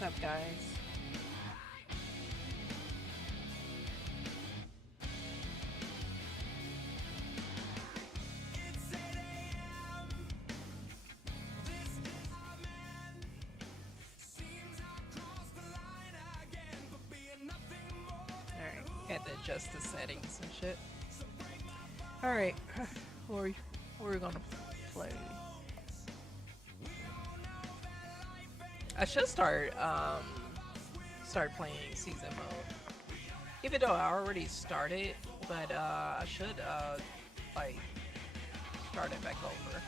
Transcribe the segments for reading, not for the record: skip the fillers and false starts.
What's up, guys? Alright, had to adjust the settings and shit. Alright, what are we gonna play? I should start playing season mode. Even though I already started, but I should like start it back over.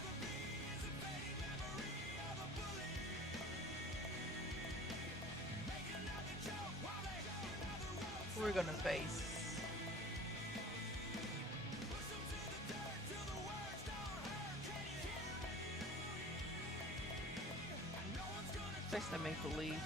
We're gonna face the Maple Leafs.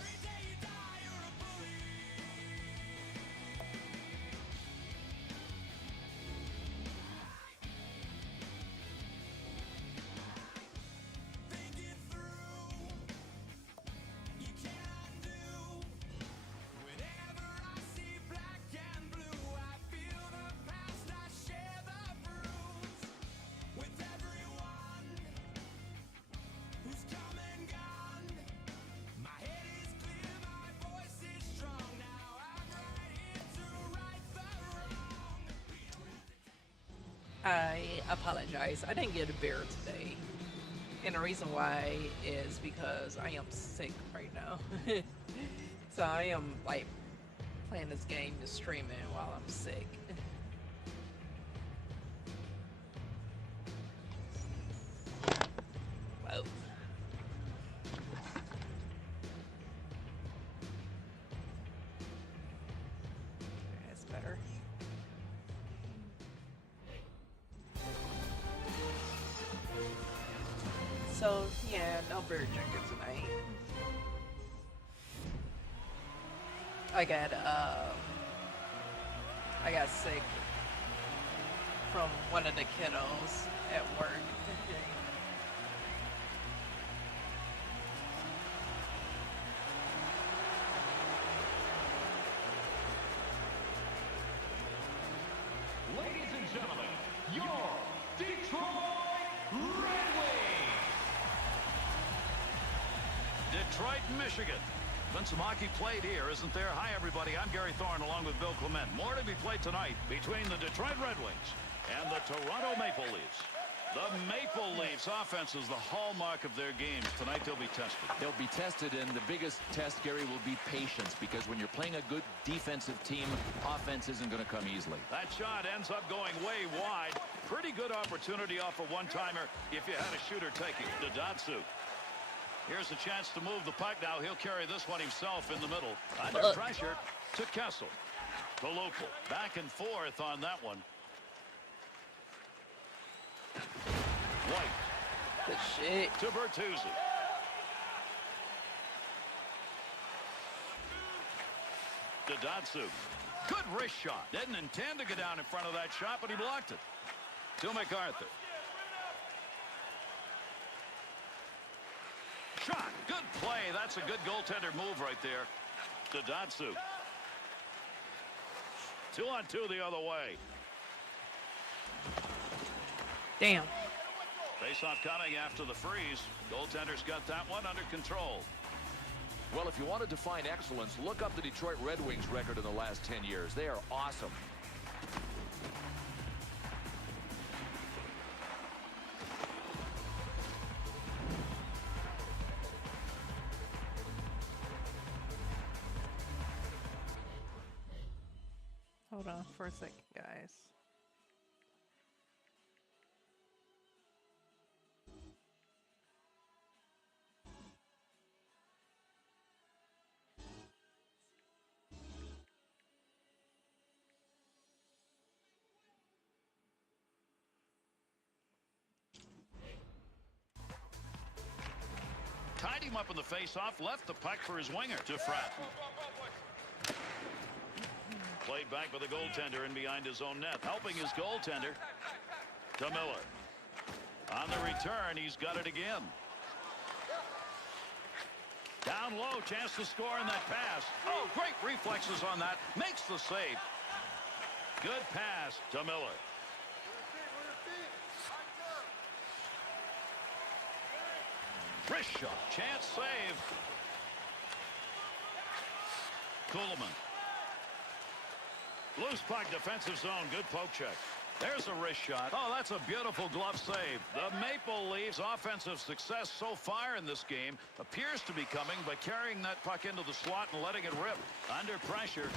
I apologize. I didn't get a beer today. And the reason why is because I am sick right now. So I am like playing this game, just streaming while I'm sick. Whoa. That's better. So yeah, no beer drinking tonight. I got sick from one of the kiddos at work. Ladies and gentlemen, your Detroit Red Wings! Detroit, Michigan. Been some hockey played here, isn't there? Hi, everybody. I'm Gary Thorne along with Bill Clement. More to be played tonight between the Detroit Red Wings and the Toronto Maple Leafs. The Maple Leafs offense is the hallmark of their games. Tonight they'll be tested. They'll be tested, and the biggest test, Gary, will be patience, because when you're playing a good defensive team, offense isn't going to come easily. That shot ends up going way wide. Pretty good opportunity off a one-timer if you had a shooter taking. Dadatsu. Here's a chance to move the puck now. He'll carry this one himself in the middle. Under pressure to Kessel. To Local. Back and forth on that one. White. Good shit. To Bertuzzi. Dadatsu. Good wrist shot. Didn't intend to go down in front of that shot, but he blocked it. To MacArthur. Shot. Good play. That's a good goaltender move right there. Dadatsu. 2-on-2 the other way. Damn. Face-off coming after the freeze. Goaltender's got that one under control. Well, if you want to define excellence, look up the Detroit Red Wings record in the last 10 years. They are awesome. Hold on for a second, guys. Tied him up in the face-off, left the puck for his winger to Fratton. Played back by the goaltender in behind his own net, helping his goaltender to Miller. On the return, he's got it again. Down low, chance to score in that pass. Oh, great reflexes on that. Makes the save. Good pass to Miller. Wrist shot. Chance save. Kuhlman. Loose puck, defensive zone. Good poke check. There's a wrist shot. Oh, that's a beautiful glove save. The Maple Leafs' offensive success so far in this game appears to be coming by carrying that puck into the slot and letting it rip. Under pressure.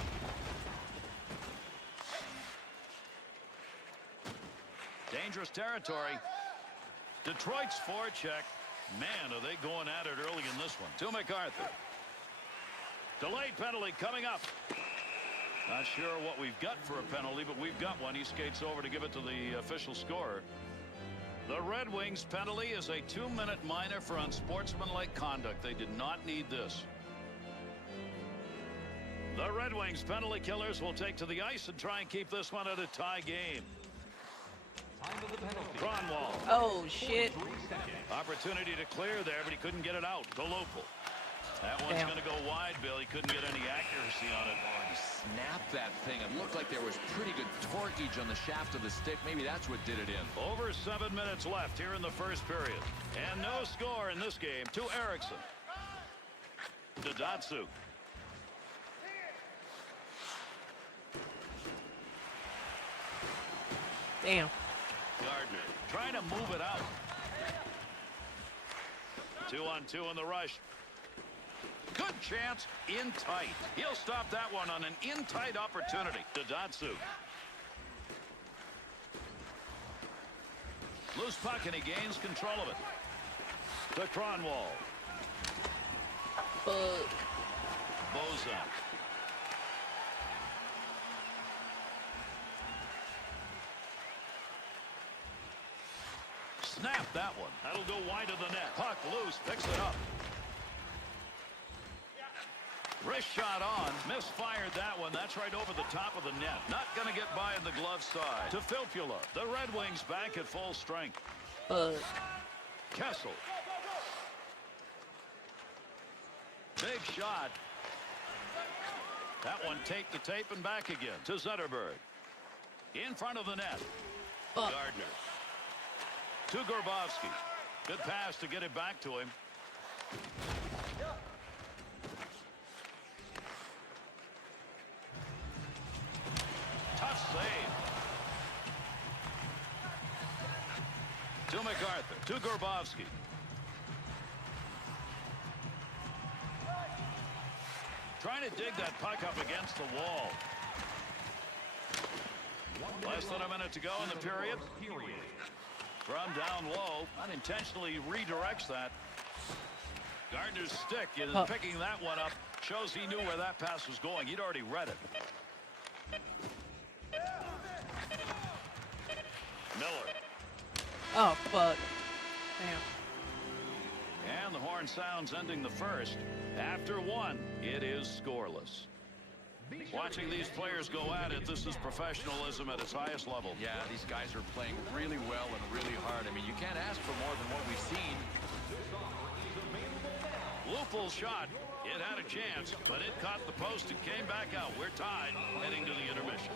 Dangerous territory. Detroit's forecheck. Man, are they going at it early in this one. To MacArthur. Delayed penalty coming up. Not sure what we've got for a penalty, but we've got one. He skates over to give it to the official scorer. The Red Wings penalty is a 2-minute minor for unsportsmanlike conduct. They did not need this. The Red Wings penalty killers will take to the ice and try and keep this one at a tie game. Kronwall. Oh, shit. Opportunity to clear there, but he couldn't get it out. To Lopel. That one's going to go wide, Bill. He couldn't get any accuracy on it. Oh, he snapped that thing. It looked like there was pretty good torquage on the shaft of the stick. Maybe that's what did it in. Over 7 minutes left here in the first period. And no score in this game to Eriksson. To Datsyuk. Damn. Gardner trying to move it out. 2-on-2 in the rush. Good chance in tight. He'll stop that one on an in-tight opportunity. To Datsyuk. Loose puck and he gains control of it. To Kronwall. Fuck. Bozak. Snap that one. That'll go wide of the net. Puck loose. Picks it up. Wrist shot on. Misfired that one. That's right over the top of the net. Not going to get by on the glove side. To Filppula. The Red Wings back at full strength. Kessel. Big shot. That one tape to tape and back again. To Zetterberg. In front of the net. Gardner. To Grabowski. Good pass to get it back to him. Tough save. To MacArthur. To Grabowski. Trying to dig that puck up against the wall. Less than a minute to go in the period. From down low, unintentionally redirects that. Gardner's stick is picking that one up. Shows he knew where that pass was going. He'd already read it. Miller. Oh, fuck. Damn. And the horn sounds ending the first. After one, it is scoreless. Watching these players go at it, this is professionalism at its highest level. Yeah, these guys are playing really well and really hard. I mean, you can't ask for more than what we've seen. Lupul's shot. It had a chance, but it caught the post and came back out. We're tied heading to the intermission.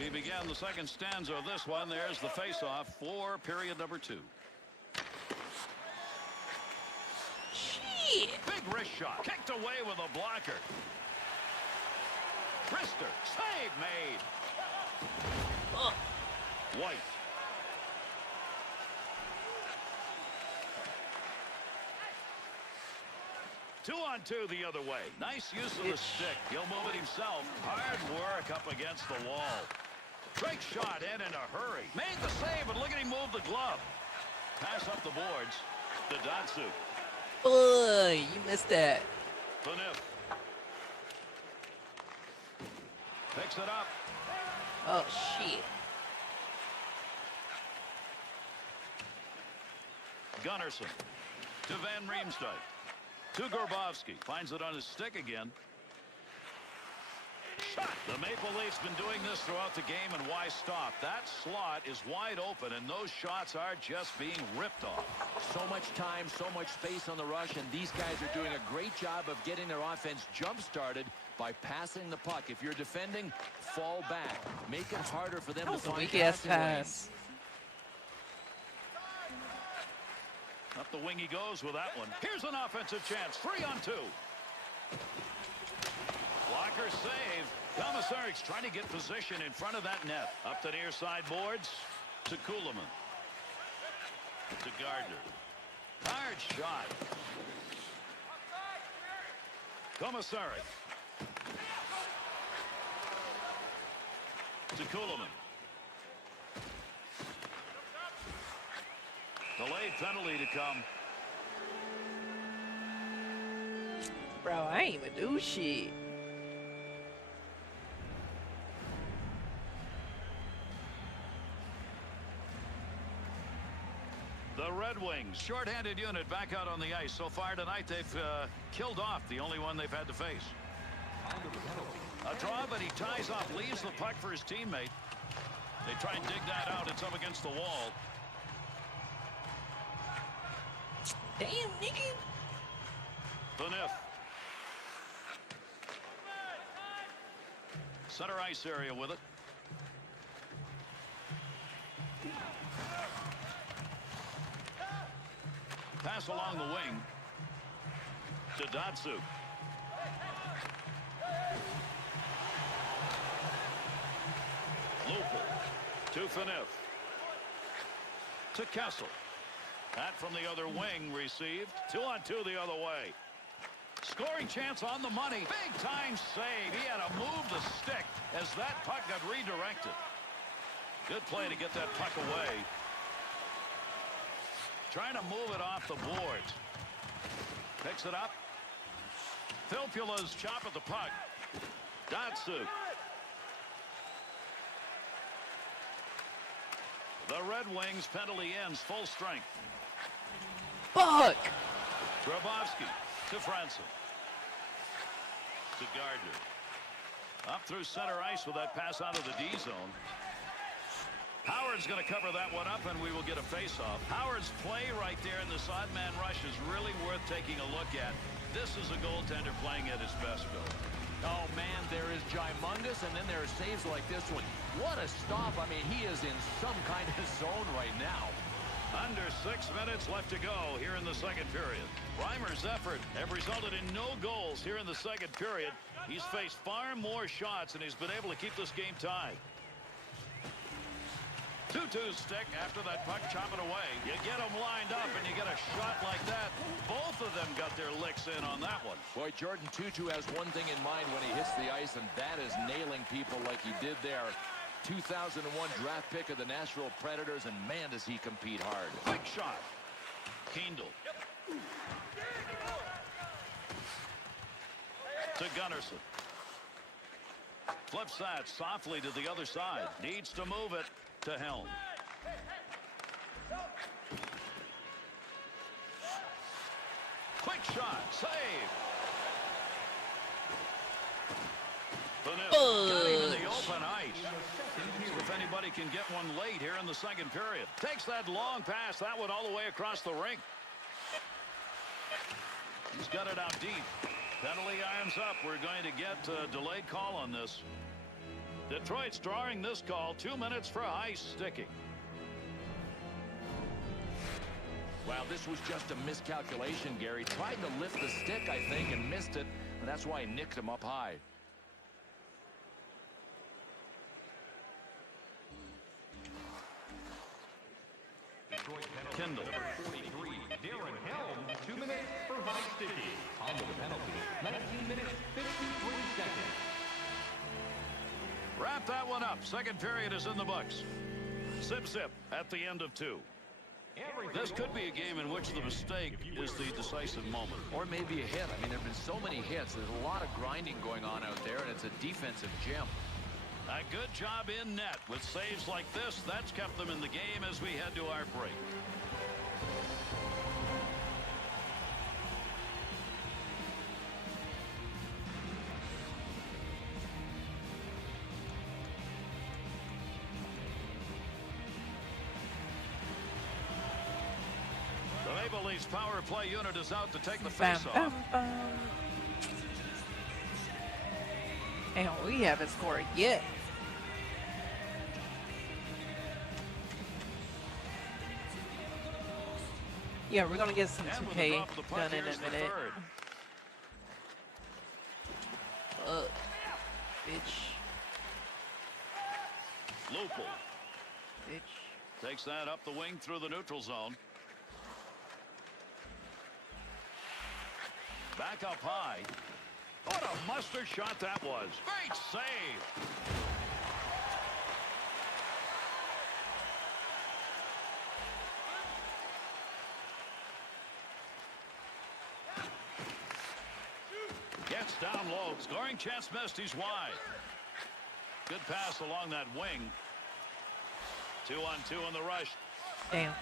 We began the second stanza of this one. There's the face-off for period number 2. Shit. Big wrist shot. Kicked away with a blocker. Brister. Save made. White. Two-on-two the other way. Nice use of the stick. He'll move it himself. Hard work up against the wall. Great shot in a hurry. Made the save, but look at him move the glove. Pass up the boards to Datsu. Boy, you missed that. Phaneuf picks it up. Oh, shit. Gunnarsson to Van Riemsdyk. To Grabowski. Finds it on his stick again. Shot. The Maple Leafs been doing this throughout the game, and why stop? That slot is wide open, and those shots are just being ripped off. So much time, so much space on the rush, and these guys are doing a great job of getting their offense jump-started by passing the puck. If you're defending, fall back. Make it harder for them That to was a find weak-ass passing lanes. pass. Up the wing he goes with that one. Here's an offensive chance. 3-on-2. Blocker save. Commissaric's trying to get position in front of that net. Up the near side boards to Kulemin. To Gardner. Hard shot. Commissaric. To Kulemin. Delayed penalty to come. Bro, I ain't even do shit. The Red Wings, shorthanded unit back out on the ice. So far tonight, they've killed off the only one they've had to face. A draw, but he ties up, leaves the puck for his teammate. They try and dig that out. It's up against the wall. Damn, nigga. Phaneuf. Center ice area with it. Pass along the wing to Datsu. Lupul to Phaneuf. To Kessel. That from the other wing received. 2-on-2 the other way. Scoring chance on the money. Big time save. He had to move the stick as that puck got redirected. Good play to get that puck away. Trying to move it off the boards. Picks it up. Filppula's chop at the puck. Datsu. The Red Wings penalty ends full strength. Fuck. Grabowski to Franson. To Gardner. Up through center ice with that pass out of the D zone. Howard's going to cover that one up, and we will get a face-off. Howard's play right there in this odd man rush is really worth taking a look at. This is a goaltender playing at his best, Bill. Oh, man, there is Gymungous, and then there are saves like this one. What a stop. I mean, he is in some kind of zone right now. Under 6 minutes left to go here in the second period. Reimer's effort have resulted in no goals here in the second period. He's faced far more shots, and he's been able to keep this game tied. 2-2 stick after that puck chopping away. You get them lined up and you get a shot like that. Both of them got their licks in on that one. Boy, Jordan Tootoo has one thing in mind when he hits the ice, and that is nailing people like he did there. 2001 draft pick of the Nashville Predators, and man, does he compete hard. Quick shot. Kendall. To Gunnarsson. Flips that softly to the other side. Needs to move it to Helm. Quick shot. Save. Phaneuf got him in the open ice. See if anybody can get one late here in the second period. Takes that long pass. That one all the way across the rink. He's got it out deep. Penalty irons up. We're going to get a delayed call on this. Detroit's drawing this call. 2 minutes for ice sticking. Well, this was just a miscalculation, Gary. Tried to lift the stick, I think, and missed it. And that's why he nicked him up high. Kendall. Number 43, Darren Helm, 2 minutes for high sticking. Under the penalty, 19 minutes, 53 seconds. Wrap that one up. Second period is in the books. Zip at the end of 2. This could be a game in which the mistake is the decisive moment. Or maybe a hit. I mean, there have been so many hits. There's a lot of grinding going on out there, and it's a defensive gem. A good job in net with saves like this. That's kept them in the game as we head to our break. The Maple Leafs power play unit is out to take the face-off. And we haven't scored yet. Yeah, we're gonna get some And with the 2K drop of the puck, done in here's a the minute. third. Bitch. Lupul Bitch. takes that up the wing through the neutral zone. Back up high. What a mustard shot that was. Great save. Gets down low. Scoring chance missed. He's wide. Good pass along that wing. 2-on-2 on the rush. Damn.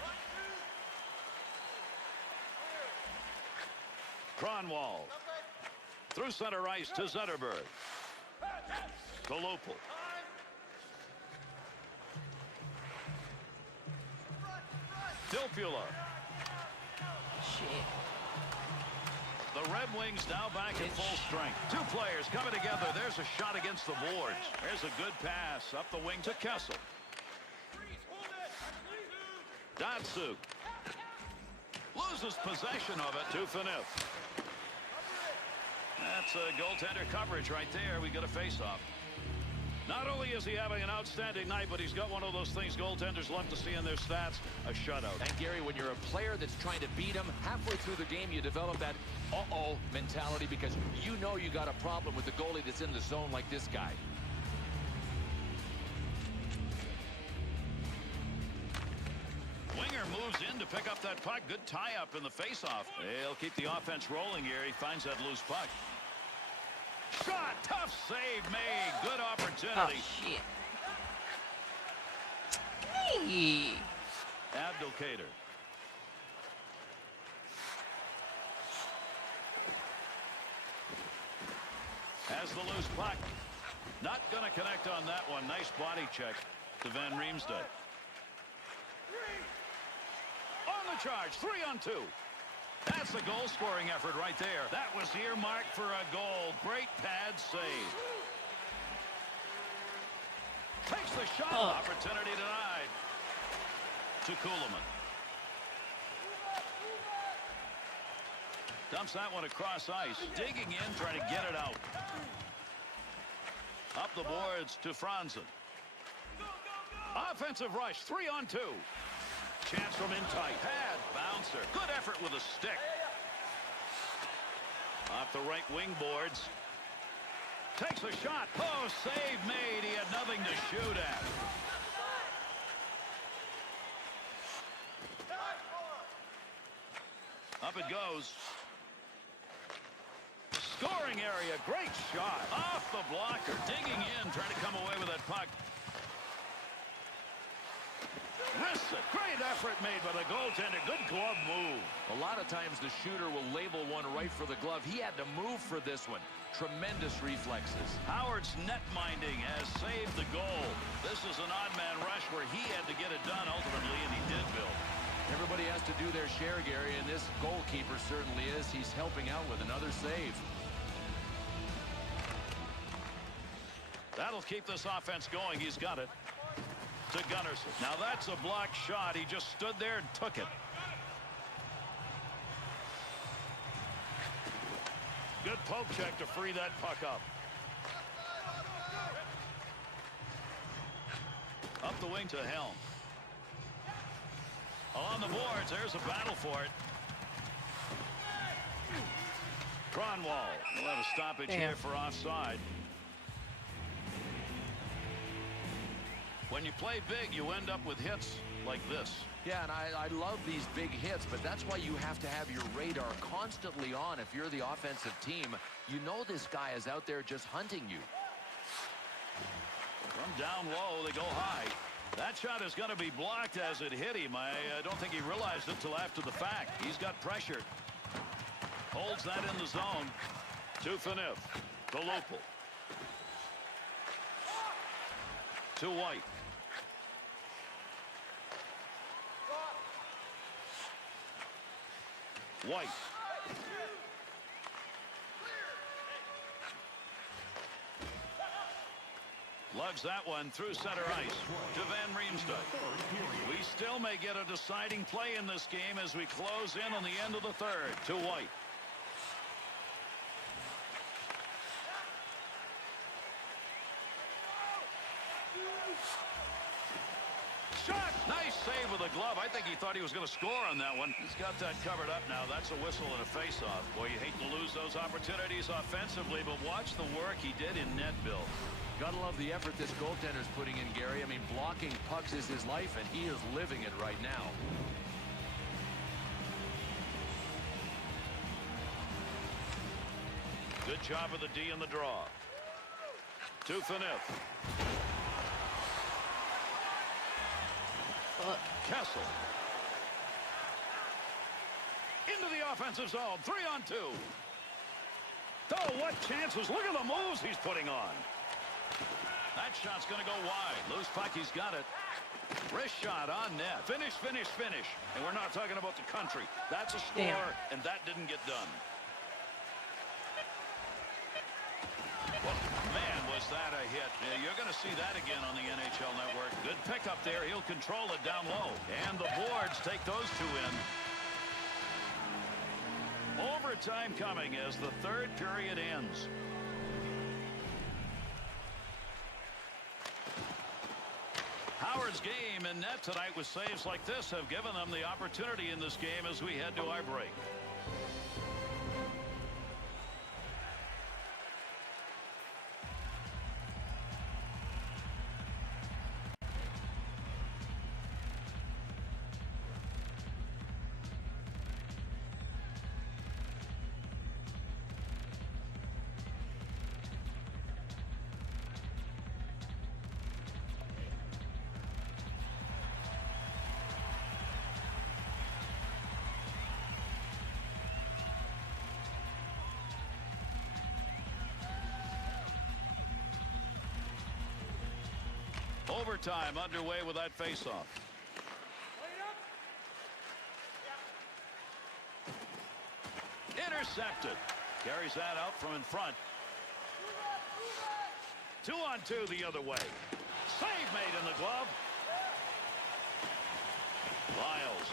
Kronwall. Through center ice to Zetterberg. To Lupul. Filppula. Shit. The Red Wings now back at full strength. Two players coming together. There's a shot against the boards. There's a good pass up the wing to Kessel. Datsuk loses possession of it to Phaneuf. That's a goaltender coverage right there. We get a face-off. Not only is he having an outstanding night, but he's got one of those things goaltenders love to see in their stats, a shutout. And Gary, when you're a player that's trying to beat him, halfway through the game you develop that uh-oh mentality because you know you got a problem with the goalie that's in the zone like this guy. Winger moves in to pick up that puck. Good tie-up in the face-off. They'll keep the offense rolling here. He finds that loose puck. Shot! Tough save made. Good Oh, opportunity. shit. Hey. Abdelkader. Has the loose puck. Not going to connect on that one. Nice body check to Van Riemsdyk. On the charge, 3-on-2. That's a goal-scoring effort right there. That was earmarked for a goal. Great pad save. Takes the shot. Opportunity denied to Kuhlman. Dumps that one across ice. Digging in, trying to get it out. Up the boards to Franzen. Offensive rush, 3-on-2. Chance from in tight. Pad, bouncer. Good effort with a stick. Off the right wing boards. Takes a shot. Oh, save made. He had nothing to shoot at. Up it goes. Scoring area. Great shot. Off the blocker. Digging in. Trying to come away with that puck. Wrists it. Great effort made by the goaltender. Good glove move. A lot of times the shooter will label one right for the glove. He had to move for this one. Tremendous reflexes. Howard's net minding has saved the goal. This is an odd man rush where he had to get it done ultimately, and he did, Bill. Everybody has to do their share, Gary, and this goalkeeper certainly is. He's helping out with another save. That'll keep this offense going. He's got it. To Gunnarsson. Now that's a blocked shot. He just stood there and took it. Good poke check to free that puck up. Up the wing to Helm. Along the boards, there's a battle for it. Kronwall will have a stoppage here for offside. When you play big, you end up with hits like this. Yeah, and I love these big hits, but that's why you have to have your radar constantly on if you're the offensive team. You know this guy is out there just hunting you. From down low, they go high. That shot is going to be blocked as it hit him. I don't think he realized it till after the fact. He's got pressure. Holds that in the zone. To Phaneuf. To Lopel. To White. White. Lugs that one through center ice to Van Riemsdyk. We still may get a deciding play in this game as we close in on the end of the third. To White. Shot! Nice save with a glove. I think he thought he was going to score on that one. He's got that covered up now. That's a whistle and a face-off. Boy, you hate to lose those opportunities offensively, but watch the work he did in net, Bill. Gotta love the effort this goaltender's putting in, Gary. I mean, blocking pucks is his life, and he is living it right now. Good job of the D in the draw. To Phaneuf. Kessel. Into the offensive zone. 3-on-2. Oh, what chances. Look at the moves he's putting on. That shot's going to go wide. Loose puck, he's got it. Wrist shot on net. Finish, finish, finish. And we're not talking about the country. That's a score, and that didn't get done. Well, man, was that a hit. You're going to see that again on the NHL Network. Good pickup there. He'll control it down low. And the boards take those two in. Overtime coming as the third period ends. Howard's game in net tonight with saves like this have given them the opportunity in this game as we head to our break. Overtime underway with that faceoff. Intercepted. Carries that out from in front. 2-on-2 the other way. Save made in the glove. Lyles.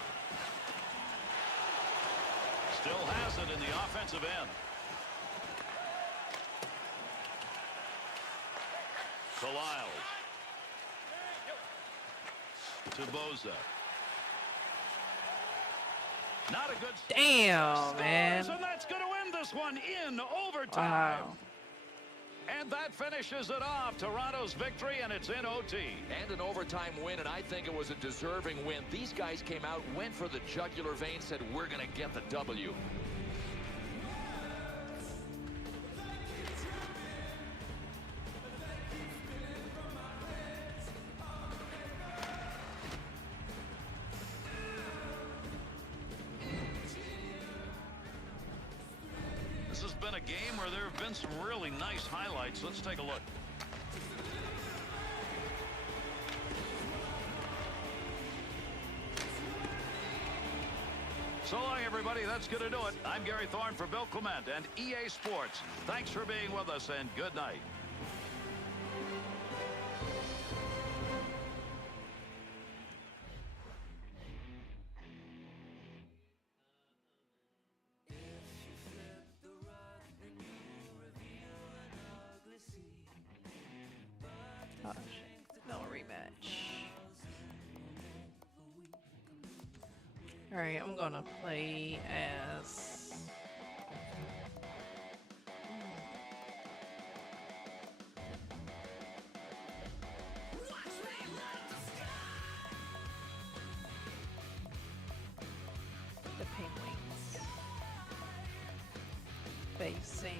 Still has it in the offensive end. To Lyles. To Boza. Not a good. Damn, man. And that's going to end this one in overtime. Wow. And that finishes it off. Toronto's victory, and it's in OT. And an overtime win, and I think it was a deserving win. These guys came out, went for the jugular vein, said, we're going to get the W. This has been a game where there have been some really nice highlights. Let's take a look. So long, everybody. That's going to do it. I'm Gary Thorne for Bill Clement and EA Sports. Thanks for being with us, and good night. Gosh, no rematch. All right, I'm gonna play as. sing.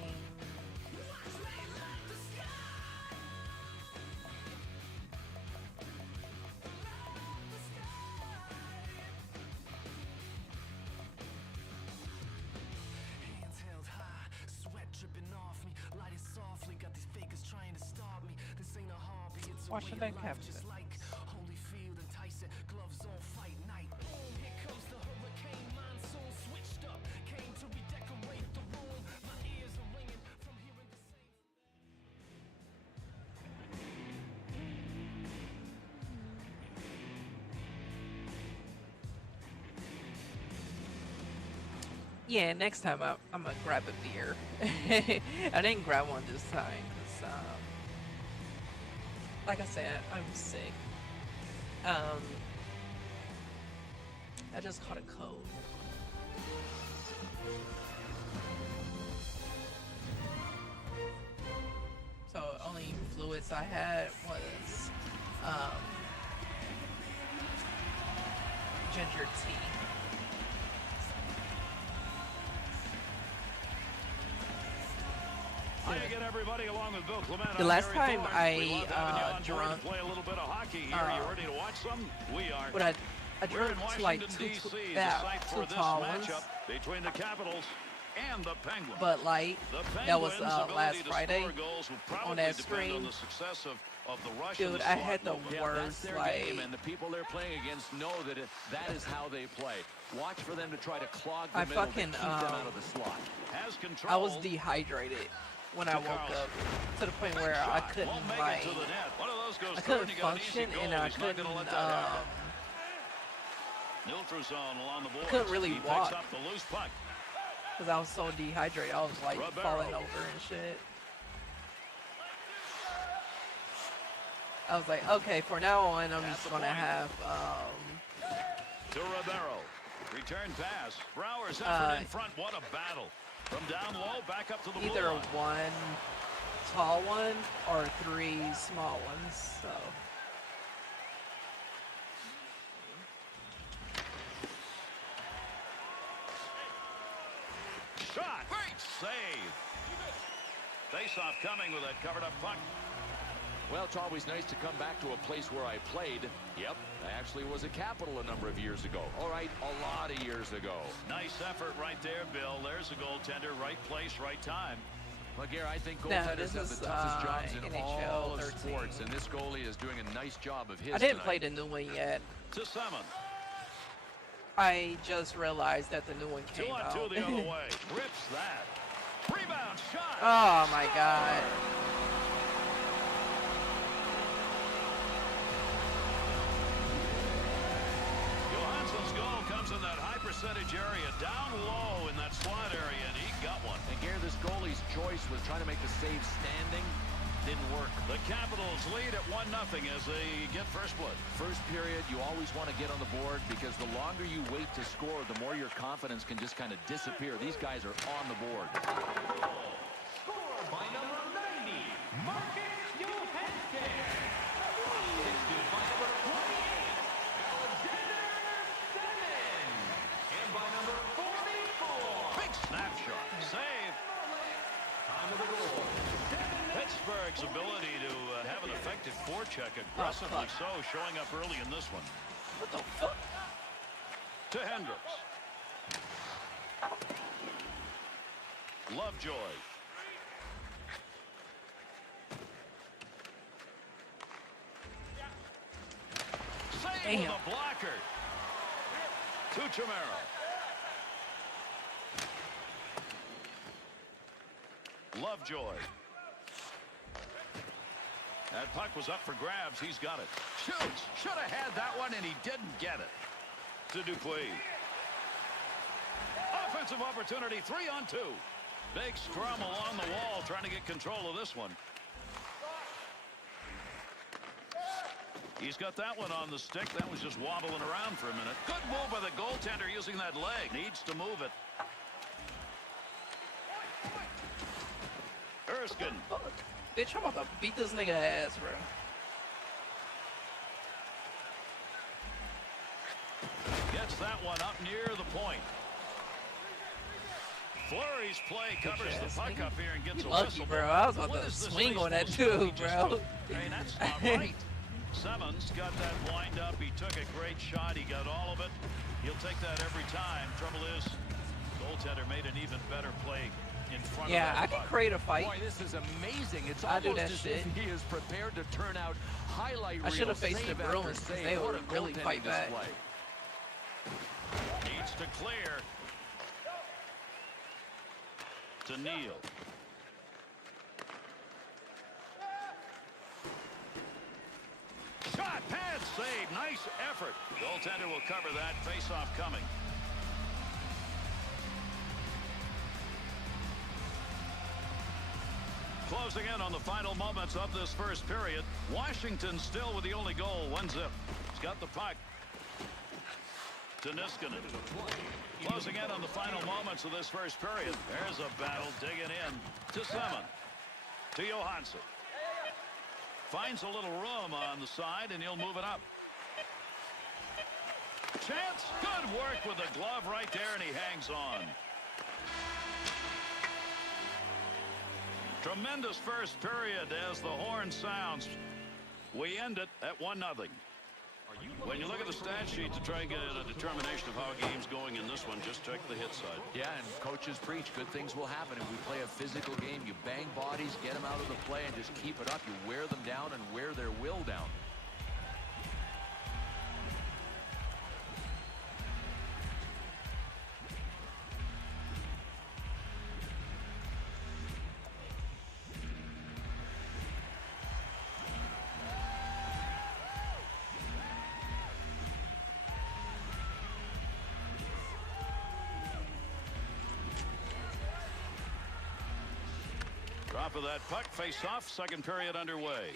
Hands held high, sweat dripping off me. Light it softly, got these fakers trying to stop me. This ain't a hobby, it's a way Washington of life, Capitals. just like Holyfield and Tyson. Gloves on, fight night. Boom, here comes the hurricane monsoon. Switched up, came to redecorate the room. My ears are ringing from hearing the same. Yeah, next time I'm gonna grab a beer. I didn't grab one this time 'cause, like I said, I'm sick. I just caught a cold. So only fluids I had was ginger tea. Hi again, everybody, along with Bill Clement. The I'm last Gary time Thorne. We love having you I on board to drunk, play a little bit of hockey here. You ready to watch some? We are. but I We're drunk in to Washington, like D.C., the about site two for this tall ones, matchup between the Capitals and the Penguins. but light. The That was Penguins' ability last to Friday score goals will on probably that depend on stream. the success of the rush and Dude, the I slot had the movement. Yeah, that's worst, their like, game, and the people they're playing against know that that is how they play. Watch for them to try to clog the I middle fucking, to keep them out of the slot. Has control. I was dehydrated when I woke up to the point where I couldn't Won't make like, it to the net. One of those goes I through, couldn't and you got an easy function goal. and I He's not couldn't gonna let that happen. Neutral zone along the board. couldn't really He walk. picks up the loose puck. because I was so dehydrated. I was like Ribeiro. falling over and shit. I was like, okay, for now on, I'm At just the gonna point. have To Ribeiro. Return pass. Brower's effort in front. What a battle. From down low, back up to the either blue line. one tall one or three small ones. So Shot. Great save. Face-off coming with that covered-up puck. Well, it's always nice to come back to a place where I played. Yep, I actually was a Capital a number of years ago. All right, a lot of years ago. Nice effort right there, Bill. There's the goaltender. Right place, right time. Well, Gary, I think No, goaltenders this have is, the toughest jobs in NHL all of 13. sports, and this goalie is doing a nice job of his I didn't play tonight. the new one yet. To Simmons. I just realized that the new one 2 came on out. 2 the other way. Rips that. Rebound shot. Oh my god. Johansson's goal comes in that high percentage area, down low in that slot area, and he got one. And Gary, this goalie's choice was trying to make the save standing. Didn't work. The Capitals lead at 1-0 as they get first blood. First period, you always want to get on the board because the longer you wait to score, the more your confidence can just kind of disappear. These guys are on the board. Scored by number 90, Marcus Johansson. Assisted by number 28, Alexander Simmons. And by number 44, Big snapshot. Save. time of the goal. Pittsburgh's ability to have an effective forecheck, aggressively so, showing up early in this one. What the fuck? To Hendricks. Lovejoy. Save with Damn. a blocker. To Chimera. Lovejoy. That puck was up for grabs. He's got it. Shoots. Should have had that one, and he didn't get it. To Dupuis. Offensive opportunity, 3-on-2. Big scrum along the wall, trying to get control of this one. He's got that one on the stick. That was just wobbling around for a minute. Good move by the goaltender using that leg. Needs to move it. Erskine. Fuck. Bitch, I'm about to beat this nigga ass, bro. Gets that one up near the point. Flurry's play covers the ass puck nigga. up here and gets You a lucky, whistle. bro. I was about What to is this swing on that baseball too, he just bro. took? I mean, that's not right. Simmons got that lined up. He took a great shot. He got all of it. He'll take that every time. Trouble is, goaltender made an even better play in front Yeah, of I that can puck. create a fight. Boy, this is amazing. It's I do almost that as shit. if he is prepared to turn out highlight I should have reel, faced the save after Bruins, 'cause save. they What would a really goaltending fight back. display. Needs to clear. To Neal. Shot, pad save, nice effort. Goaltender will cover that. Face-off coming. Closing in on the final moments of this first period. Washington still with the only goal, 1-0. He's got the puck. To Niskanen. Closing in on the final moments of this first period. There's a battle digging in to Simmons. To Johansson. Finds a little room on the side, and he'll move it up. Chance. Good work with the glove right there, and he hangs on. Tremendous first period as the horn sounds. We end it at 1-0. When you look at the stat sheet to try and get a determination of how a game's going in this one, just check the hit side. Yeah, and coaches preach good things will happen if we play a physical game. You bang bodies, get them out of the play, and just keep it up. You wear them down and wear their will down. Drop of that puck, face off, second period underway.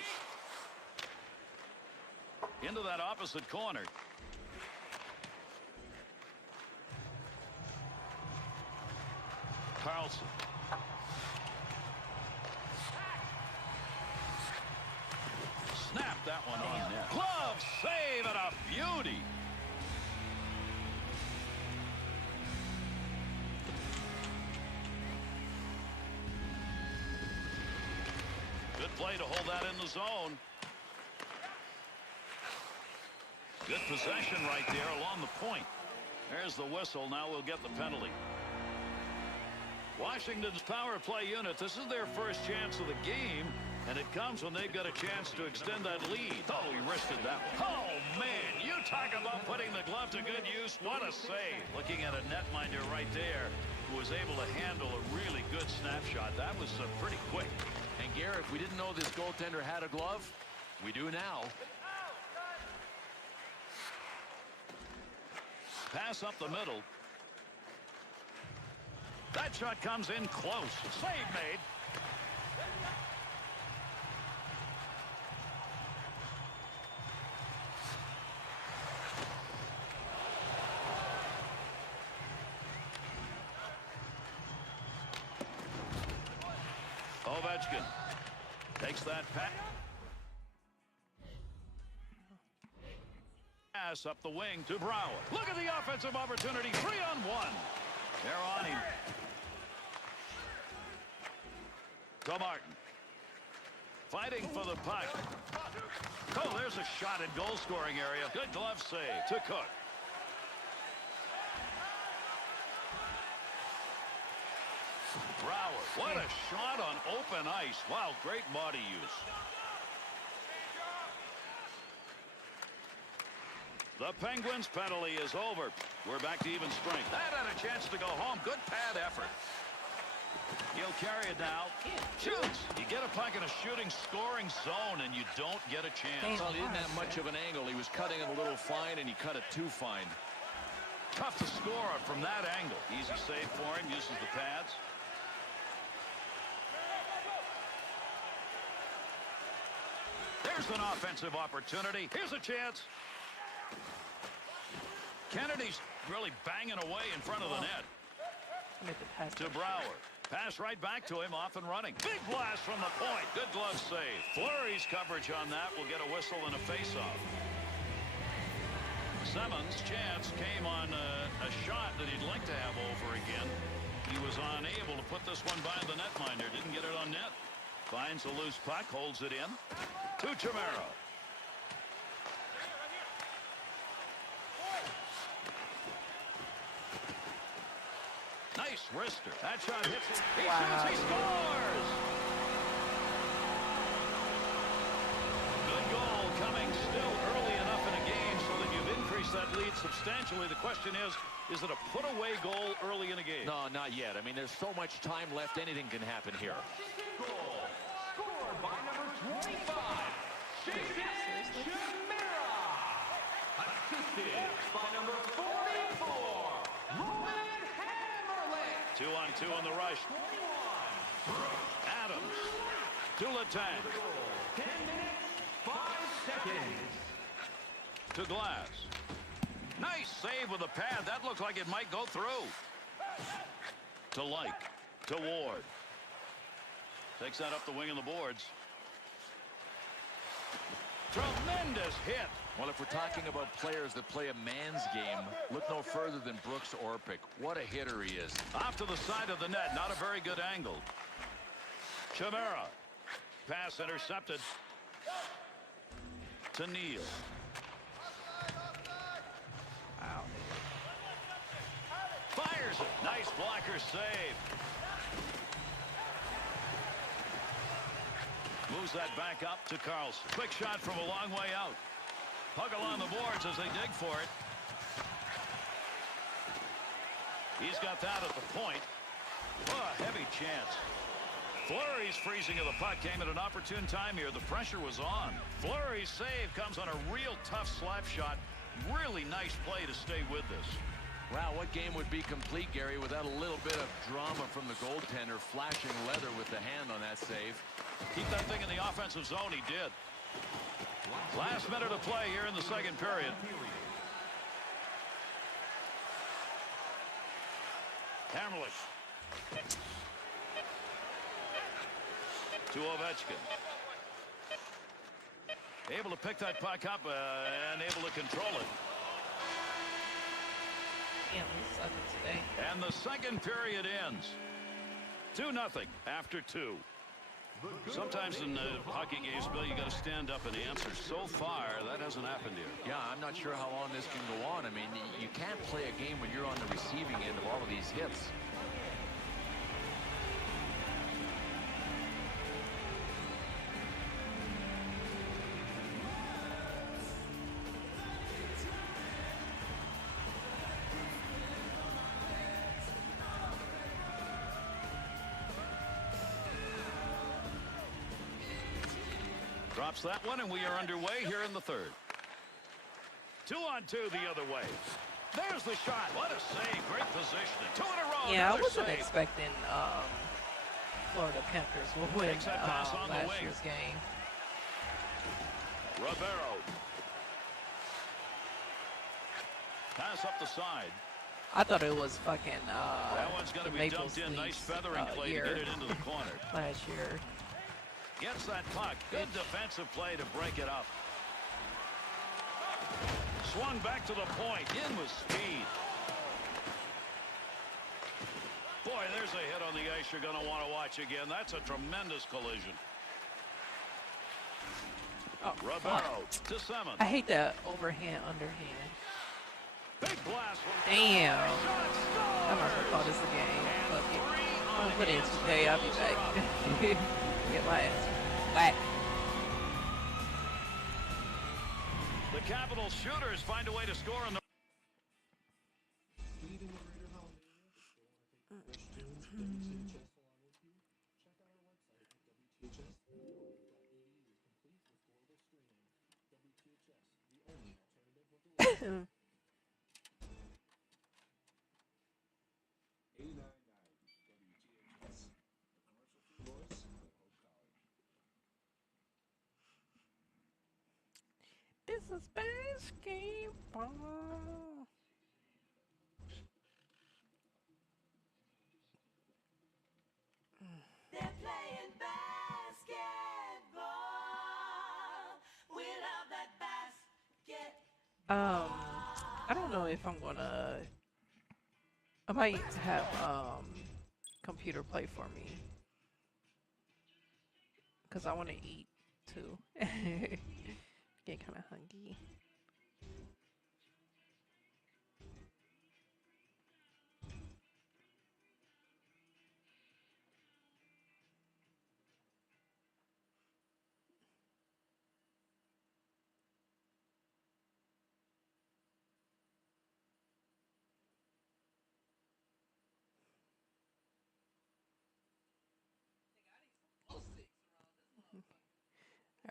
Into that opposite corner. Carlson. Snap that one on net. Glove save and a beauty. Good play to hold that in the zone. Good possession right there along the point. There's the whistle. Now we'll get the penalty. Washington's power play unit. This is their first chance of the game, and it comes when they've got a chance to extend that lead. Oh, he wristed that one. Oh, man, you talk about putting the glove to good use. What a save. Looking at a netminder right there who was able to handle a really good snapshot. That was pretty quick. And Garrett, if we didn't know this goaltender had a glove, we do now. Pass up the middle. That shot comes in close. Save made. Ovechkin takes that pass up the wing to Brouwer. Look at the offensive opportunity. 3-on-1. They're on him. To Martin. Fighting for the puck. Oh, there's a shot in goal scoring area. Good glove save to Cook. Brouwer. What a shot on open ice. Wow, great body use. The Penguins' penalty is over. We're back to even strength. That had a chance to go home. Good pad effort. He'll carry it now. Shoots. You get a puck in a shooting, scoring zone, and you don't get a chance. Well, he didn't have much of an angle. He was cutting it a little fine, and he cut it too fine. Tough to score from that angle. Easy save for him. Uses the pads. There's an offensive opportunity. Here's a chance. Kennedy's really banging away in front of the net. Make the pass To Brouwer. Pass right back to him, off and running. Big blast from the point. Good glove save. Fleury's coverage on that will get a whistle and a face-off. Simmons' chance came on a shot that he'd like to have over again. He was unable to put this one by the netminder. Didn't get it on net. Finds a loose puck, holds it in. To Chimera. Nice wrister. That shot hits it. He shoots, he scores! Good goal coming still early enough in a game so that you've increased that lead substantially. The question is it a put-away goal early in a game? No, not yet. I mean, there's so much time left. Anything can happen here. Goal scored by number 25, Jason Chimera. Assisted by number 44, Roman Hammerling. 2-on-2 on the rush. 21. Adams to Letang. 10 minutes, 5 seconds. To Glass. Nice save with a pad. That looked like it might go through. To Like. To Ward. Takes that up the wing of the boards. Tremendous hit. Well, if we're talking about players that play a man's game, look no further than Brooks Orpik. What a hitter he is. Off to the side of the net. Not a very good angle. Chimera. Pass intercepted. To Neal. Fires it. Nice blocker save. Moves that back up to Carlson. Quick shot from a long way out. Puck along the boards as they dig for it. He's got that at the point. Oh, a heavy chance. Fleury's freezing of the puck came at an opportune time here. The pressure was on. Fleury's save comes on a real tough slap shot. Really nice play to stay with this. Wow, what game would be complete, Gary, without a little bit of drama from the goaltender flashing leather with the hand on that save? Keep that thing in the offensive zone. He did. Last minute of play here in the second period. Hammerlich. To Ovechkin. Able to pick that puck up and able to control it. Damn, we suck today. And the second period ends. 2-0 after 2. Sometimes in hockey games, Bill, you got to stand up and answer. So far, that hasn't happened here. Yeah, I'm not sure how long this can go on. I mean, you can't play a game when you're on the receiving end of all of these hits. Drops that one, and we are underway here in the third. 2-on-2 the other way. There's the shot. What a save. Great positioning. 2 in a row. Yeah, I Another wasn't save. expecting Florida Panthers will win Takes that pass on the last wing. year's game. Ribeiro. Pass up the side. I thought it was fucking That one's going to the be Maple dumped in. Nice Leafs, feathering play to year get it into the corner. last year. Gets that puck. Good defensive play to break it up. Swung back to the point. In with speed. Boy, there's a hit on the ice you're going to want to watch again. That's a tremendous collision. Oh, Ribeiro fuck. to Simmons. I hate that overhand, underhand. Big blast. Damn. Shot I'm not gonna scores. call this a game. Fuck it. I'm on gonna put it in his 2K. I'll be heels back. are up. Get my ass whack. The Capitals shooters find a way to score in the This is basketball. They're playing basketball. We love that basket. I don't know if I'm gonna. I might have computer play for me. Because I want to eat too. Get kind of hungry.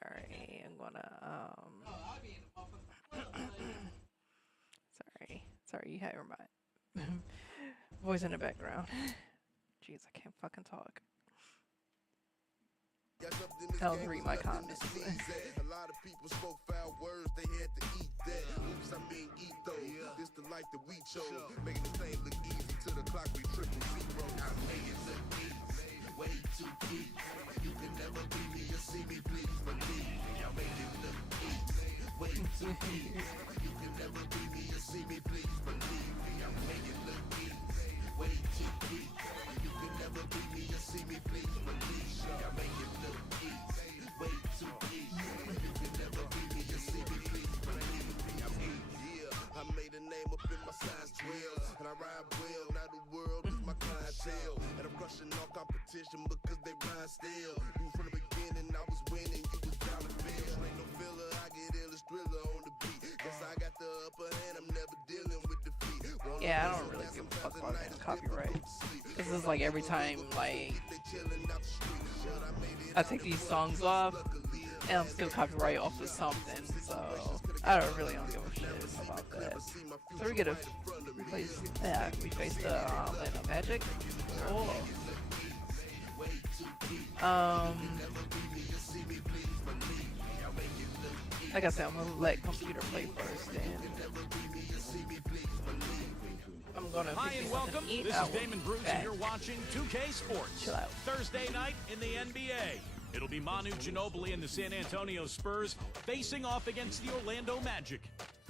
Alright, I'm gonna sorry, you have my voice in the background. Jeez, I can't fucking talk. I'll read my comments. A lot of people spoke foul words, they had to eat that. Oops, I mean eat though. This the life that we chose. Making the thing look easy to the clock we 000. I made it look easy, way too easy. You can never be me or see me, please believe me. I made it look easy, way too easy. You can never be me or see me, please believe me. I made it look easy, way too easy. You can never be me or see me, please believe me. I make it look easy, way too easy. You can never be me or see me, please believe me. I made a name up in my size 12, and I ride well. Now the world is my clientele, and I'm crushing all competition because they ride still. Knew from the beginning I was winning, you was down the field. Ain't no filler, I get illest thriller on the beat. Guess I got the upper hand, I'm never dealing with defeat. Yeah, I don't really give a fuck about copyright. This is like every time, like, I take these songs off, and I'm still copyright off of something, so I don't give a shit about that. So we get to replace the Land of Magic. Oh. Like I said, I'm gonna let computer play first, and I'm gonna Hi and welcome. eat. This is Damon Bruce, and you're watching 2K Sports. Chill out. Thursday night in the NBA. It'll be Manu Ginobili and the San Antonio Spurs facing off against the Orlando Magic.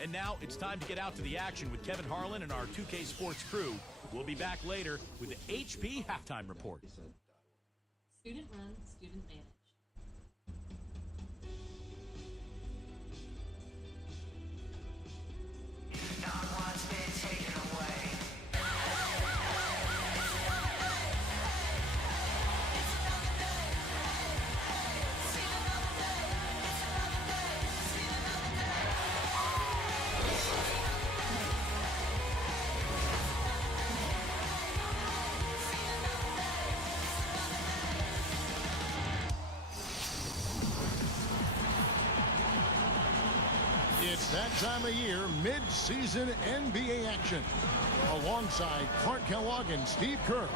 And now it's time to get out to the action with Kevin Harlan and our 2K Sports crew. We'll be back later with the HP Halftime Report. Student run, student managed. It's that time of year, mid-season NBA action. Alongside Clark Kellogg and Steve Kerr,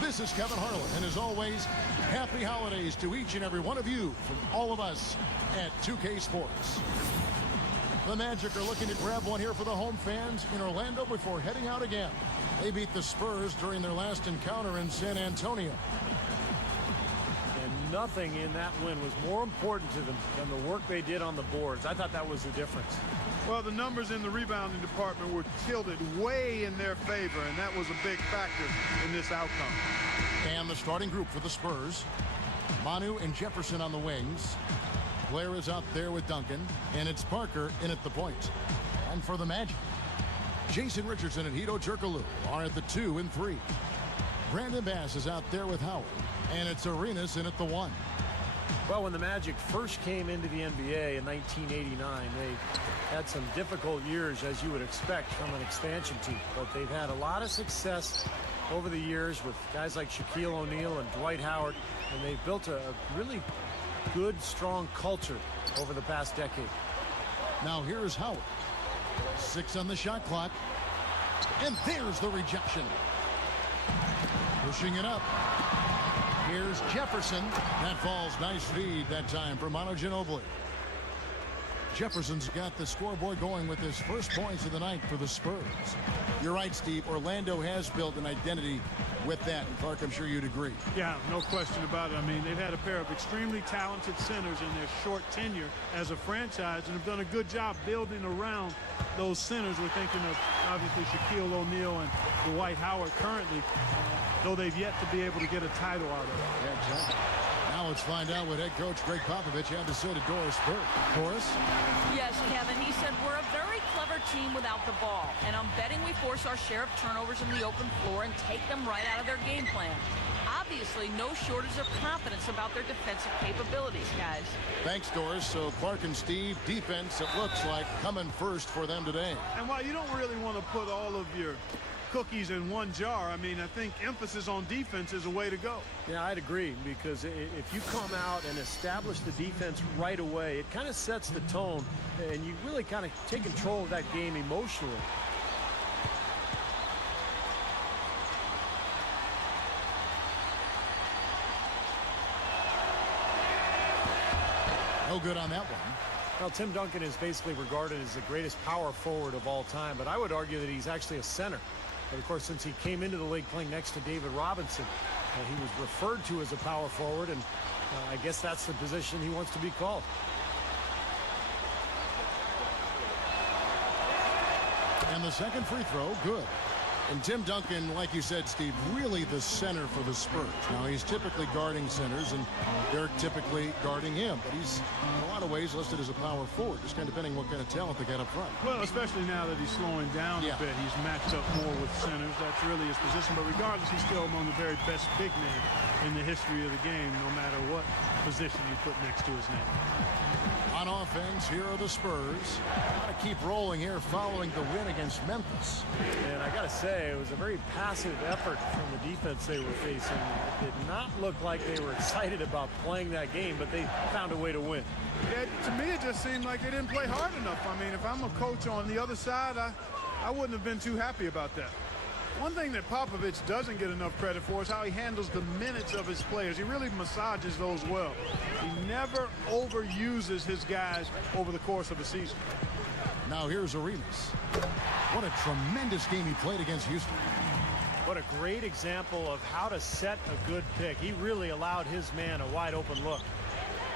this is Kevin Harlan, and as always, happy holidays to each and every one of you from all of us at 2K Sports. The Magic are looking to grab one here for the home fans in Orlando before heading out again. They beat the Spurs during their last encounter in San Antonio. And nothing in that win was more important to them than the work they did on the boards. I thought that was the difference. Well, the numbers in the rebounding department were tilted way in their favor, and that was a big factor in this outcome. And the starting group for the Spurs, Manu and Jefferson on the wings. Blair is out there with Duncan, and it's Parker in at the point. And for the Magic, Jason Richardson and Hedo Turkoglu are at the 2 and 3. Brandon Bass is out there with Howard, and it's Arenas in at the 1. Well, when the Magic first came into the NBA in 1989, they had some difficult years, as you would expect from an expansion team. But they've had a lot of success over the years with guys like Shaquille O'Neal and Dwight Howard, and they've built a really good, strong culture over the past decade. Now here's Howard. 6 on the shot clock. And there's the rejection. Pushing it up. Here's Jefferson. That falls. Nice feed that time for Manu Ginobili. Jefferson's got the scoreboard going with his first points of the night for the Spurs. You're right, Steve. Orlando has built an identity with that. And Clark, I'm sure you'd agree. Yeah, no question about it. I mean, they've had a pair of extremely talented centers in their short tenure as a franchise and have done a good job building around those centers. We're thinking of, obviously, Shaquille O'Neal and Dwight Howard currently, though they've yet to be able to get a title out of it. Yeah, exactly. Now let's find out what head coach Greg Popovich had to say to Doris Burke. Doris? Yes, Kevin. He said, we're a very clever team without the ball, and I'm betting we force our share of turnovers in the open floor and take them right out of their game plan. Obviously, no shortage of confidence about their defensive capabilities, guys. Thanks, Doris. So Clark and Steve, defense, it looks like, coming first for them today. And while you don't really want to put all of your cookies in one jar, I mean, I think emphasis on defense is a way to go. Yeah, I'd agree, because if you come out and establish the defense right away, it kind of sets the tone, and you really kind of take control of that game emotionally. No good on that one. Well, Tim Duncan is basically regarded as the greatest power forward of all time, but I would argue that he's actually a center. But of course, since he came into the league playing next to David Robinson, he was referred to as a power forward, and I guess that's the position he wants to be called. And the second free throw, good. And Tim Duncan, like you said, Steve, really the center for the Spurs. Now, he's typically guarding centers, and they're typically guarding him. But he's, in a lot of ways, listed as a power forward, just kind of depending what kind of talent they got up front. Well, especially now that he's slowing down a bit. He's matched up more with centers. That's really his position. But regardless, he's still among the very best big men in the history of the game, no matter what position you put next to his name. On offense, here are the Spurs. Got to keep rolling here following the win against Memphis. And I got to say, it was a very passive effort from the defense they were facing. It did not look like they were excited about playing that game, but they found a way to win. Yeah, to me, it just seemed like they didn't play hard enough. I mean, if I'm a coach on the other side, I wouldn't have been too happy about that. One thing that Popovich doesn't get enough credit for is how he handles the minutes of his players. He really massages those well. He never overuses his guys over the course of a season. Now here's Arenas. What a tremendous game he played against Houston. What a great example of how to set a good pick. He really allowed his man a wide open look.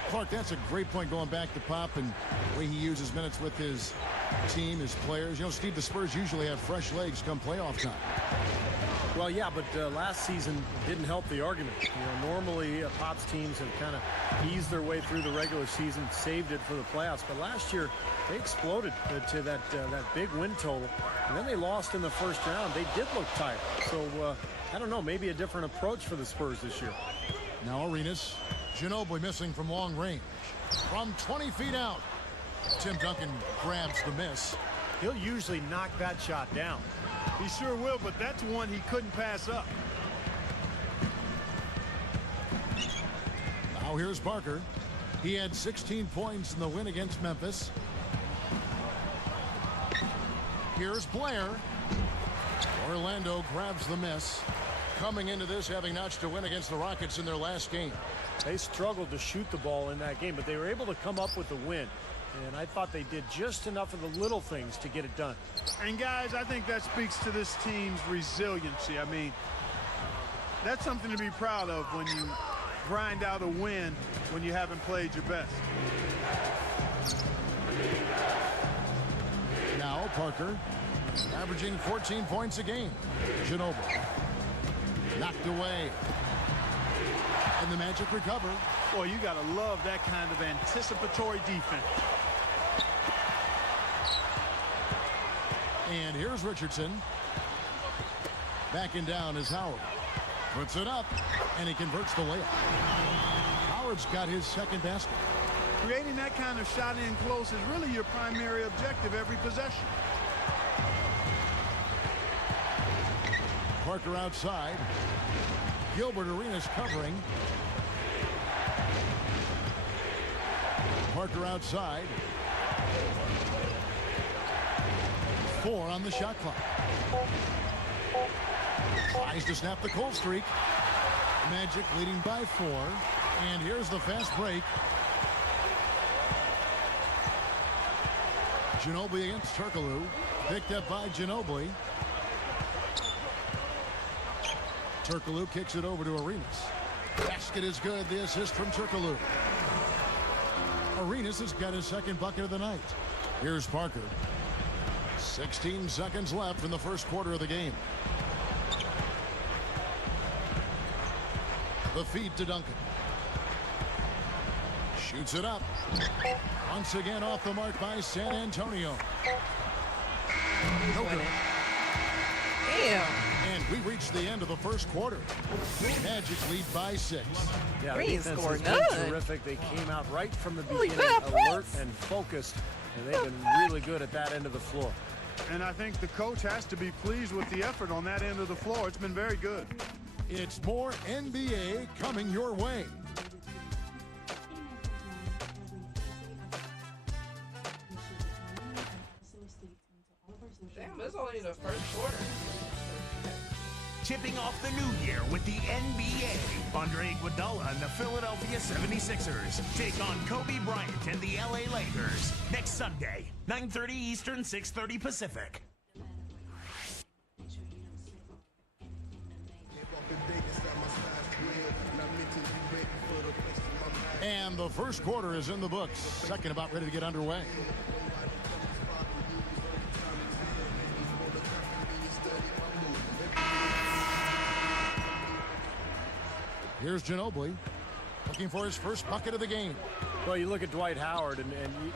Clark, that's a great point going back to Pop and the way he uses minutes with his team, his players. You know, Steve, the Spurs usually have fresh legs come playoff time. Well, yeah, but last season didn't help the argument. You know, normally Pop's teams have kind of eased their way through the regular season, saved it for the playoffs. But last year, they exploded to that big win total. And then they lost in the first round. They did look tired. So, I don't know, maybe a different approach for the Spurs this year. Now Arenas. Ginobili missing from long range. From 20 feet out. Tim Duncan grabs the miss. He'll usually knock that shot down. He sure will, but that's one he couldn't pass up. Now here's Parker. He had 16 points in the win against Memphis. Here's Blair. Orlando grabs the miss. Coming into this, having notched a win against the Rockets in their last game. They struggled to shoot the ball in that game, but they were able to come up with the win. And I thought they did just enough of the little things to get it done. And guys, I think that speaks to this team's resiliency. I mean, that's something to be proud of when you grind out a win when you haven't played your best. Now Parker averaging 14 points a game. Ginobili knocked away. And the Magic recover. Boy, you got to love that kind of anticipatory defense. And here's Richardson. Backing down is Howard. Puts it up, and he converts the layup. Howard's got his second basket. Creating that kind of shot in close is really your primary objective every possession. Parker outside. Gilbert Arenas covering. Parker outside. 4 on the shot clock. Tries to snap the cold streak. Magic leading by 4. And here's the fast break. Ginobili against Turkoglu. Picked up by Ginobili. Turkoglu kicks it over to Arenas. Basket is good. The assist from Turkoglu. Arenas has got his second bucket of the night. Here's Parker. 16 seconds left in the first quarter of the game. The feed to Duncan. Shoots it up. Once again off the mark by San Antonio. No good. Damn. And we reached the end of the first quarter. Magic lead by 6. Yeah, Green defense has scored been none. terrific. They came out right from the Holy beginning, crap, alert what? and focused, and they've been really good at that end of the floor. And I think the coach has to be pleased with the effort on that end of the floor. It's been very good. It's more NBA coming your way. Damn, this is only the first quarter. Tipping off the new year with the NBA. Andre Iguodala and the Philadelphia 76ers take on Kobe Bryant and the LA Lakers next Sunday, 9:30 Eastern, 6:30 Pacific. And the first quarter is in the books. Second about ready to get underway. Here's Ginobili looking for his first bucket of the game. Well, you look at Dwight Howard, and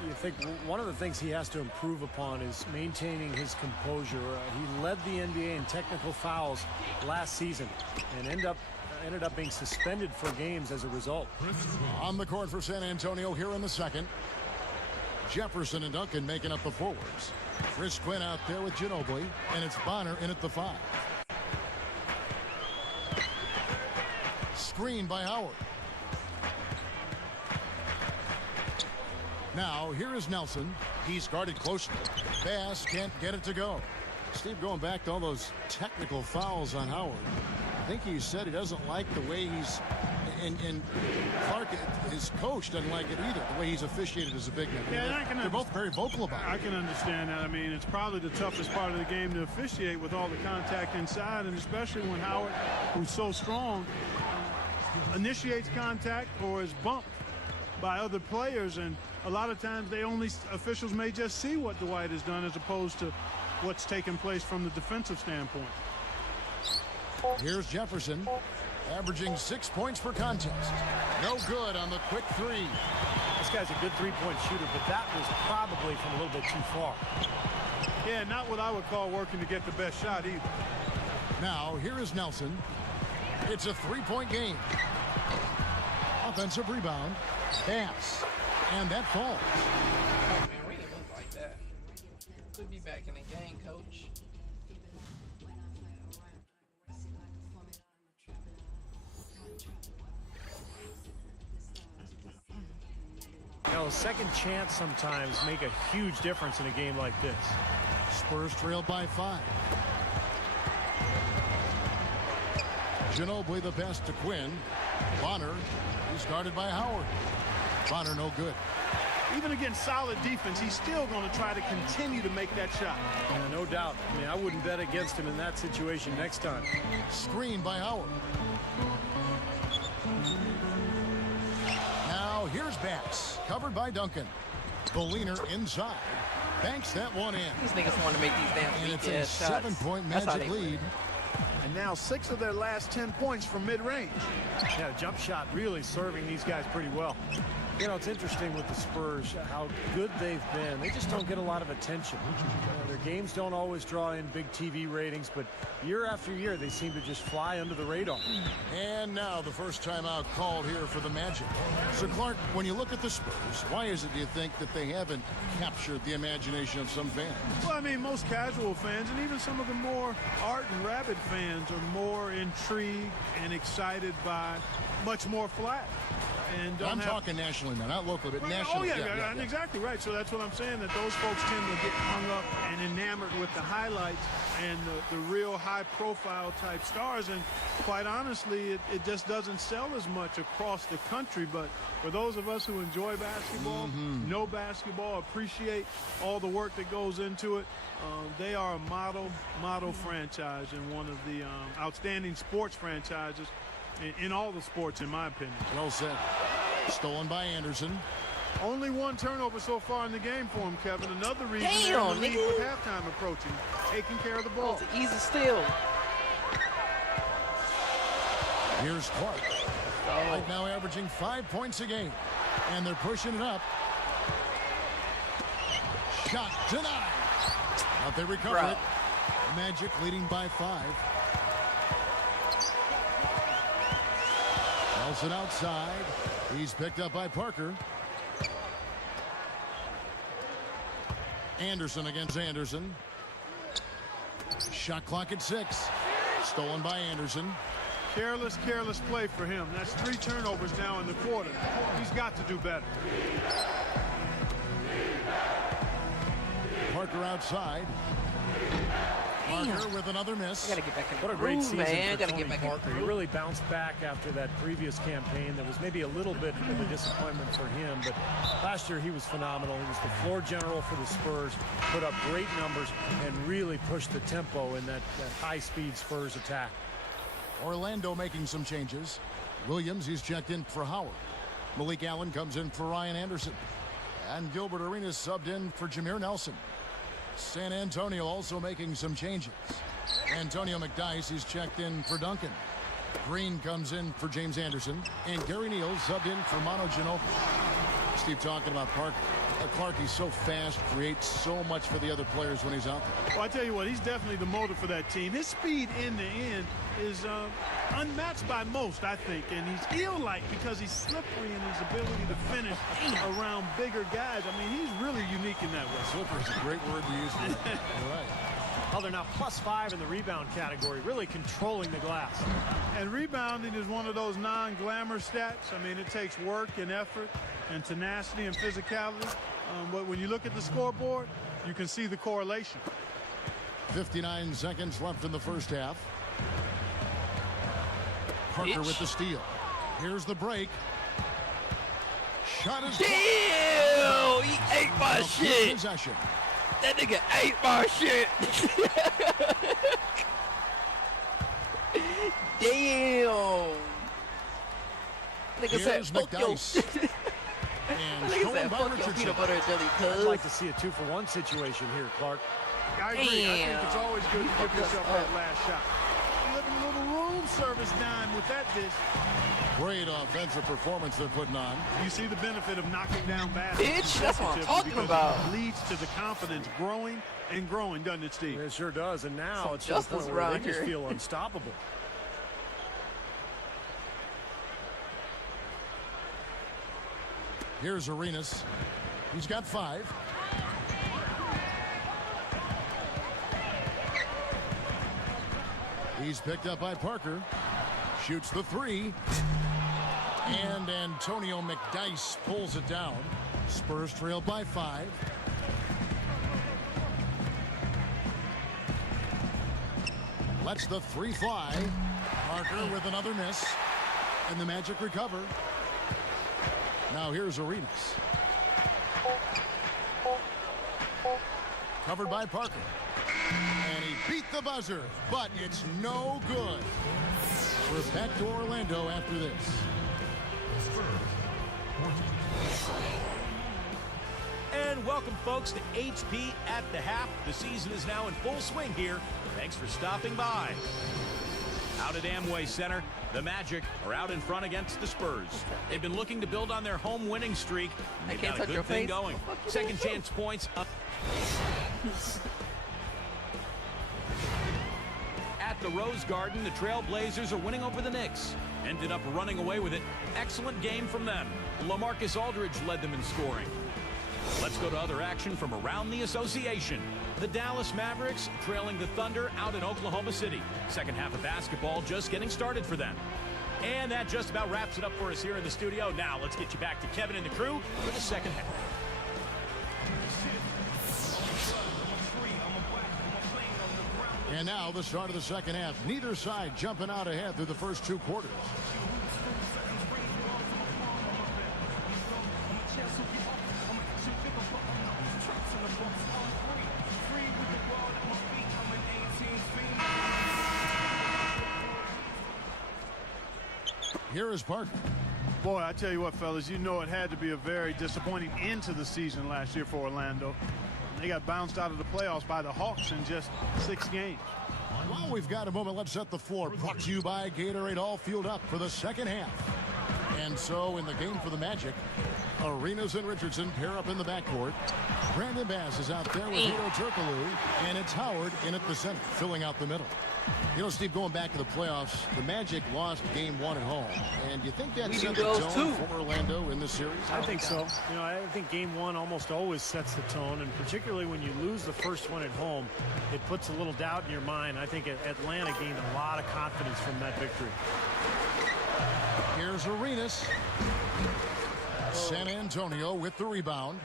you think one of the things he has to improve upon is maintaining his composure. He led the NBA in technical fouls last season and ended up being suspended for games as a result. On the court for San Antonio here in the second. Jefferson and Duncan making up the forwards. Chris Quinn out there with Ginobili, and it's Bonner in at the 5. Screen by Howard. Now, here is Nelson. He's guarded closely. Bass can't get it to go. Steve, going back to all those technical fouls on Howard, I think he said he doesn't like the way he's, and Clark, his coach, doesn't like it either, the way he's officiated as a big man. Yeah, they're both very vocal about it. I can understand that. I mean, it's probably the toughest part of the game to officiate with all the contact inside, and especially when Howard, who's so strong, initiates contact or is bumped by other players, and a lot of times officials may just see what Dwight has done as opposed to what's taking place from the defensive standpoint. Here's Jefferson, averaging 6 points per contest. No good on the quick 3. This guy's a good three-point shooter, but that was probably from a little bit too far. Yeah, not what I would call working to get the best shot either. Now, here is Nelson. It's a 3-point game. Offensive rebound. Pass. And that falls. Oh, man, we didn't look like that. Could be back in the game, coach. You know, a second chance sometimes make a huge difference in a game like this. Spurs trailed by 5. Ginobili the pass to Quinn. Bonner, he's guarded by Howard. Bonner no good. Even against solid defense, he's still going to try to continue to make that shot. Yeah, no doubt. I mean, I wouldn't bet against him in that situation next time. Screen by Howard. Now here's Banks, covered by Duncan. The leaner inside. Banks that one in. These niggas want to make these damn And it's weak-ass a shots. 7-point That's how Magic they lead. win. And now 6 of their last 10 points from mid-range. Yeah, jump shot really serving these guys pretty well. You know, it's interesting with the Spurs how good they've been. They just don't get a lot of attention. Their games don't always draw in big TV ratings, but year after year, they seem to just fly under the radar. And now the first timeout called here for the Magic. So, Clark, when you look at the Spurs, why is it, do you think, that they haven't captured the imagination of some fans? Well, I mean, most casual fans and even some of the more ardent, rabid fans are more intrigued and excited by much more flash. and don't I'm have... talking nationally now, not locally, but Right. nationally. Oh, yeah, exactly right. So that's what I'm saying, that those folks tend to get hung up and enamored with the highlights and the real high-profile type stars. And quite honestly, it just doesn't sell as much across the country. But for those of us who enjoy basketball, know basketball, appreciate all the work that goes into it, they are a model franchise and one of the outstanding sports franchises in all the sports, in my opinion. Well said. Stolen by Anderson. Only one turnover so far in the game for him, Kevin. Another reason they're in Damn, the lead nigga. with halftime approaching, taking care of the ball. It's an easy steal. Here's Clark. Right now averaging 5 points a game. And they're pushing it up. Shot denied. But they recover Bro. it. Magic leading by 5. Nelson outside. He's picked up by Parker. Anderson against Anderson. Shot clock at 6. Stolen by Anderson. Careless play for him. That's 3 turnovers now in the quarter. He's got to do better. Parker outside. Parker with another miss. I gotta get back in the What a great groove, season man. for Gotta Tony get back Parker. in the He really bounced back after that previous campaign. There was maybe a little bit of a disappointment for him, but last year he was phenomenal. He was the floor general for the Spurs, put up great numbers, and really pushed the tempo in that high-speed Spurs attack. Orlando making some changes. Williams, he's checked in for Howard. Malik Allen comes in for Ryan Anderson. And Gilbert Arenas subbed in for Jameer Nelson. San Antonio also making some changes. Antonio McDyess, he's checked in for Duncan. Green comes in for James Anderson. And Gary Neal subbed in for Manu Ginobili. Steve talking about Parker. Clark, he's so fast, creates so much for the other players when he's out there. Well, I tell you what, he's definitely the motor for that team. His speed in the end is unmatched by most, I think. And he's eel-like because he's slippery in his ability to finish around bigger guys. I mean, he's really unique in that way. Slippery is a great word to use. You're right. Well, they're now +5 in the rebound category, really controlling the glass. And rebounding is one of those non-glamour stats. I mean, it takes work and effort and tenacity and physicality. But when you look at the scoreboard, you can see the correlation. 59 seconds left in the first half. Parker with the steal. Here's the break. Shot is Damn! He ate my shit. Possession. That nigga ate my shit. Damn. Nigga said, Here's fuck your McDyess. And Nigga stolen said, by fuck your Richardson. peanut butter and jelly, I'd cuz. like to see a 2-for-1 situation here, Clark. I agree. I think Damn. it's always good to give yourself that last shot. Living a little room service dime with that dish. Great offensive performance they're putting on. You see the benefit of knocking down baskets. Bitch, that's what I'm consecutively talking because about. It leads to the confidence growing and growing, doesn't it, Steve? It sure does, and now Some it's to the point justice where they around just here. feel unstoppable. Here's Arenas. He's got 5. He's picked up by Parker. Shoots the 3. And Antonio McDyess pulls it down. Spurs trail by 5. Lets the 3 fly. Parker with another miss. And the Magic recover. Now here's Arenas. Covered by Parker. And he beat the buzzer, but it's no good. We're back to Orlando after this. And welcome, folks, to HP at the Half. The season is now in full swing here. Thanks for stopping by. Out at Amway Center, the Magic are out in front against the Spurs. They've been looking to build on their home winning streak. And they've can't got a touch good your thing face. going. What the fuck you Second doing? chance points up. At the Rose Garden, the Trailblazers are winning over the Knicks. Ended up running away with it. Excellent game from them. LaMarcus Aldridge led them in scoring. Let's go to other action from around the association. The Dallas Mavericks trailing the Thunder out in Oklahoma City. Second half of basketball just getting started for them. And that just about wraps it up for us here in the studio. Now let's get you back to Kevin and the crew for the second half. And now the start of the second half. Neither side jumping out ahead through the first 2 quarters. Here is Parker. Boy, I tell you what, fellas, you know it had to be a very disappointing end to the season last year for Orlando. They got bounced out of the playoffs by the Hawks in just 6 games. Well, we've got a moment. Let's set the floor. Brought to you by Gatorade, all fueled up for the second half. And so in the game for the Magic, Arenas and Richardson pair up in the backcourt. Brandon Bass is out there with Hedo Turkoglu, and it's Howard in at the center, filling out the middle. You know, Steve, going back to the playoffs, the Magic lost game 1 at home. And do you think that set the tone for Orlando in this series? I think so. You know, I think game 1 almost always sets the tone, and particularly when you lose the first one at home, it puts a little doubt in your mind. I think Atlanta gained a lot of confidence from that victory. Here's Arenas. San Antonio with the rebound.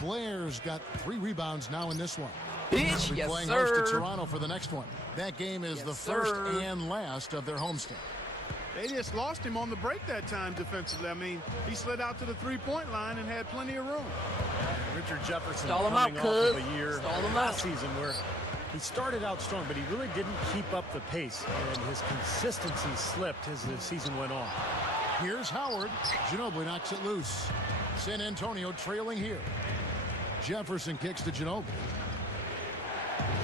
Blair's got 3 rebounds now in this one. Bitch, yes, playing sir. host to Toronto for the next one. That game is the first and last of their homestand. They just lost him on the break that time defensively. I mean, he slid out to the 3-point line and had plenty of room. Richard Jefferson Stall him coming out, off of cuz. a year Stall him last out. season where he started out strong, but he really didn't keep up the pace, and his consistency slipped as the season went on. Here's Howard. Ginobili knocks it loose. San Antonio trailing here. Jefferson kicks to Ginobili.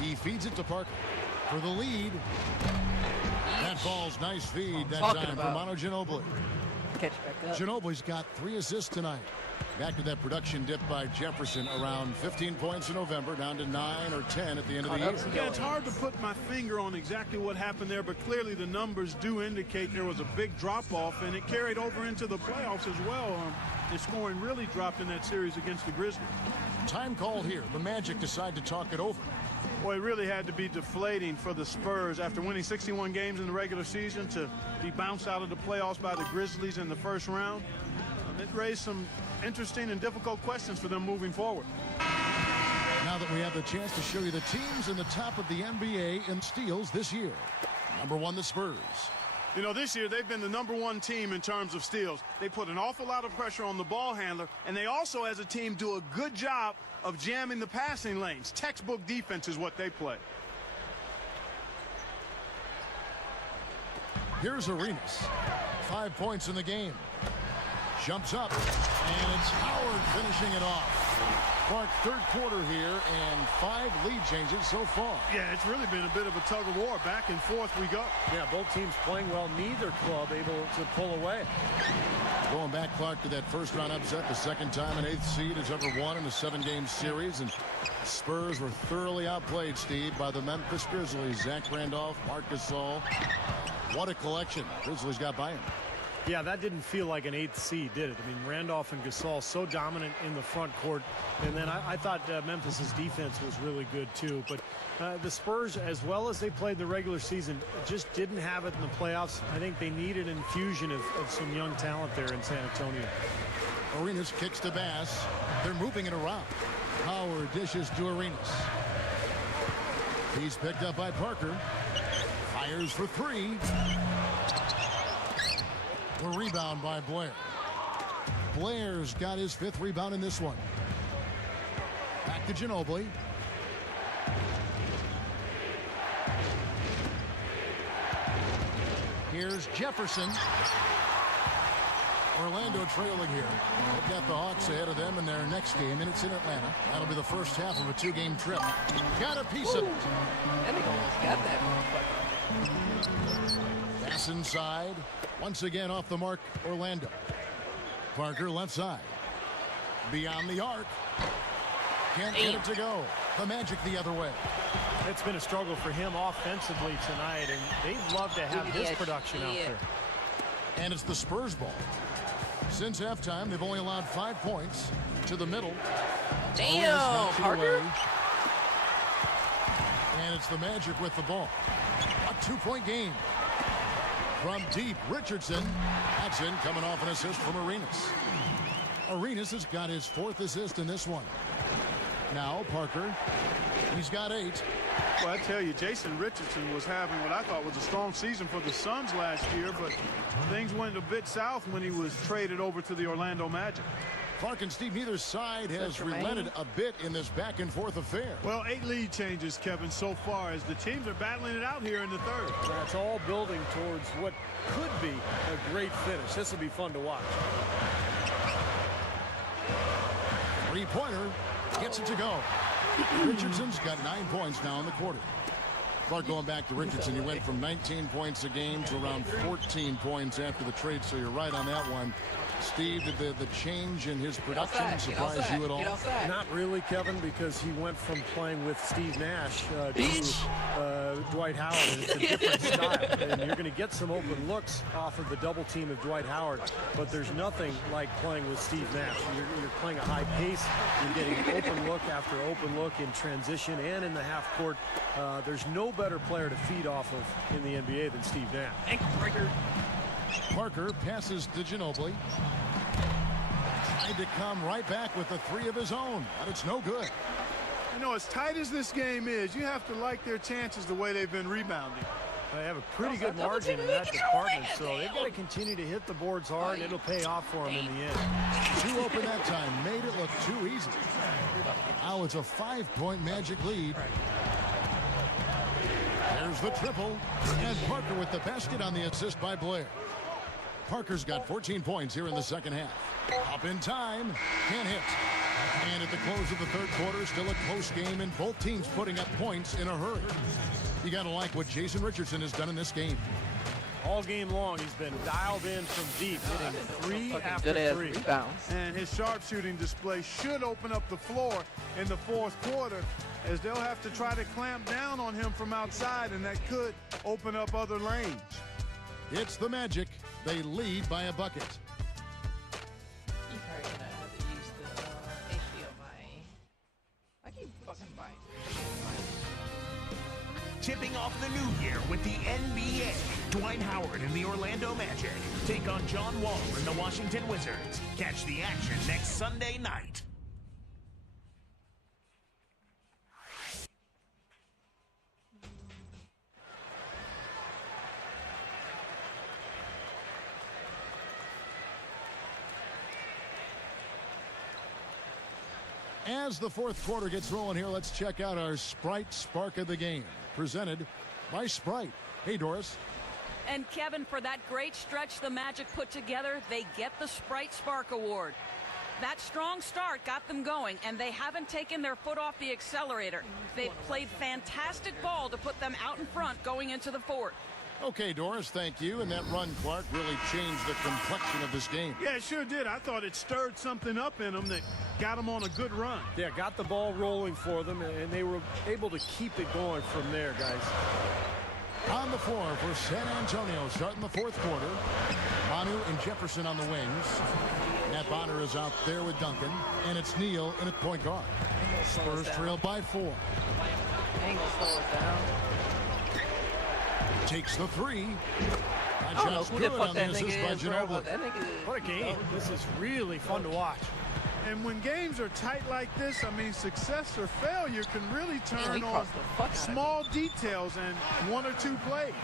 He feeds it to Parker for the lead. That ball's nice feed that time for Manu Ginobili. Catch back up. Ginobili's got 3 assists tonight. Back to that production dip by Jefferson, around 15 points in November, down to 9 or 10 at the end of the year. Yeah, it's hard to put my finger on exactly what happened there, but clearly the numbers do indicate there was a big drop-off, and it carried over into the playoffs as well. The scoring really dropped in that series against the Grizzlies. Time called here. The Magic decide to talk it over. Boy, it really had to be deflating for the Spurs after winning 61 games in the regular season to be bounced out of the playoffs by the Grizzlies in the first round. It raised some interesting and difficult questions for them moving forward. Now that we have the chance to show you the teams in the top of the NBA in steals this year. Number 1, the Spurs. You know, this year they've been the #1 team in terms of steals. They put an awful lot of pressure on the ball handler, and they also, as a team, do a good job of jamming the passing lanes. Textbook defense is what they play. Here's Arenas. 5 points in the game. Jumps up, and it's Howard finishing it off. Clark, 3rd quarter here, and 5 lead changes so far. Yeah, it's really been a bit of a tug of war. Back and forth we go. Yeah, both teams playing well. Neither club able to pull away. Going back, Clark, to that first-round upset, the second time an 8th seed has ever won in a 7-game series, and Spurs were thoroughly outplayed, Steve, by the Memphis Grizzlies. Zach Randolph, Marc Gasol. What a collection Grizzlies got by him. Yeah, that didn't feel like an 8th seed, did it? I mean, Randolph and Gasol so dominant in the front court. And then I thought Memphis's defense was really good, too. But the Spurs, as well as they played the regular season, just didn't have it in the playoffs. I think they needed an infusion of some young talent there in San Antonio. Arenas kicks to Bass. They're moving it around. Howard dishes to Arenas. He's picked up by Parker. Fires for 3. The rebound by Blair. Blair's got his 5th rebound in this one. Back to Ginobili. Here's Jefferson. Orlando trailing here. They've got the Hawks ahead of them in their next game, and it's in Atlanta. That'll be the first half of a 2-game trip. Got a piece of it. That nigga almost got that motherfucker. Pass inside. Once again off the mark, Orlando. Parker left side. Beyond the arc. Can't get it to go. The Magic the other way. It's been a struggle for him offensively tonight, and they'd love to have his production out there. And it's the Spurs ball. Since halftime, they've only allowed 5 points to the middle. Damn, Parker. And it's the Magic with the ball. A 2-point game. From deep, Richardson. That's in, coming off an assist from Arenas. Arenas has got his 4th assist in this one. Now Parker. He's got 8. Well, I tell you, Jason Richardson was having what I thought was a strong season for the Suns last year, but things went a bit south when he was traded over to the Orlando Magic. Clark and Steve, neither side has relented a bit in this back-and-forth affair. Well, 8 lead changes, Kevin, so far as the teams are battling it out here in the 3rd. That's all building towards what could be a great finish. This will be fun to watch. Three-pointer. Gets it to go. Richardson's got 9 points now in the quarter. Clark, going back to Richardson, he went from 19 points a game to around 14 points after the trade, so you're right on that one. Steve, did the change in his production surprise you at all? Not really, Kevin, because he went from playing with Steve Nash to Dwight Howard. And it's a different style, and you're going to get some open looks off of the double team of Dwight Howard, but there's nothing like playing with Steve Nash. You're playing a high pace. You're getting open look after open look in transition and in the half court. There's no better player to feed off of in the NBA than Steve Nash. Ankle breaker. Parker passes to Ginobili. Tried to come right back with the 3 of his own, but it's no good. You know, as tight as this game is, you have to like their chances the way they've been rebounding. They have a pretty good margin in that department, so they've got to continue to hit the boards hard, and it'll pay off for them in the end. Too open that time, made it look too easy. Now it's a 5-point Magic lead. There's the triple, and Parker with the basket on the assist by Blair. Parker's got 14 points here in the second half. Up in time, can't hit. And at the close of the 3rd quarter, still a close game, and both teams putting up points in a hurry. You got to like what Jason Richardson has done in this game. All game long, he's been dialed in from deep, hitting 3 after 3. And his sharpshooting display should open up the floor in the 4th quarter, as they'll have to try to clamp down on him from outside, and that could open up other lanes. It's the Magic. They lead by a bucket. You're probably gonna have to use the HDMI. I keep fucking buying. Tipping off the new year with the NBA. Dwight Howard and the Orlando Magic take on John Wall and the Washington Wizards. Catch the action next Sunday night. As the 4th quarter gets rolling here, let's check out our Sprite Spark of the Game, presented by Sprite. Hey, Doris. And Kevin, for that great stretch the Magic put together, they get the Sprite Spark Award. That strong start got them going, and they haven't taken their foot off the accelerator. They've played fantastic ball to put them out in front going into the 4th. Okay, Doris, thank you. And that run, Clark, really changed the complexion of this game. Yeah, it sure did. I thought it stirred something up in them that got them on a good run. Yeah, got the ball rolling for them, and they were able to keep it going from there, guys. On the floor for San Antonio, starting the 4th quarter. Manu and Jefferson on the wings. Matt Bonner is out there with Duncan, and it's Neal in at point guard. Spurs trail by 4. Angle slows down. Takes the 3. I don't know who the fuck that nigga is, bro, but that nigga... What a game. This is really fun to watch. And when games are tight like this, I mean, success or failure can really turn on small details and 1 or 2 plays.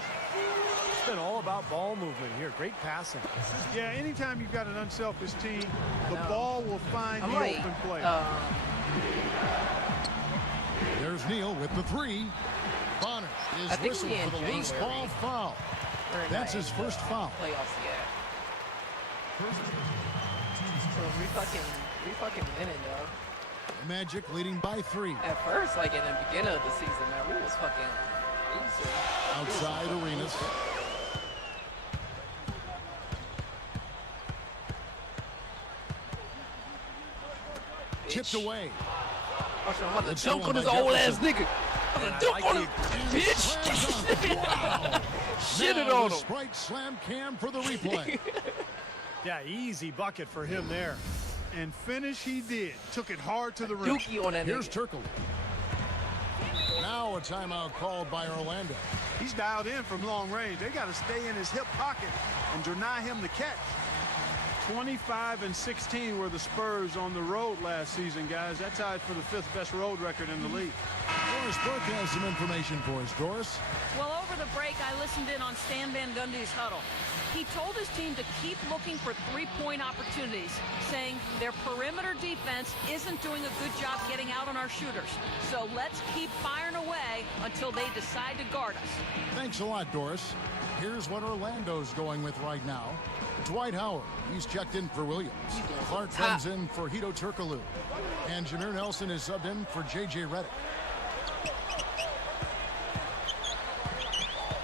It's been all about ball movement here. Great passing. Yeah, anytime you've got an unselfish team, the ball will find the open play. There's Neal with the 3. Bonner is whistled for the loose ball foul. That's his first foul. Playoffs, yeah. So we fucking winning, though. Magic leading by 3. At first, like in the beginning of the season, man, we was fucking easy. Outside Arenas. Chipped away. I'm about to dunk on his old ass nigga. I'm gonna dunk on him, bitch. Wow. Shitted on him. Sprite slam cam for the replay. Yeah, easy bucket for him there. And finish he did. Took it hard to the rim. Dookie on that Here's Turkle. Now a timeout called by Orlando. He's dialed in from long range. They got to stay in his hip pocket and deny him the catch. 25-16 were the Spurs on the road last season, guys. That tied for the 5th best road record in the league. Doris Burke has some information for us. Doris? Well, over the break, I listened in on Stan Van Gundy's huddle. He told his team to keep looking for three-point opportunities, saying their perimeter defense isn't doing a good job getting out on our shooters. So let's keep firing away until they decide to guard us. Thanks a lot, Doris. Here's what Orlando's going with right now. Dwight Howard, he's checked in for Williams. Clark comes in for Hito Turkoglu. And Jameer Nelson is subbed in for J.J. Redick.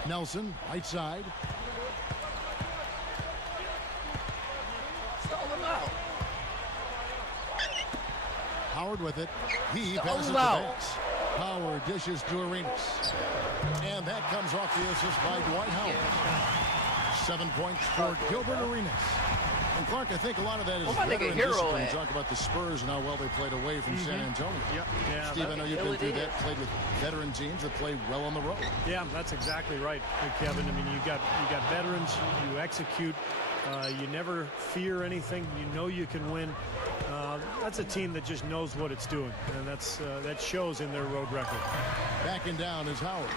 Nelson, right side. Howard with it. He passes to Banks. Howard dishes to Arenas. And that comes off the assist by Dwight Howard. 7 points for Gilbert Arenas. And Clark, I think a lot of that is veteran discipline. Talk about the Spurs and how well they played away from San Antonio. Yep. Yeah, Steve, I know you've been through that, played with veteran teams that play well on the road. Yeah, that's exactly right, Kevin. I mean, you got veterans, you execute, you never fear anything, you know you can win. That's a team that just knows what it's doing, and that shows in their road record. Backing down is Howard.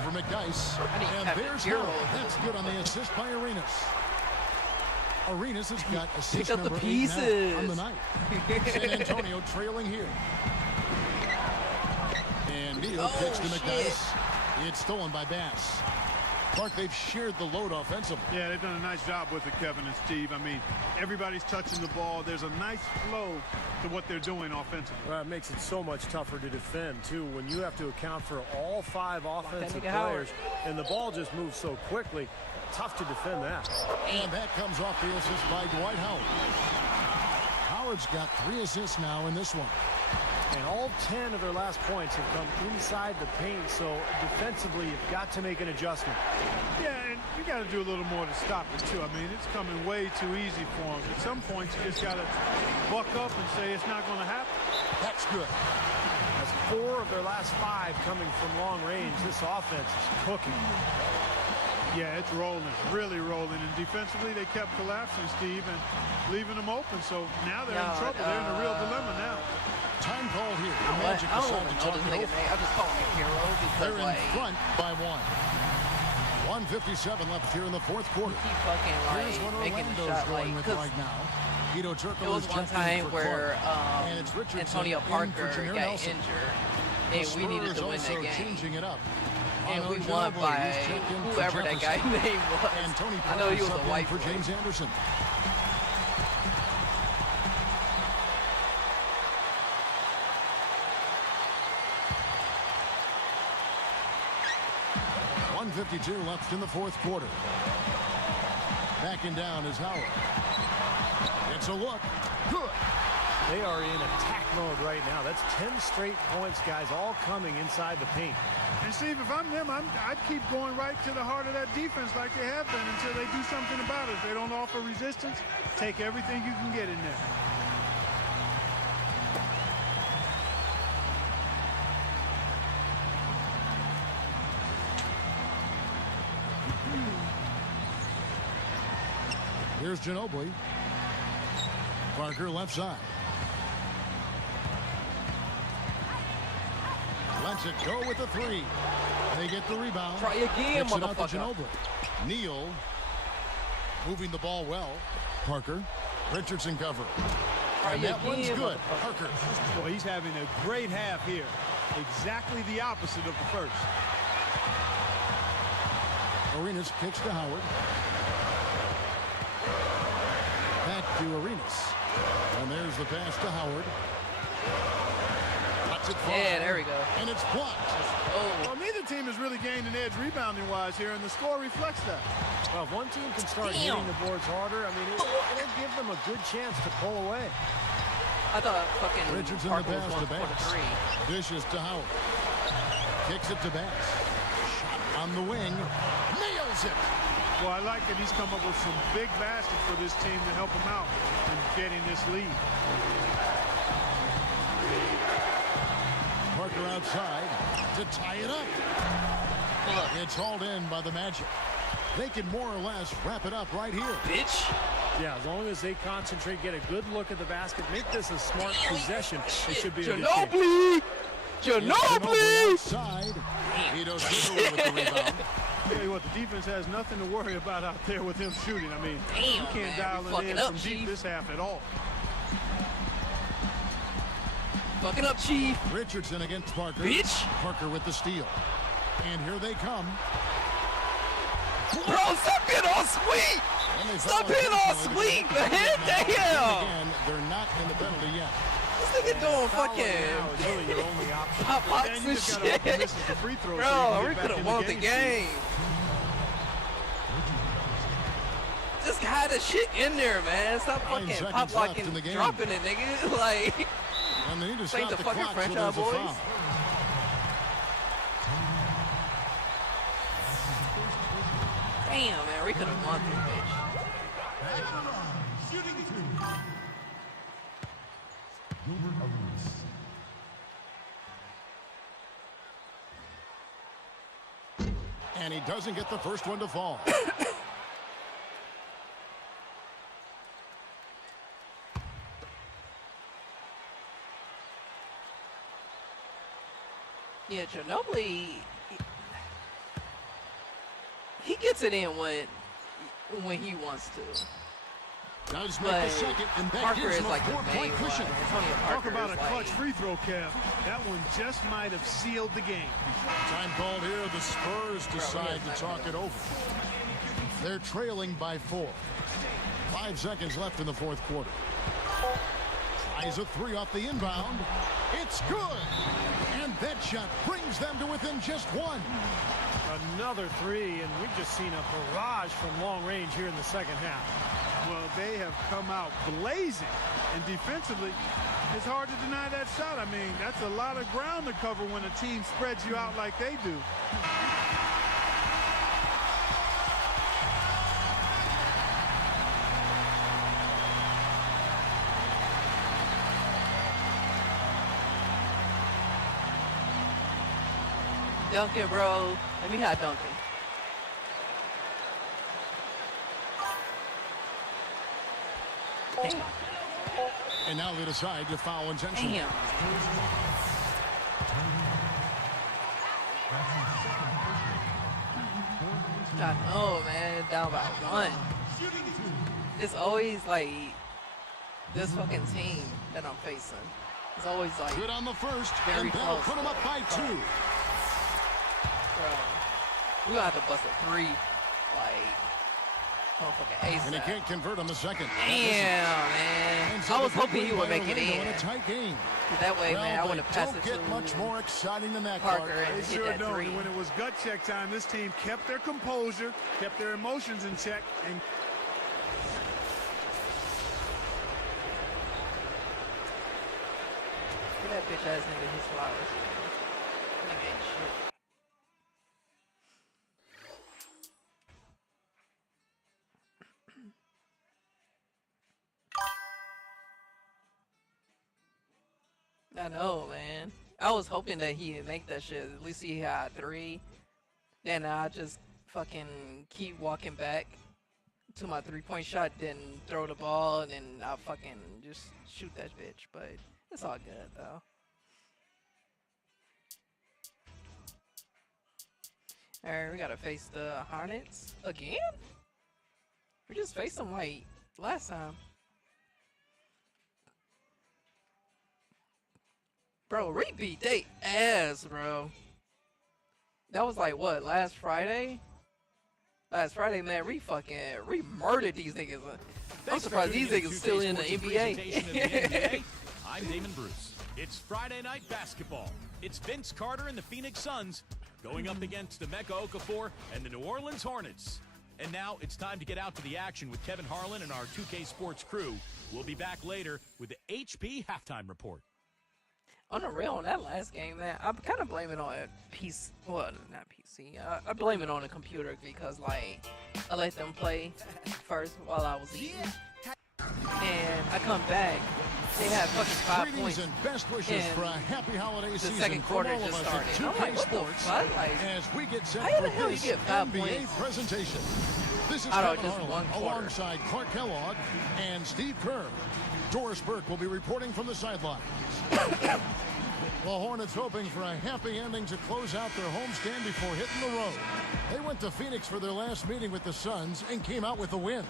Over McDyess. And there's Howard. That's good on the assist by Arenas. Arenas has got assist number 8 now on the night. San Antonio trailing here. And Neal kicks to McDyess. It's stolen by Bass. Clark, they've shared the load offensively. Yeah, they've done a nice job with it, Kevin and Steve. I mean, everybody's touching the ball. There's a nice flow to what they're doing offensively. Well, it makes it so much tougher to defend, too, when you have to account for all 5 offensive players, and the ball just moves so quickly. Tough to defend that. And that comes off the assist by Dwight Howard. Howard's got 3 assists now in this one. And all 10 of their last points have come inside the paint, so defensively you've got to make an adjustment. Yeah, and you got to do a little more to stop it, too. I mean, it's coming way too easy for them. At some points, you just got to buck up and say it's not going to happen. That's good. That's 4 of their last 5 coming from long range. This offense is cooking. Yeah, it's rolling, really rolling. And defensively, they kept collapsing, Steve, and leaving them open. So now they're in trouble. They're in a real dilemma now. Time call here. The Magic I decide don't to know talk this it nigga's over. name. I'm just calling him Hero because, They're in like, front by 1. 1:57 left here in the 4th quarter. he fucking, like, Here's what making the Orlando's shot, going like, with 'cause right now. Hito Turkoglu it was one time where and it's Richardson Antonio in Parker for Jameer got Nelson. injured, The and we needed Spurs to win also that game. changing it up. And On we Ginobili, won by he's checked in for whoever that Jefferson. guy's name was. And Tony I know he was Parker a subbed white in for boy. James Anderson. .152 left in the 4th quarter. Backing down is Howard. It's a look. Good. They are in attack mode right now. That's 10 straight points, guys, all coming inside the paint. And Steve, if I'm them, I'd keep going right to the heart of that defense like they have been until they do something about it. If they don't offer resistance, take everything you can get in there. Here's Ginobili. Parker left side. Lets it go with the 3. They get the rebound. Try again, Kicks it out to motherfucker. Ginobili. Neal moving the ball well. Parker. Richardson cover. And that one's good. Parker. Well, he's having a great half here. Exactly the opposite of the first. Arenas kicks to Howard. Back to Arenas. And there's the pass to Howard. Cuts it far. Yeah, there we go. And it's blocked. Well, neither team has really gained an edge rebounding-wise here, and the score reflects that. Well, if one team can start hitting the boards harder, I mean, it'll give them a good chance to pull away. I thought fucking Richardson Parker the was pass to going for the Banks. 3. Dishes to Howard. Kicks it to Bass. Shot on the wing. Nails it. Well, I like that he's come up with some big baskets for this team to help him out in getting this lead. Parker outside to tie it up. fuck? It's hauled in by the Magic. They can more or less wrap it up right here. Bitch. Yeah, as long as they concentrate, get a good look at the basket, make this a smart possession, it should be a good game. Ginobili! Ginobili! Outside. Hedo Shizuo with the rebound. Tell you what, the defense has nothing to worry about out there with him shooting. I mean, Damn, you can't man, dial you it fucking in up, from deep Chief. this half at all. Fucking up, Chief. Richardson against Parker. Bitch. Parker with the steal. And here they come. Bro, stop being all sweet! And they Stop foul being all intentionally. sweet, man! And Damn! again, they're not in the penalty yet. This nigga doing Fouling now fucking is really your only option. pop locks Then and you just gotta shit. hope he misses the free throw so you Bro, can we get back could have in won the speed. game. Just had the shit in there, man. Stop 9 fucking seconds pop left locking, in the game. dropping it, nigga. Like, And they need to this ain't stop the the fucking clock so franchise there's a boys. foul. Damn, man, we could have won this bitch. And he doesn't get the first one to fall. Yeah, Ginobili, he gets it in when he wants to. Does make But the second, and that Parker gives is him a like the main 4-point one. cushion. Antonio Talk Parker about a is clutch like, free throw, Kev. That one just might have sealed the game. Time called here. The Spurs decide to talk it over. They're trailing by 4. 5 seconds left in the fourth quarter. Tries a 3 off the inbound. It's good. And that shot brings them to within just 1. Another 3, and we've just seen a barrage from long range here in the second half. Well, they have come out blazing, and defensively, it's hard to deny that shot. I mean, that's a lot of ground to cover when a team spreads you out like they do. Duncan, bro. Let me have Duncan. Damn. And now they decide to foul intentionally. Damn. I know, man. Down by 1. It's always like this fucking team that I'm facing. It's always like Good on the first, very and they'll close. put them up by 2. Bro, we gonna have to bust a 3. Like, motherfucking ace. And he can't convert on the second. Damn, man. And so I was the big hoping he lead would by make it Orlando in. a tight game. That way, Well, man, I they would have passed don't it get to much more exciting than that, Parker Clark. and They hit sure that don't. 3. And when it was gut check time, this team kept their composure, kept their emotions in check, and Get that bitch ass nigga his flowers. Nigga ain't shit. I know, man. I was hoping that he'd make that shit. At least he had 3. Then I just fucking keep walking back to my 3-point shot, then throw the ball, and then I fucking just shoot that bitch. But it's all good, though. Alright, we gotta face the Hornets again? We just faced them like last time. Bro, we beat they ass, bro. That was like what, last Friday? Last Friday, man, we murdered these niggas. I'm Thanks for surprised these tuning in niggas to still 2K in the Sports' NBA. presentation of the NBA. I'm Damon Bruce. It's Friday night basketball. It's Vince Carter and the Phoenix Suns going up against Emeka Okafor and the New Orleans Hornets. And now it's time to get out to the action with Kevin Harlan and our 2K Sports crew. We'll be back later with the HP halftime report. On the real, on that last game, man, I'm kind of blaming on PC. Well, not PC. I blame it on the computer because, like, I let them play first while I was eating. And I come back, They had fucking 5 Greetings points. and best wishes for a happy holiday season second from quarter all of just us started. at I'm 2K like, what the Sports fuck? Like, as we get set how for the hell you this get 5 NBA points? presentation. This is I don't Kevin know, just Harlan one quarter. alongside Clark Kellogg and Steve Kerr. Doris Burke will be reporting from the sidelines. The Hornets hoping for a happy ending to close out their homestand before hitting the road. They went to Phoenix for their last meeting with the Suns and came out with a win.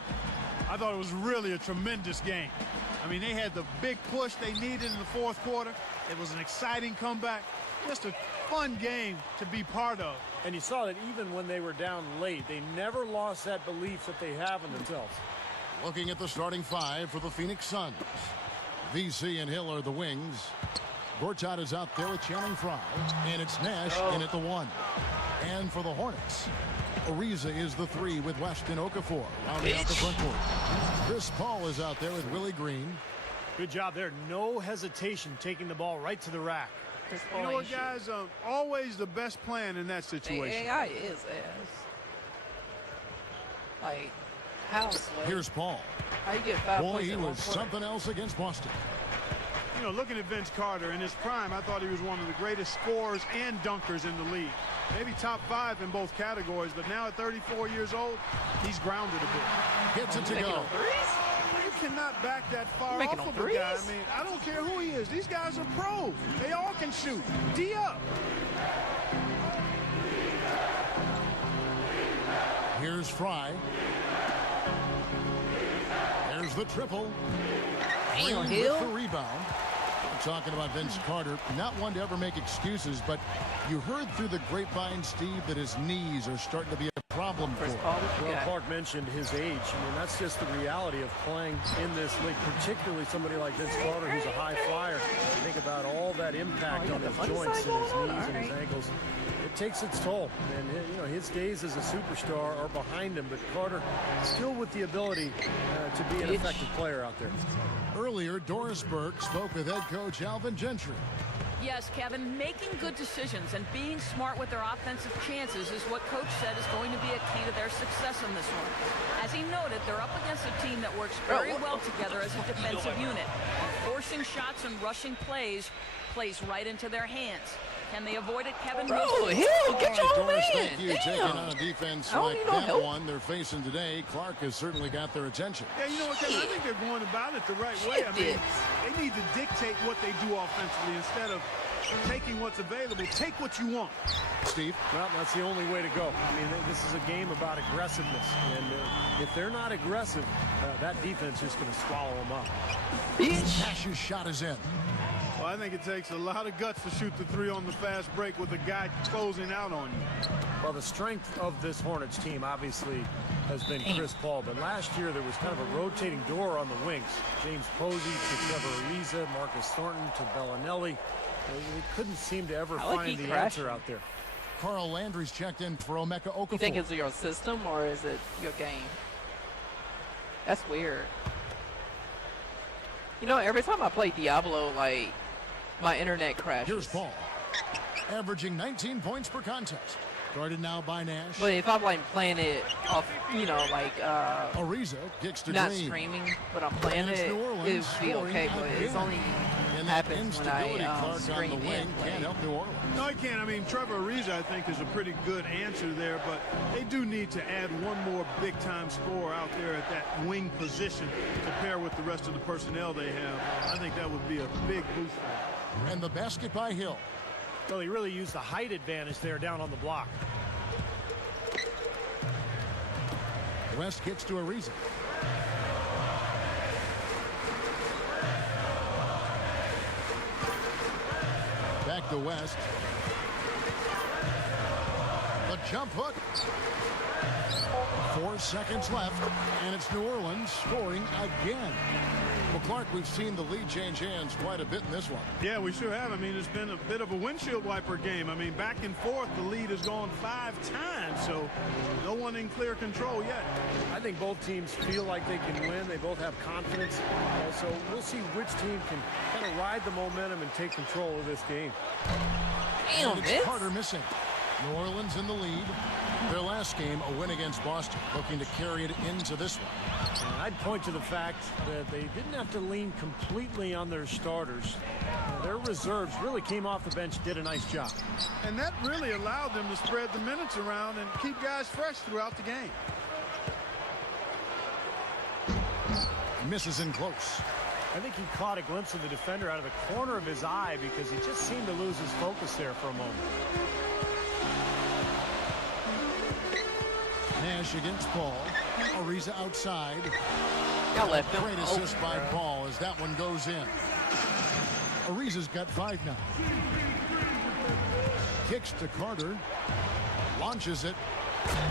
I thought it was really a tremendous game. I mean, they had the big push they needed in the fourth quarter. It was an exciting comeback. Just a fun game to be part of. And you saw that even when they were down late, they never lost that belief that they have in themselves. Looking at the starting five for the Phoenix Suns. VC and Hill are the wings. Gortat is out there with Channing Frye. And it's Nash in at the 1. And for the Hornets, Ariza is the 3 with Weston Okafor rounding out the front court. Chris Paul is out there with Willie Green. Good job there. No hesitation taking the ball right to the rack. You know what, guys? Always the best plan in that situation. AI is ass. Like, how slow? Here's Paul. How you get 5 Boy, points he in one was quarter? something else against Boston. You know, looking at Vince Carter in his prime, I thought he was one of the greatest scorers and dunkers in the league. Maybe top 5 in both categories, but now at 34 years old, he's grounded a bit. Gets it to Making go. them threes? You cannot back that far Making off them of a guy. threes? I mean, I don't care who he is. These guys are pros. They all can shoot. D up. Here's Frye. There's the triple. Damn, Green Hill. with the rebound. We're talking about Vince Carter, not one to ever make excuses, but you heard through the grapevine, Steve, that his knees are starting to be a problem for him. Well, Clark mentioned his age. I mean, that's just the reality of playing in this league, particularly somebody like Vince Carter, who's a high flyer. Think about all that impact on his joints and his knees and his ankles. It takes its toll, and you know his days as a superstar are behind him. But Carter, still with the ability to be an effective player out there. Earlier, Doris Burke spoke with head coach Alvin Gentry. Yes, Kevin, making good decisions and being smart with their offensive chances is what Coach said is going to be a key to their success in this one. As he noted, they're up against a team that works very well together as a defensive unit. Forcing shots and rushing plays right into their hands. Can they avoid it, Kevin? Bro, Hill, get your Doris, man. thank you. Damn. Taking on a defense I don't like need no that help. one they're facing today, Clark has certainly got their attention. Yeah, you know what, Kevin? I think they're going about it the right way. I mean, they need to dictate what they do offensively instead of taking what's available. Take what you want. Steve? Well, that's the only way to go. I mean, this is a game about aggressiveness. And if they're not aggressive, that defense is going to swallow them up. Nash's shot is in. Well, I think it takes a lot of guts to shoot the 3 on the fast break with a guy closing out on you. Well, the strength of this Hornets team obviously has been Chris Paul, but last year there was kind of a rotating door on the wings. James Posey to Trevor Ariza, Marcus Thornton to Bellinelli. They couldn't seem to ever find the answer out there. Carl Landry's checked in for Emeka Okafor. You think it's your system or is it your game? That's weird. You know, every time I play Diablo, like, my internet crashes. Here's Paul, averaging 19 points per contest. Guarded now by Nash. But if I'm like playing it off, you know, like Ariza kicks to not Green. streaming, but I'm playing And it's it, New Orleans it would be scoring okay. But it's again. only And that happens when instability, I Clark on stream the wing and play. can't help New Orleans. No, I can't. I mean, Trevor Ariza, I think, is a pretty good answer there, but they do need to add one more big-time scorer out there at that wing position to pair with the rest of the personnel they have. I think that would be a big boost for them. And the basket by Hill. Well, he really used the height advantage there down on the block. West gets to Ariza. Back to West. The jump hook. 4 seconds left, and it's New Orleans scoring again. Well, Clark, we've seen the lead change hands quite a bit in this one. Yeah, we sure have. I mean, it's been a bit of a windshield wiper game. I mean, back and forth, the lead has gone 5 times, so no one in clear control yet. I think both teams feel like they can win. They both have confidence. So we'll see which team can kind of ride the momentum and take control of this game. Damn, And it's Vince. Carter missing. New Orleans in the lead. Their last game, a win against Boston, looking to carry it into this one. And I'd point to the fact that they didn't have to lean completely on their starters. Their reserves really came off the bench, did a nice job. And that really allowed them to spread the minutes around and keep guys fresh throughout the game. Misses in close. I think he caught a glimpse of the defender out of the corner of his eye because he just seemed to lose his focus there for a moment. Nash against Paul. Ariza outside. Y'all left him. Great assist by Paul as that one goes in. Ariza's got 5 now. Kicks to Carter. Launches it.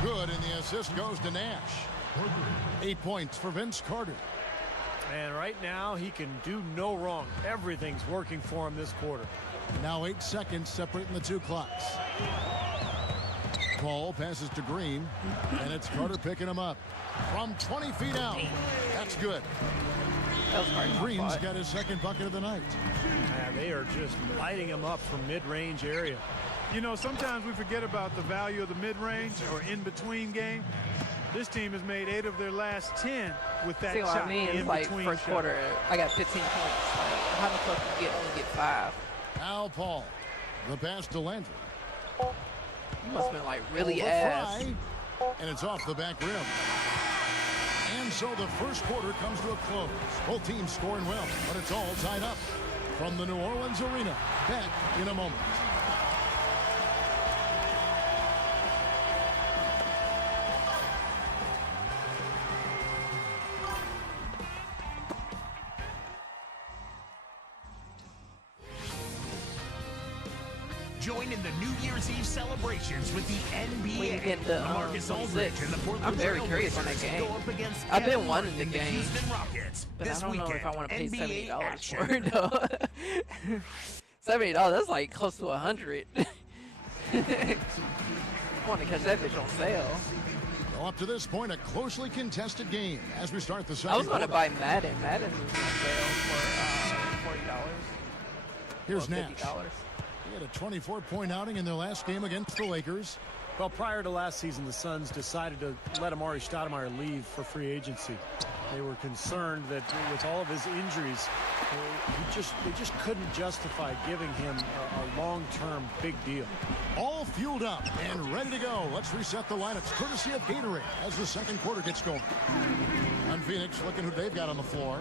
Good, and the assist goes to Nash. 8 points for Vince Carter. And right now, he can do no wrong. Everything's working for him this quarter. Now 8 seconds separating the two clocks. Paul passes to Green, and it's Carter picking him up from 20 feet out. That's good. Green's got his second bucket of the night. They are just lighting him up from mid-range area. You know, sometimes we forget about the value of the mid-range or in-between game. This team has made 8 of their last 10 with that See what shot I mean? in It's like between first shot. quarter, I got 15 points. Like, how the fuck you only get 5? Al Paul. The pass to Landry. You must have been like really Over ass. Fry, and it's off the back rim. And so the first quarter comes to a close. Both teams scoring well, but it's all tied up. From the New Orleans Arena, back in a moment. Join in the New Year's Eve celebrations with the NBA. We get the Marcus 26. Aldridge and the Portland I'm very Trail curious on that Blazers game. go up against I've been Kevin wanting Martin the and the game, Houston Rockets. but This I don't know weekend, if I want to pay NBA $70 action. for it though. $70, that's like close to 100. I want to catch that bitch on sale. Well, up to this point, a closely contested game as we start the second I was going to quarter. buy Madden. Madden was on sale for $40. Here's Well, Nash. $50. He had a 24-point outing in their last game against the Lakers. Well, prior to last season, the Suns decided to let Amari Stoudemire leave for free agency. They were concerned that with all of his injuries, they just couldn't justify giving him a long-term big deal. All fueled up and ready to go. Let's reset the lineups courtesy of Gatorade as the second quarter gets going. On Phoenix, looking who they've got on the floor.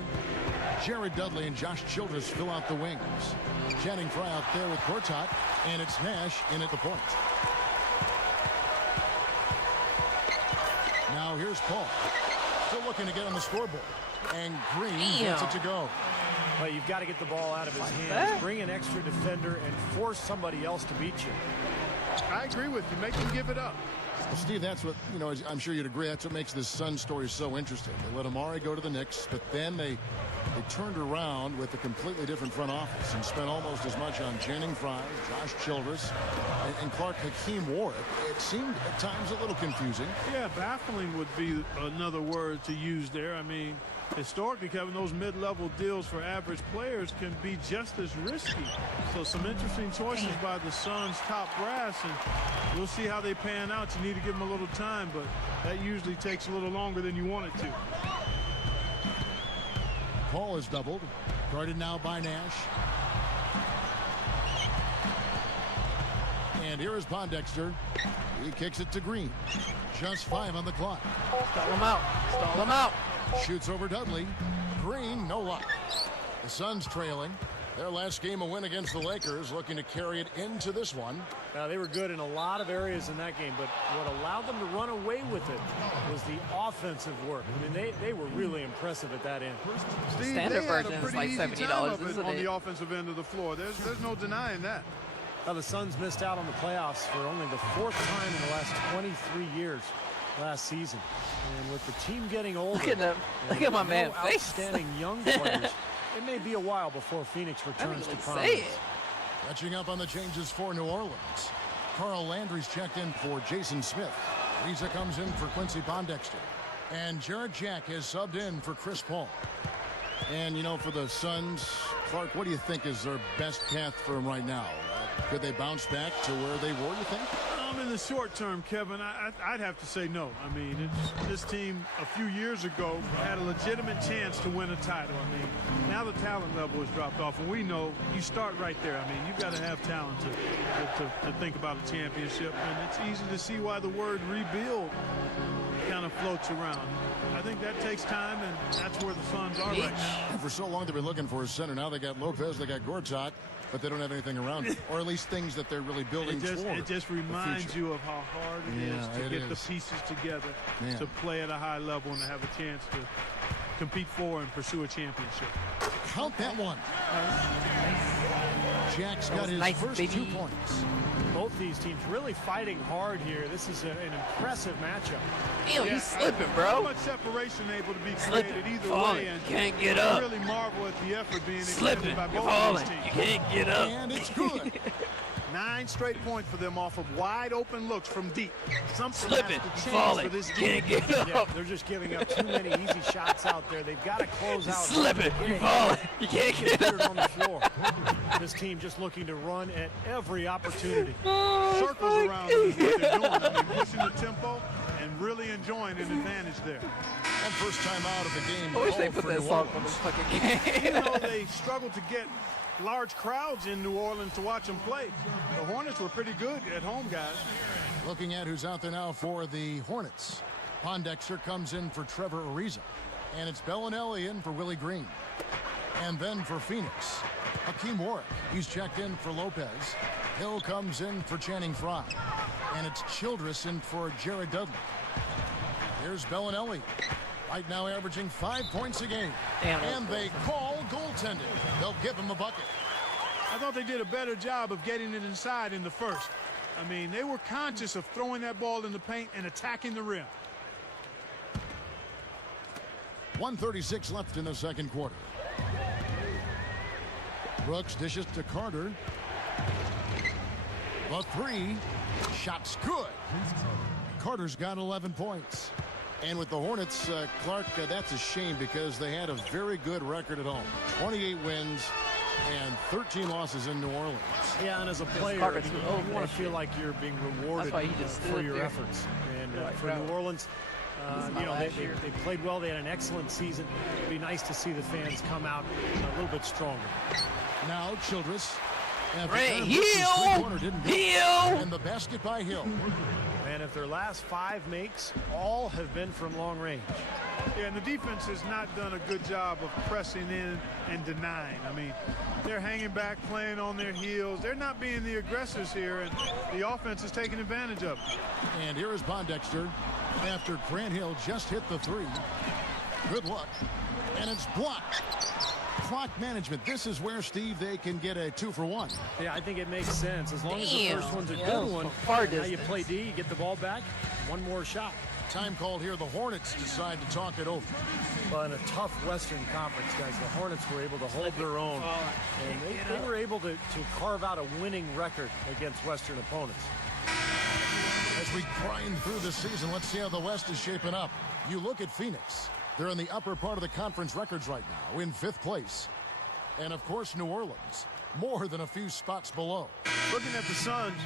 Jared Dudley and Josh Childress fill out the wings. Channing Frye out there with Gortat, and it's Nash in at the point. Now here's Paul. Still looking to get on the scoreboard. And Green gets it to go. But you've got to get the ball out of his hands, bring an extra defender, and force somebody else to beat you. I agree with you. Make him give it up. Well, Steve, that's what, you know, I'm sure you'd agree, that's what makes this Sun story so interesting. They let Amari go to the Knicks, but then they turned around with a completely different front office and spent almost as much on Channing Frye, Josh Childress, and Clark Hakeem Ward. It seemed at times a little confusing. Yeah, baffling would be another word to use there. I mean, historically, Kevin, those mid-level deals for average players can be just as risky. So some interesting choices by the Suns' top brass, and we'll see how they pan out. You need to give them a little time, but that usually takes a little longer than you want it to. Paul is doubled. Guarded now by Nash. And here is Pondexter. He kicks it to Green. Just 5 on the clock. Stall him out. Stall him out. Shoots over Dudley. Green, no luck. The Suns trailing. Their last game, a win against the Lakers, looking to carry it into this one. Now, they were good in a lot of areas in that game, but what allowed them to run away with it was the offensive work. I mean, they were really impressive at that end. Steve, standard they had a version is pretty like easy $70, time of it isn't on it? the offensive end of the floor. There's no denying that. Now, the Suns missed out on the playoffs for only the 4th time in the last 23 years last season. And with the team getting older, Look at them. Look at my man no face. outstanding young players, it may be a while before Phoenix returns to prominence. Catching up on the changes for New Orleans. Carl Landry's checked in for Jason Smith. Lisa comes in for Quincy Pondexter. And Jared Jack has subbed in for Chris Paul. And, you know, for the Suns, Clark, what do you think is their best path for them right now? Could they bounce back to where they were, you think? Well, in the short term, Kevin, I'd have to say no. I mean, this team a few years ago had a legitimate chance to win a title. I mean, now the talent level has dropped off, and we know you start right there. I mean, you've got to have talent to think about a championship, and it's easy to see why the word rebuild kind of floats around. I think that takes time, and that's where the Suns are right now. And for so long they've been looking for a center. Now they got Lopez, they got Gortat, but they don't have anything around it, or at least things that they're really building toward. It just reminds you of how hard it is to get the pieces together to play at a high level and to have a chance to compete for and pursue a championship. Count that one. Jack's got his first 2 points. Both these teams really fighting hard here. This is an impressive matchup. Ew, he's slipping, bro. So much separation able to be created either way, and can't get up. really marvel at the effort being Slipping, extended by you're both falling. these teams. You can't get up. And it's good. 9 straight points for them off of wide open looks from deep. Something Slipping, has to change falling, for this team. can't get up. Yeah, they're just giving up too many easy shots out there. They've got to close out. Slipping, you're falling. You can't get Put it up. on the floor. This team just looking to run at every opportunity. Circles around them is what they're doing. I mean, pushing the tempo and really enjoying an advantage there. And first time out of the game. I wish they called put for that New song on Orleans. this fucking game. You know, they struggled to get large crowds in New Orleans to watch them play. The Hornets were pretty good at home, guys. Looking at who's out there now for the Hornets. Pondexter comes in for Trevor Ariza. And it's Bellinelli in for Willie Green. And then for Phoenix, Hakeem Warwick. He's checked in for Lopez. Hill comes in for Channing Frye. And it's Childress in for Jared Dudley. Here's Bellinelli. Right now averaging 5 points a game. And they call goaltending. They'll give him a bucket. I thought they did a better job of getting it inside in the first. I mean, they were conscious of throwing that ball in the paint and attacking the rim. 1:36 left in the second quarter. Brooks dishes to Carter. The 3. Shot's good. Carter's got 11 points. And with the Hornets, Clark, that's a shame because they had a very good record at home. 28 wins and 13 losses in New Orleans. Yeah, and as a player, Carter you too. want to feel like you're being rewarded That's why he just for stood your there. efforts. And Right, for bro. New Orleans, This is my you know, last they year. played well. They had an excellent season. It'd be nice to see the fans come out a little bit stronger. Now Childress. After Ray, Kevin Brooks' Hill! three-pointer didn't go. Hill! And the basket by Hill. And if their last 5 makes, all have been from long range. Yeah, and the defense has not done a good job of pressing in and denying. I mean, they're hanging back, playing on their heels. They're not being the aggressors here, and the offense is taking advantage of it. And here is Pondexter after Grant Hill just hit the 3. Good luck. And it's blocked. Clock management. This is where, Steve, they can get a 2-for-1. Yeah, I think it makes sense. As long as the Damn. first one's a Yeah, good from one, far now you distance. play D, you get the ball back, one more shot. Time called here. The Hornets decide to talk it over. Well, in a tough Western Conference, guys, the Hornets were able to hold their own. And they were able to carve out a winning record against Western opponents. As we grind through the season, let's see how the West is shaping up. You look at Phoenix. They're in the upper part of the conference records right now, in 5th place. And, of course, New Orleans, more than a few spots below. Looking at the Suns,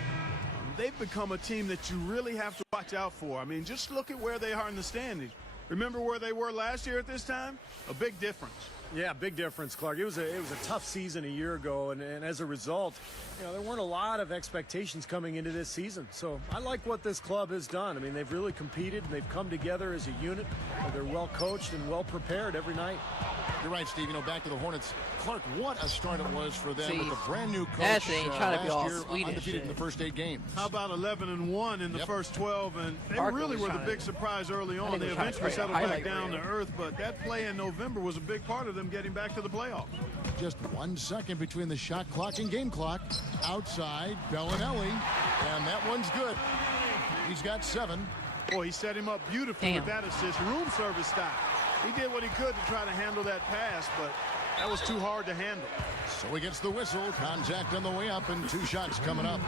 they've become a team that you really have to watch out for. I mean, just look at where they are in the standings. Remember where they were last year at this time? A big difference. Yeah, big difference, Clark. It was a tough season a year ago, and as a result, there weren't a lot of expectations coming into this season. So I like what this club has done. I mean, they've really competed, and they've come together as a unit. They're well coached and well prepared every night. You're right, Steve. Back to the Hornets. Clark, what a start it was for them with a brand new coach That's ain't trying to be all last year, Swedish undefeated in the shit. first 8 games. How about 11-1 in the first 12? And they Parker really was were the trying big to- surprise early I on. think They he was trying to eventually create a settled back highlight down to reel. earth, but that play in November was a big part of them getting back to the playoffs. Just 1 second between the shot clock and game clock. Outside, Bellinelli. And that one's good. He's got 7. Boy, he set him up beautifully with Damn. that assist. Room service style. He did what he could to try to handle that pass, but that was too hard to handle. So he gets the whistle. Contact on the way up and 2 shots coming up.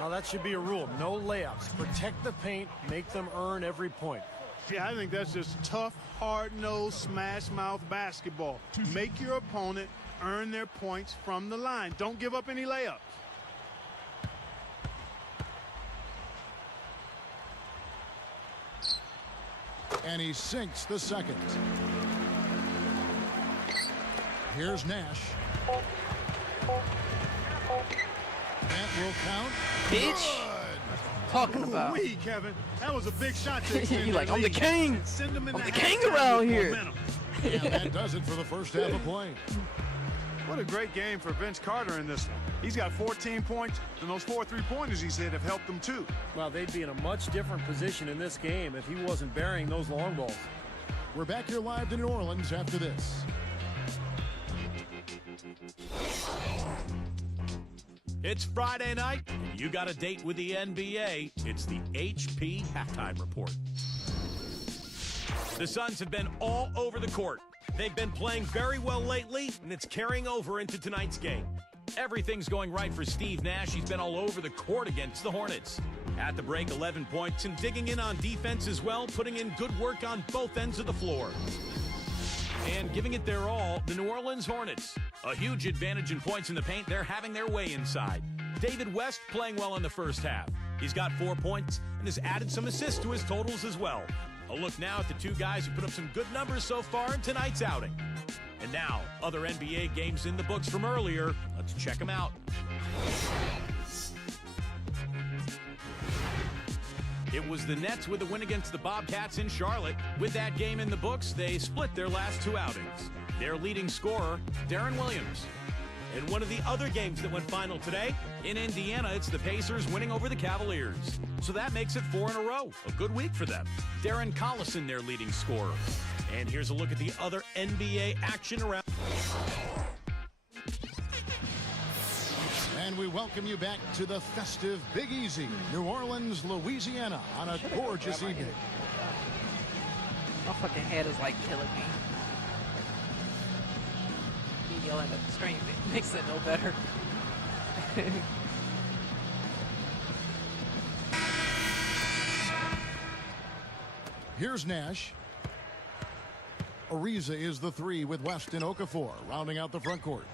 Well, that should be a rule. No layups. Protect the paint. Make them earn every point. Yeah, I think that's just tough, hard-nosed, smash-mouth basketball. Make your opponent earn their points from the line. Don't give up any layups. And he sinks the second. Here's Nash. That will count. Bitch. Talking about. Ooh-wee, Kevin. That was a big shot to extend You're like, that I'm the lead. king. Send him in I'm the halftime king with around here. momentum. And that does it for the first half of play. What a great game for Vince Carter in this one. He's got 14 points, and those 4 3-pointers he's hit have helped him too. Well, they'd be in a much different position in this game if he wasn't burying those long balls. We're back here live to New Orleans after this. It's Friday night, and you got a date with the NBA. It's the HP Halftime Report. The Suns have been all over the court. They've been playing very well lately, and it's carrying over into tonight's game. Everything's going right for Steve Nash. He's been all over the court against the Hornets. At the break, 11 points, and digging in on defense as well, putting in good work on both ends of the floor. And giving it their all, the New Orleans Hornets. A huge advantage in points in the paint. They're having their way inside. David West playing well in the first half. He's got 4 points and has added some assists to his totals as well. A look now at the two guys who put up some good numbers so far in tonight's outing. And now, other NBA games in the books from earlier. Let's check them out. It was the Nets with a win against the Bobcats in Charlotte. With that game in the books, they split their last 2 outings. Their leading scorer, Darren Williams. In one of the other games that went final today, in Indiana, it's the Pacers winning over the Cavaliers. So that makes it 4 in a row. A good week for them. Darren Collison, their leading scorer. And here's a look at the other NBA action around. And we welcome you back to the festive Big Easy, New Orleans, Louisiana, on a gorgeous evening. My fucking head is like killing me. Me yelling at the screen makes it no better. Here's Nash. Ariza is the 3 with West and Okafor rounding out the front court.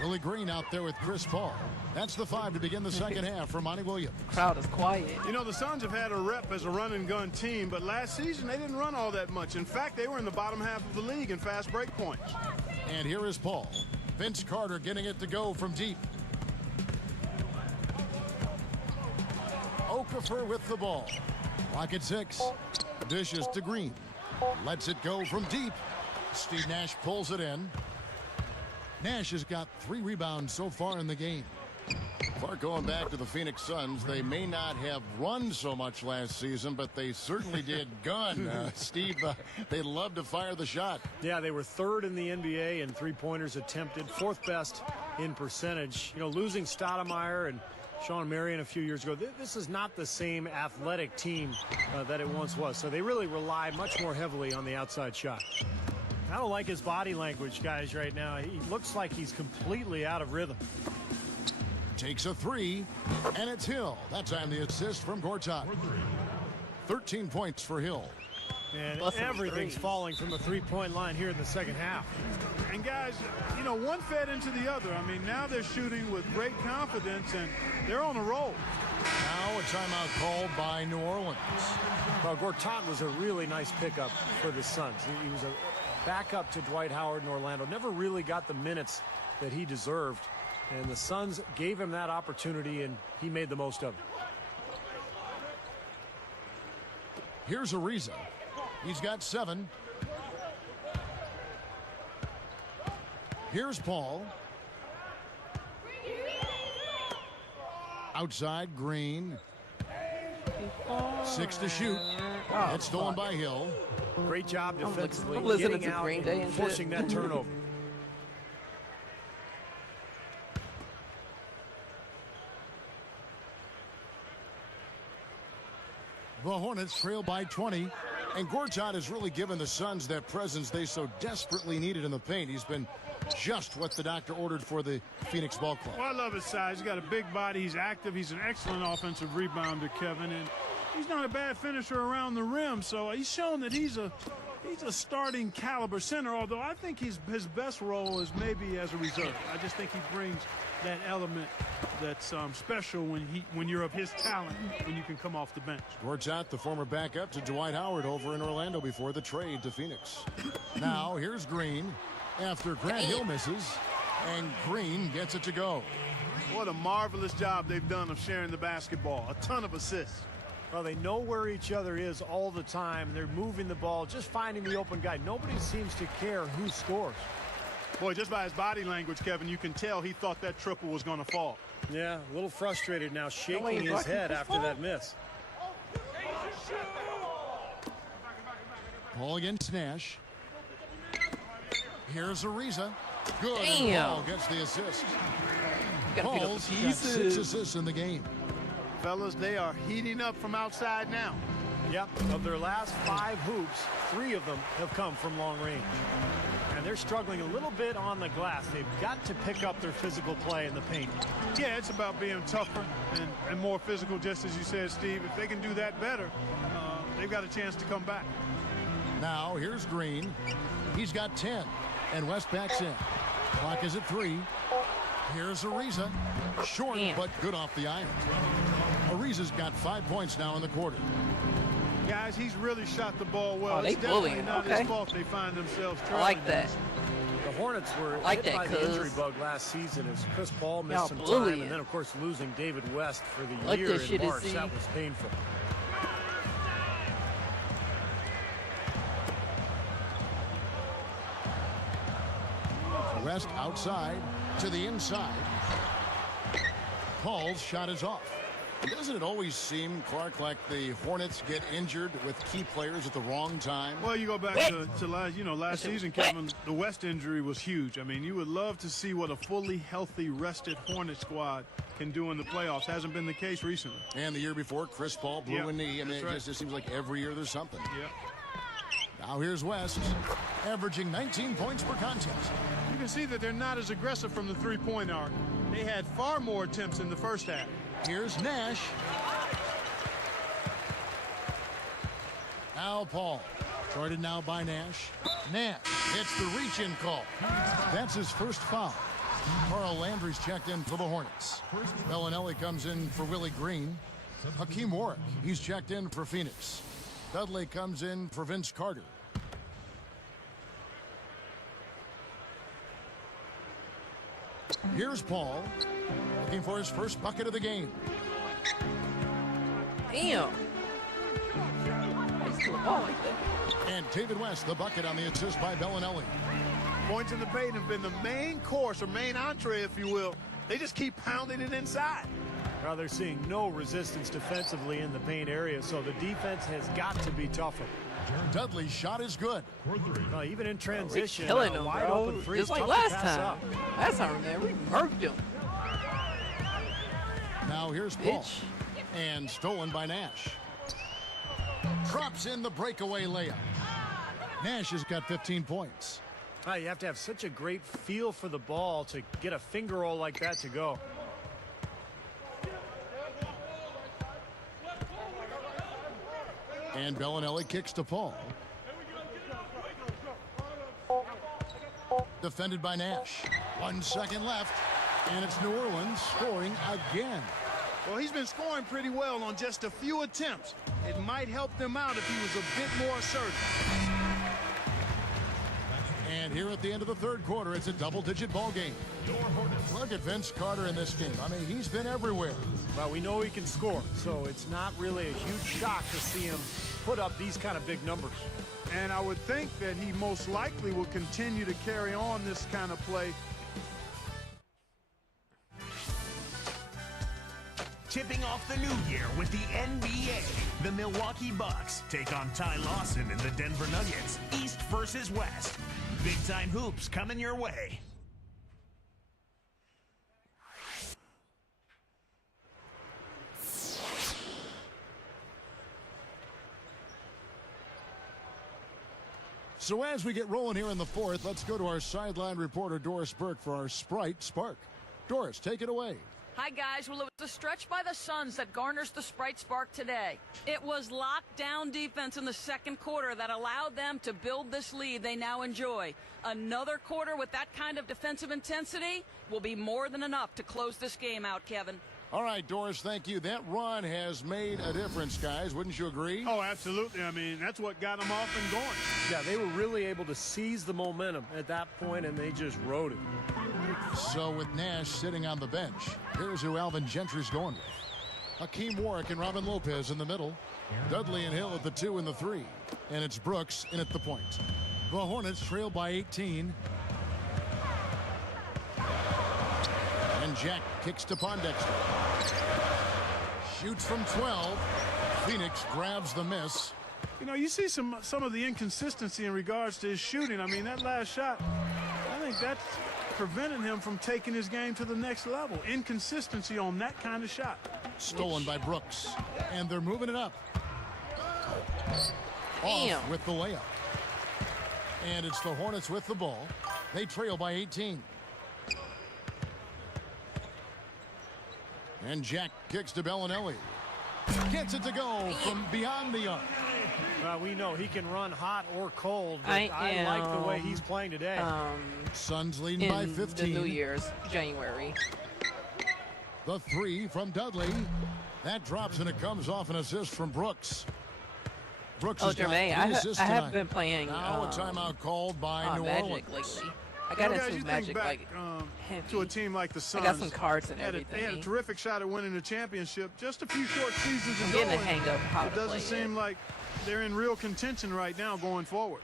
Willie Green out there with Chris Paul. That's the 5 to begin the second half for Monty Williams. Crowd is quiet. You know, the Suns have had a rep as a run-and-gun team, but last season they didn't run all that much. In fact, they were in the bottom half of the league in fast break points. And here is Paul. Vince Carter getting it to go from deep. Okafor with the ball. Clock at 6. Dishes to Green. Lets it go from deep. Steve Nash pulls it in. Nash has got 3 rebounds so far in the game. Clark, going back to the Phoenix Suns, they may not have run so much last season, but they certainly did gun. Steve, they love to fire the shot. Yeah, they were 3rd in the NBA in 3-pointers attempted, 4th best in percentage. You know, losing Stoudemire and Sean Marion a few years ago, this is not the same athletic team that it once was. So they really rely much more heavily on the outside shot. I don't like his body language, guys, right now. He looks like he's completely out of rhythm. Takes a 3, and it's Hill. That time the assist from Gortat. 13 points for Hill. And everything's falling from the 3-point line here in the second half. And guys, you know, one fed into the other. I mean, now they're shooting with great confidence, and they're on a roll. Now a timeout called by New Orleans. Well, Gortat was a really nice pickup for the Suns. He was a backup to Dwight Howard in Orlando. Never really got the minutes that he deserved. And the Suns gave him that opportunity, and he made the most of it. Here's Ariza. He's got 7. Here's Paul. Outside, Green. 6 to shoot. It's stolen by Hill. Great job defensively, I'm listening getting to out Green Day and and forcing shit. that turnover. The Hornets trail by 20. And Gortat has really given the Suns that presence they so desperately needed in the paint. He's been just what the doctor ordered for the Phoenix Ball Club. Well, I love his size. He's got a big body. He's active. He's an excellent offensive rebounder, Kevin. And he's not a bad finisher around the rim. So he's shown that he's He's a starting caliber center, although I think his best role is maybe as a reserve. I just think he brings that element that's special when you're of his talent, when you can come off the bench. Towards out, the former backup to Dwight Howard over in Orlando before the trade to Phoenix. Now here's Green after Grant Hill misses, and Green gets it to go. What a marvelous job they've done of sharing the basketball. A ton of assists. Well, they know where each other is all the time. They're moving the ball, just finding the open guy. Nobody seems to care who scores. Boy, just by his body language, Kevin, you can tell he thought that triple was going to fall. Yeah, a little frustrated now, shaking his head after that miss. Ball against Nash. Here's Ariza. Good. Damn. Paul gets the assist. Gotta pick up Paul's the got pieces. 6 assists in the game. Fellas, they are heating up from outside now. Yep, of their last 5 hoops, 3 of them have come from long range. And they're struggling a little bit on the glass. They've got to pick up their physical play in the paint. Yeah, it's about being tougher and more physical, just as you said, Steve. If they can do that better, they've got a chance to come back. Now here's Green. He's got 10, and West backs in. Clock is at 3. Here's Ariza. Short, Damn. but good off the iron. Ariza's got 5 points now in the quarter. Guys, he's really shot the ball well. Oh, they it's definitely bullying. not Okay. his fault they find themselves I trailing. like that. The Hornets were Like hit that, by the cuz. injury bug last season as Chris Paul missed Y'all some time. bullying. And then, of course, losing David West for the Like year that in shit is March. the- That was painful. West outside to the inside. Paul's shot is off. Doesn't it always seem, Clark, like the Hornets get injured with key players at the wrong time? Well, you go back to last season, Kevin, the West injury was huge. I mean, you would love to see what a fully healthy, rested Hornet squad can do in the playoffs. Hasn't been the case recently. And the year before, Chris Paul blew Yep, a knee. I mean, that's it right. just seems like every year there's something. Yeah. Now here's West, averaging 19 points per contest. You can see that they're not as aggressive from the three-point arc. They had far more attempts in the first half. Here's Nash. Al Paul. Guarded now by Nash. Nash hits the reach-in call. That's his first foul. Carl Landry's checked in for the Hornets. Bellinelli comes in for Willie Green. Hakeem Warwick, he's checked in for Phoenix. Dudley comes in for Vince Carter. Here's Paul, looking for his first bucket of the game. Damn. He's still a ball like that. And David West, the bucket on the assist by Bellinelli. Points in the paint have been the main course, or main entree, if you will. They just keep pounding it inside. Well, they're seeing no resistance defensively in the paint area, so the defense has got to be tougher. Dudley's shot is good. Well, even in transition, Killing him, wide bro. open three Just is like tough to last pass time. up. Last time, man, we murked him. Now here's Paul. Bitch. And stolen by Nash. Drops in the breakaway layup. Nash has got 15 points. You have to have such a great feel for the ball to get a finger roll like that to go. And Bellinelli kicks to Paul. Defended by Nash. 1 second left. And it's New Orleans scoring again. Well, he's been scoring pretty well on just a few attempts. It might help them out if he was a bit more assertive. And here at the end of the third quarter, it's a double-digit ball game. Look at Vince Carter in this game. I mean, he's been everywhere. Well, we know he can score, so it's not really a huge shock to see him put up these kind of big numbers. And I would think that he most likely will continue to carry on this kind of play. Tipping off the new year with the NBA. The Milwaukee Bucks take on Ty Lawson and the Denver Nuggets. East versus West. Big time hoops coming your way. So as we get rolling here in the fourth, let's go to our sideline reporter, Doris Burke, for our Sprite Spark. Doris, take it away. Hi, guys. Well, it was a stretch by the Suns that garners the Sprite Spark today. It was lockdown defense in the second quarter that allowed them to build this lead they now enjoy. Another quarter with that kind of defensive intensity will be more than enough to close this game out, Kevin. All right, Doris, thank you. That run has made a difference, guys. Wouldn't you agree? Oh, absolutely. I mean, that's what got them off and going. Yeah, they were really able to seize the momentum at that point, and they just rode it. So with Nash sitting on the bench, here's who Alvin Gentry's going with. Hakeem Warwick and Robin Lopez in the middle. Dudley and Hill at the 2 and the 3. And it's Brooks in at the point. The Hornets trail by 18. And Jack kicks to Pondexter. Shoots from 12. Phoenix grabs the miss. You know, you see some of the inconsistency in regards to his shooting. I mean, that last shot, I think that's preventing him from taking his game to the next level. Inconsistency on that kind of shot. Stolen by Brooks. And they're moving it up. Off with the layup. And it's the Hornets with the ball. They trail by 18. And Jack kicks to Bellinelli. Gets it to go from beyond the arc. We know he can run hot or cold, but I like the way he's playing today. Suns leading by 15. The New Year's, January. The 3 from Dudley. That drops and it comes off an assist from Brooks. Brooks has got 3 assists I have tonight. been playing Now a timeout called by New Magic Orleans. lately. I got guys, into you Magic think back, like to a team like the Suns. I got some cards and They had everything. a terrific shot at winning the championship. Just a few short seasons I'm ago. getting the hang of how It to doesn't play seem like they're in real contention right now going forward.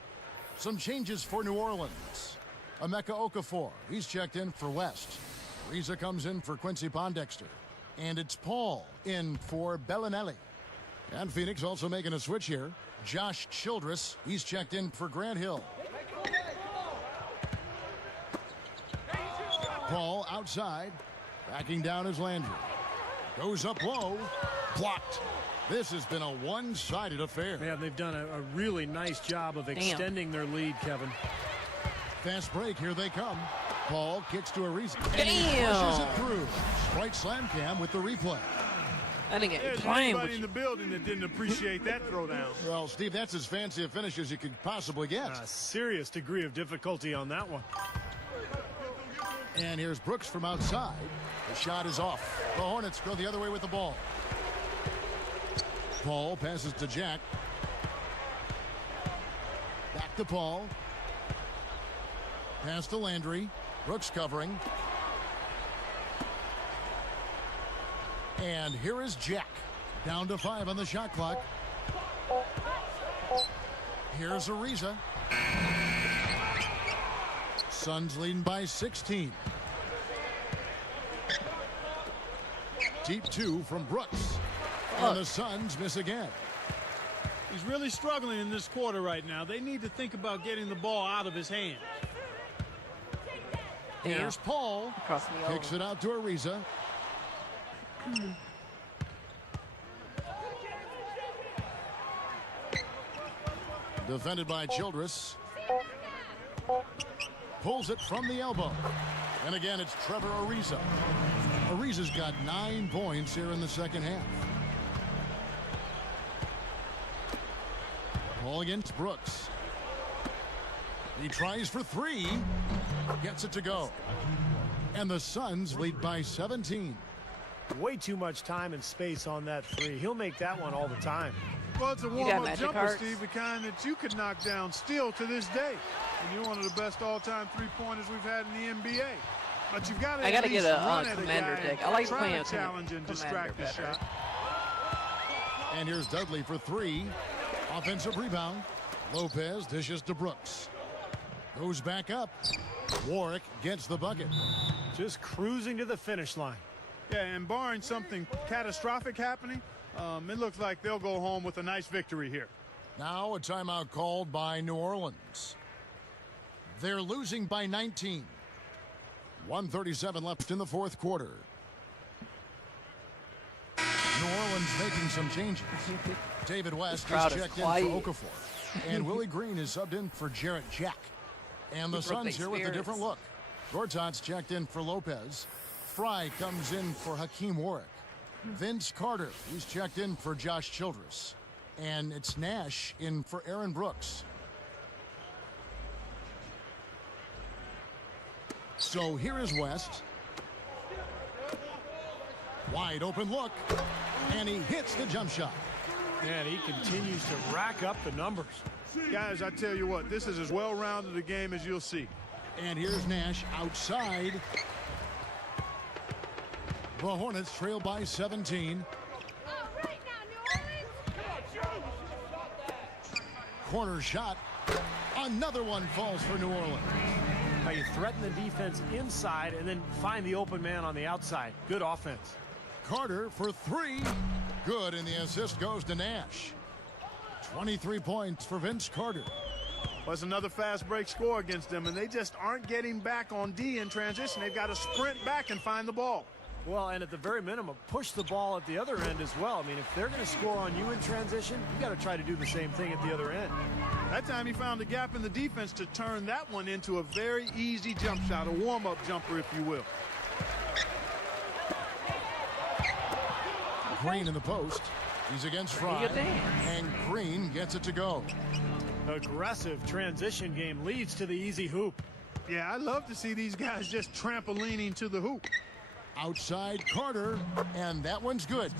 Some changes for New Orleans. Emeka Okafor, he's checked in for West. Riza comes in for Quincy Pondexter. And it's Paul in for Bellinelli. And Phoenix also making a switch here. Josh Childress, he's checked in for Grant Hill. Paul outside. Backing down is Landry. Goes up low. Blocked. This has been a one-sided affair. Yeah, they've done a really nice job of extending their lead, Kevin. Fast break, here they come. Paul kicks to Ariza. Damn. And he pushes it through. Sprite Slam Cam with the replay. I didn't get There's playing anybody with in the building that didn't appreciate that throwdown. Well, Steve, that's as fancy a finish as you could possibly get. A serious degree of difficulty on that one. And here's Brooks from outside. The shot is off. The Hornets go the other way with the ball. Paul passes to Jack. Back to Paul. Pass to Landry. Brooks covering. And here is Jack. Down to 5 on the shot clock. Here's Ariza. Suns leading by 16. Deep 2 from Brooks. And the Suns miss again. He's really struggling in this quarter right now. They need to think about getting the ball out of his hands. Here's Paul. Kicks it out to Ariza. Defended by Childress. Pulls it from the elbow. And again, it's Trevor Ariza. Ariza's got 9 points here in the second half. Ball against Brooks. He tries for 3. Gets it to go. And the Suns lead by 17. Way too much time and space on that 3. He'll make that one all the time. Well, it's a warm-up jumper, Steve, the kind that you could knock down still to this day. And you're one of the best all-time three-pointers we've had in the NBA. But you've got to get a run at commander a guy deck. I like try playing to challenge and distract the shot. And here's Dudley for 3. Offensive rebound. Lopez dishes to Brooks. Goes back up. Warwick gets the bucket. Just cruising to the finish line. Yeah, and barring something catastrophic happening, it looks like they'll go home with a nice victory here. Now a timeout called by New Orleans. They're losing by 19. 1:37 left in the fourth quarter. New Orleans making some changes. David West is checked in for Okafor. And Willie Green is subbed in for Jarrett Jack. And the Suns here with a different look. Gortat's checked in for Lopez. Fry comes in for Hakeem Warwick. Vince Carter, he's checked in for Josh Childress. And it's Nash in for Aaron Brooks. So here is West. Wide open look. And he hits the jump shot. And he continues to rack up the numbers. Guys, I tell you what, this is as well-rounded a game as you'll see. And here's Nash outside. The Hornets trail by 17. Corner shot. Another one falls for New Orleans. Now you threaten the defense inside and then find the open man on the outside. Good offense. Carter for three. Good, and the assist goes to Nash. 23 points for Vince Carter. Well, it's another fast break score against them, and they just aren't getting back on D in transition. They've got to sprint back and find the ball. Well, and at the very minimum, push the ball at the other end as well. I mean, if they're going to score on you in transition, you got to try to do the same thing at the other end. That time he found a gap in the defense to turn that one into a very easy jump shot, a warm-up jumper, if you will. Green in the post. He's against Fry. And Green gets it to go. Aggressive transition game leads to the easy hoop. Yeah, I love to see these guys just trampolining to the hoop. Outside Carter, and that one's good.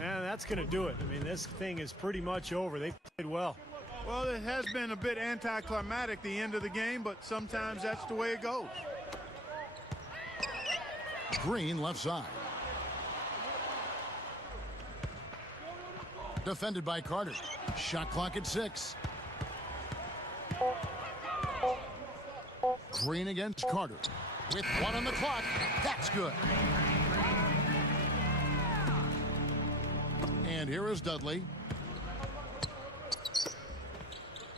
And that's going to do it. I mean, this thing is pretty much over. They played well. Well, it has been a bit anticlimactic the end of the game, but sometimes that's the way it goes. Green left side. Defended by Carter. Shot clock at 6. Green against Carter. With 1 on the clock. That's good. And here is Dudley.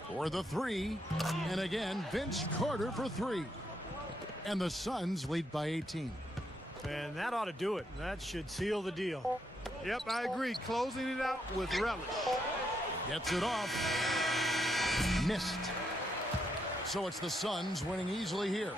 For the 3. And again, Vince Carter for 3. And the Suns lead by 18. And that ought to do it. That should seal the deal. Yep, I agree. Closing it out with relish. Gets it off. Missed. So it's the Suns winning easily here.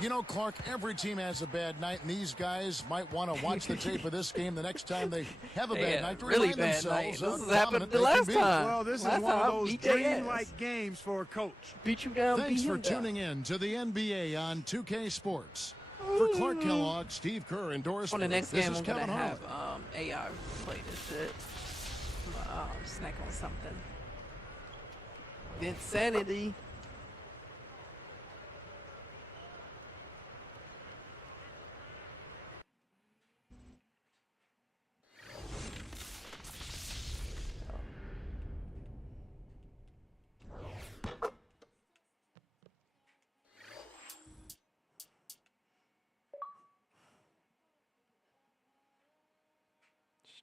You know, Clark, every team has a bad night, and these guys might want to watch the tape of this game the next time they have a bad night to remind themselves This how has happened dominant the they can last be. time. Well, this is Last one of time, those beat their ass. dream-like games for a coach. Beat you down, Thanks beat for him down. tuning in to the NBA on 2K Sports. For Clark Kellogg, Steve Kerr, and Doris On the next this game, is I'm going to Kevin have Harlan. AI play this shit. Snack on something. Insanity.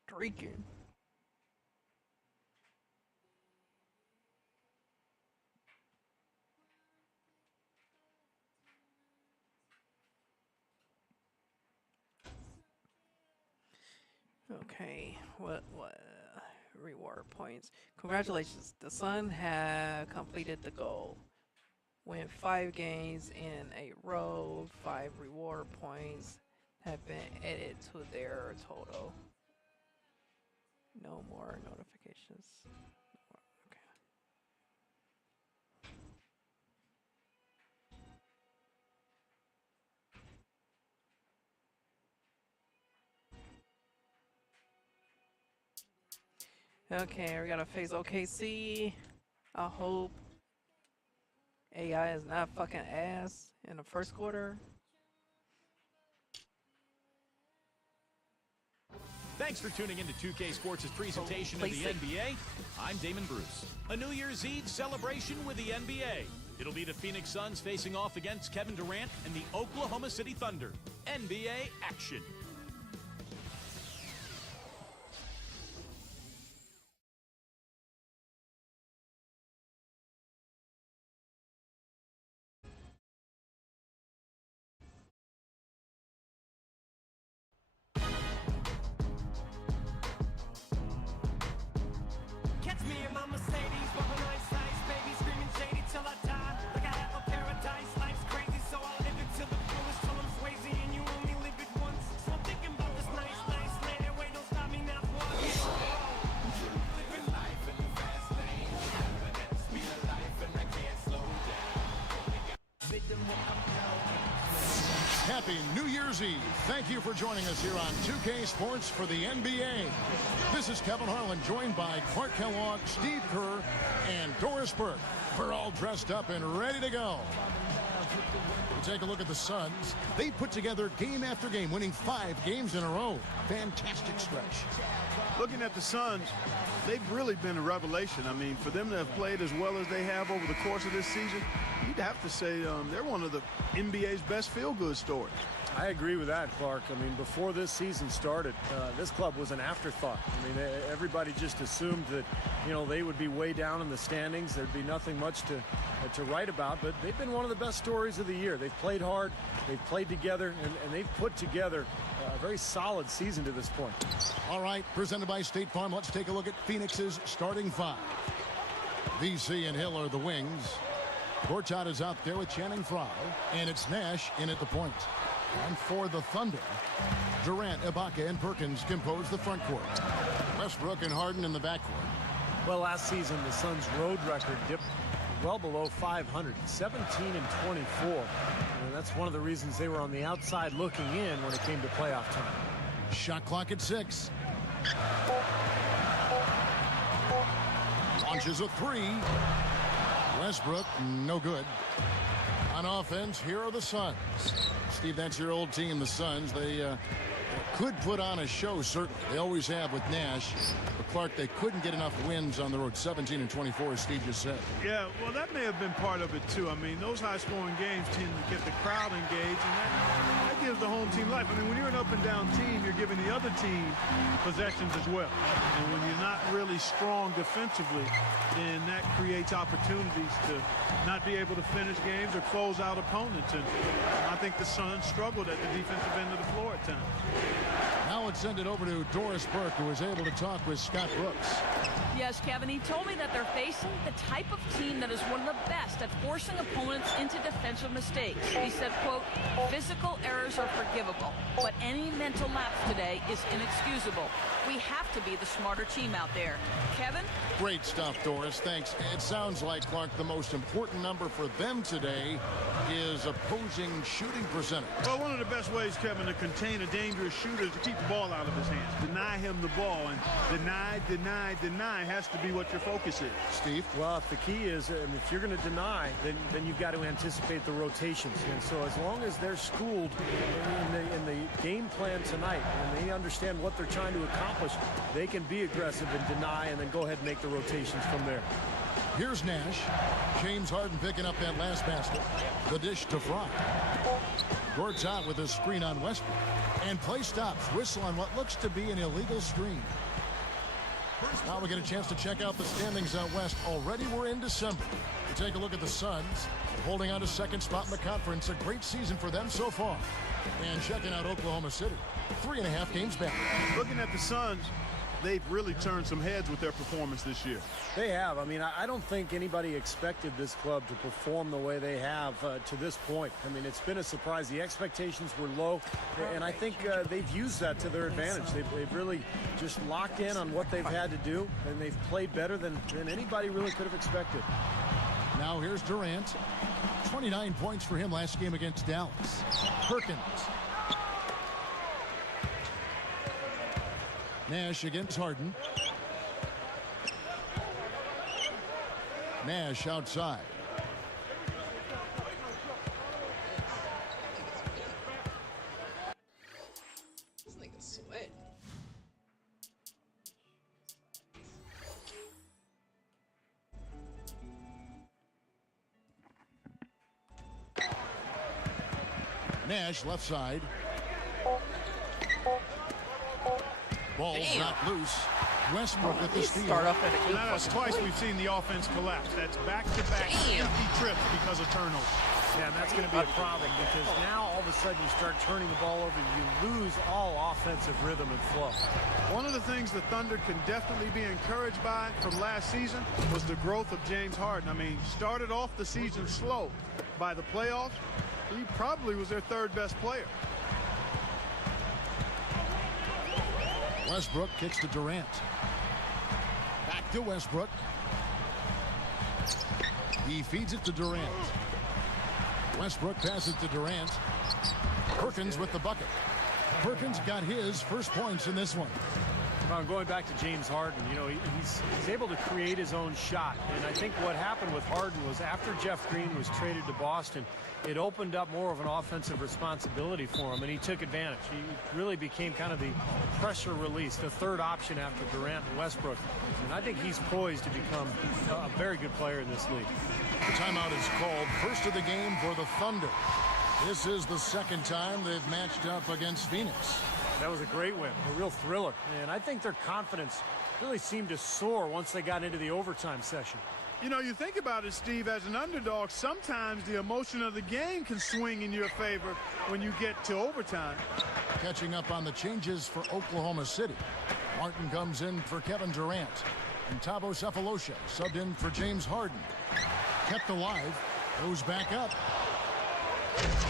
Streaking. Okay, what reward points? Congratulations, the Sun have completed the goal. Win 5 games in a row. 5 reward points have been added to their total. No more notifications. Okay. Okay, we gotta face OKC. I hope AI is not fucking ass in the first quarter. Thanks for tuning in to 2K Sports' presentation of the Basic. NBA. I'm Damon Bruce. A New Year's Eve celebration with the NBA. It'll be the Phoenix Suns facing off against Kevin Durant and the Oklahoma City Thunder. NBA action. Catch me in my Mercedes, bumping ice, ice, baby, screaming shady till I die. Like I have a paradise, life's crazy, so I live it till the fullest, till I'm Swayze, and you only live it once. Happy New Year's Eve. Thank you for joining us here on 2K Sports for the NBA. This is Kevin Harlan, joined by Clark Kellogg, Steve Kerr, and Doris Burke. We're all dressed up and ready to go. We take a look at the Suns. They put together game after game, winning 5 games in a row. Fantastic stretch. Looking at the Suns, they've really been a revelation. I mean, for them to have played as well as they have over the course of this season, you'd have to say they're one of the NBA's best feel-good stories. I agree with that, Clark. I mean, before this season started, this club was an afterthought. I mean, everybody just assumed that, you know, they would be way down in the standings. Thered be nothing much to write about, but they've been one of the best stories of the year. They've played hard, they've played together, and they've put together a very solid season to this point. All right, presented by State Farm, let's take a look at Phoenix's starting 5. VC and Hill are the wings. Gortat is out there with Channing Frye, and it's Nash in at the point. And for the Thunder, Durant, Ibaka, and Perkins compose the front court. Westbrook and Harden in the backcourt. Well, last season, the Suns' road record dipped well below 500, 17-24. And that's one of the reasons they were on the outside looking in when it came to playoff time. Shot clock at 6. Launches a 3. Westbrook, no good. On offense, here are the Suns. Steve, that's your old team, the Suns. They could put on a show, certainly. They always have with Nash. But, Clark, they couldn't get enough wins on the road, 17-24, as Steve just said. Yeah, well, that may have been part of it, too. I mean, those high-scoring games tend to get the crowd engaged, and that gives the home team life. I mean, when you're an up-and-down team, you're giving the other team possessions as well. And when you're not really strong defensively, then that creates opportunities to not be able to finish games or close out opponents. And I think the Suns struggled at the defensive end of the floor at times. Now let's send it over to Doris Burke, who was able to talk with Scott Brooks. Yes, Kevin, he told me that they're facing the type of team that is one of the best at forcing opponents into defensive mistakes. He said, quote, physical errors are forgivable, but any mental lapse today is inexcusable. We have to be the smarter team out there. Kevin? Great stuff, Doris. Thanks. It sounds like, Clark, the most important number for them today is opposing shooting percentage. Well, one of the best ways, Kevin, to contain a dangerous shooter is to keep the ball out of his hands. Deny him the ball, and deny has to be what your focus is. Steve? Well, if the key is, if you're going to deny, then you've got to anticipate the rotations. And so as long as they're schooled in the game plan tonight, and they understand what they're trying to accomplish, they can be aggressive and deny and then go ahead and make the rotations from there. Here's Nash. James Harden picking up that last basket. The dish to Frye. Gortat with a screen on Westbrook. And play stops. Whistle on what looks to be an illegal screen. Now we get a chance to check out the standings out west. Already we're in December. We take a look at the Suns, holding on to second spot in the conference. A great season for them so far. And checking out Oklahoma City. 3.5 games back. Looking at the Suns, they've really turned some heads with their performance this year. They have. I mean, I don't think anybody expected this club to perform the way they have to this point. I mean, it's been a surprise. The expectations were low, and I think they've used that to their advantage. They've really just locked in on what they've had to do, and they've played better than anybody really could have expected. Now here's Durant. 29 points for him last game against Dallas. Perkins. Nash against Harden. Nash outside. This nigga's sweat. Nash left side. Ball's not loose. Westbrook with the steal. That's twice we've seen the offense collapse. That's back-to-back empty trips because of turnovers. Yeah, and that's going to be a problem because now all of a sudden you start turning the ball over, you lose all offensive rhythm and flow. One of the things the Thunder can definitely be encouraged by from last season was the growth of James Harden. I mean, started off the season slow. By the playoffs, he probably was their third best player. Westbrook kicks to Durant. Back to Westbrook. He feeds it to Durant. Westbrook passes to Durant. Perkins with the bucket. Perkins got his first points in this one. Going back to James Harden, you know, he's able to create his own shot. And I think what happened with Harden was after Jeff Green was traded to Boston, it opened up more of an offensive responsibility for him, and he took advantage. He really became kind of the pressure release, the third option after Durant and Westbrook. And I think he's poised to become a very good player in this league. The timeout is called. First of the game for the Thunder. This is the second time they've matched up against Phoenix. That was a great win, a real thriller. And I think their confidence really seemed to soar once they got into the overtime session. You know, you think about it, Steve, as an underdog, sometimes the emotion of the game can swing in your favor when you get to overtime. Catching up on the changes for Oklahoma City. Martin comes in for Kevin Durant. And Tavo Cephalosha subbed in for James Harden. Kept alive, goes back up.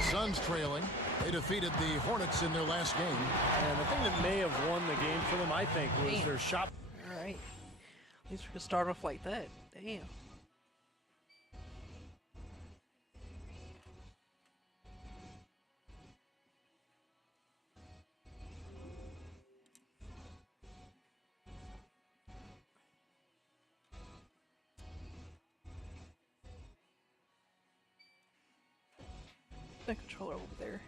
Suns trailing. They defeated the Hornets in their last game. And the thing that may have won the game for them, I think, was their shot. All right. At least we could start off like that. Damn. The controller over there.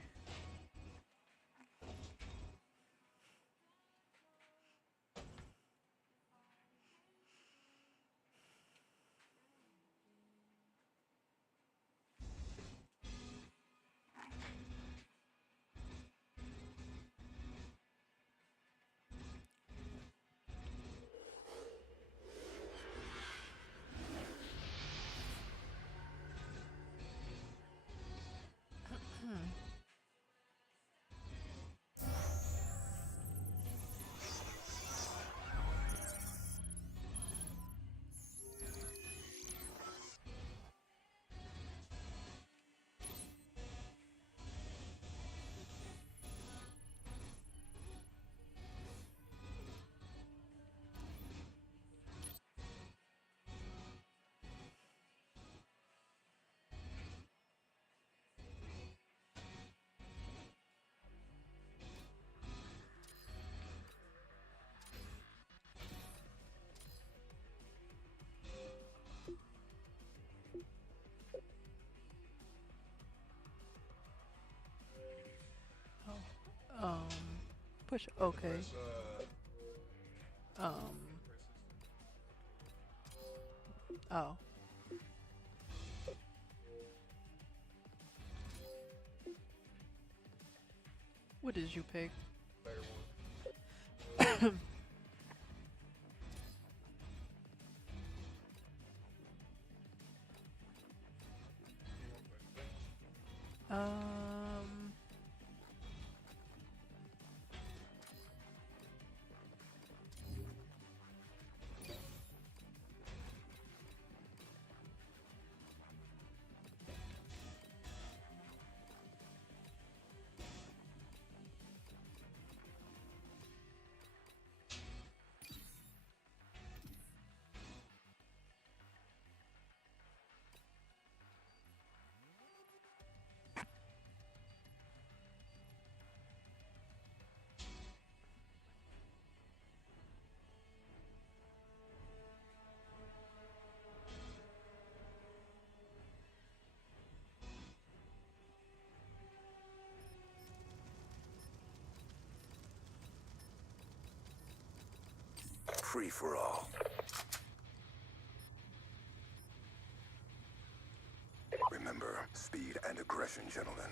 Push, okay. Oh. What did you pick? Free for all. Remember, speed and aggression, gentlemen.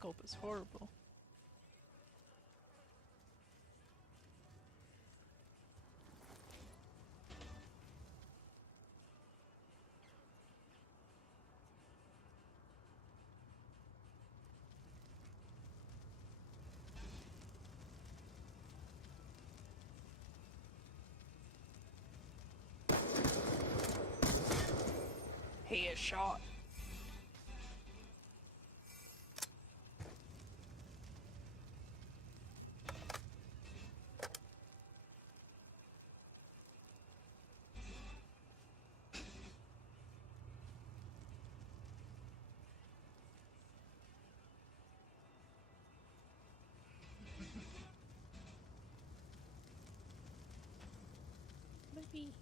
scope is horrible. Headshot. Maybe.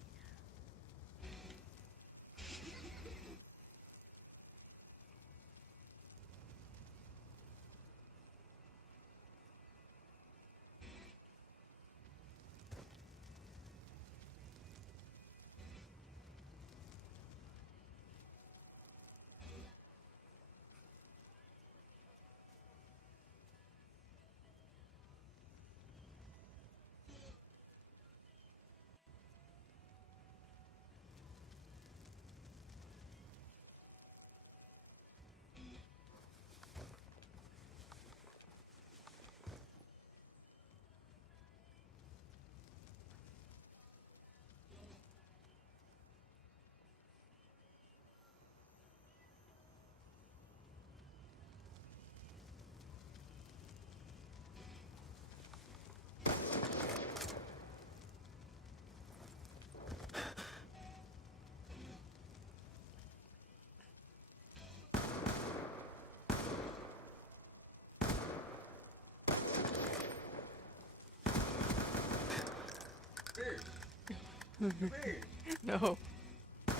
No.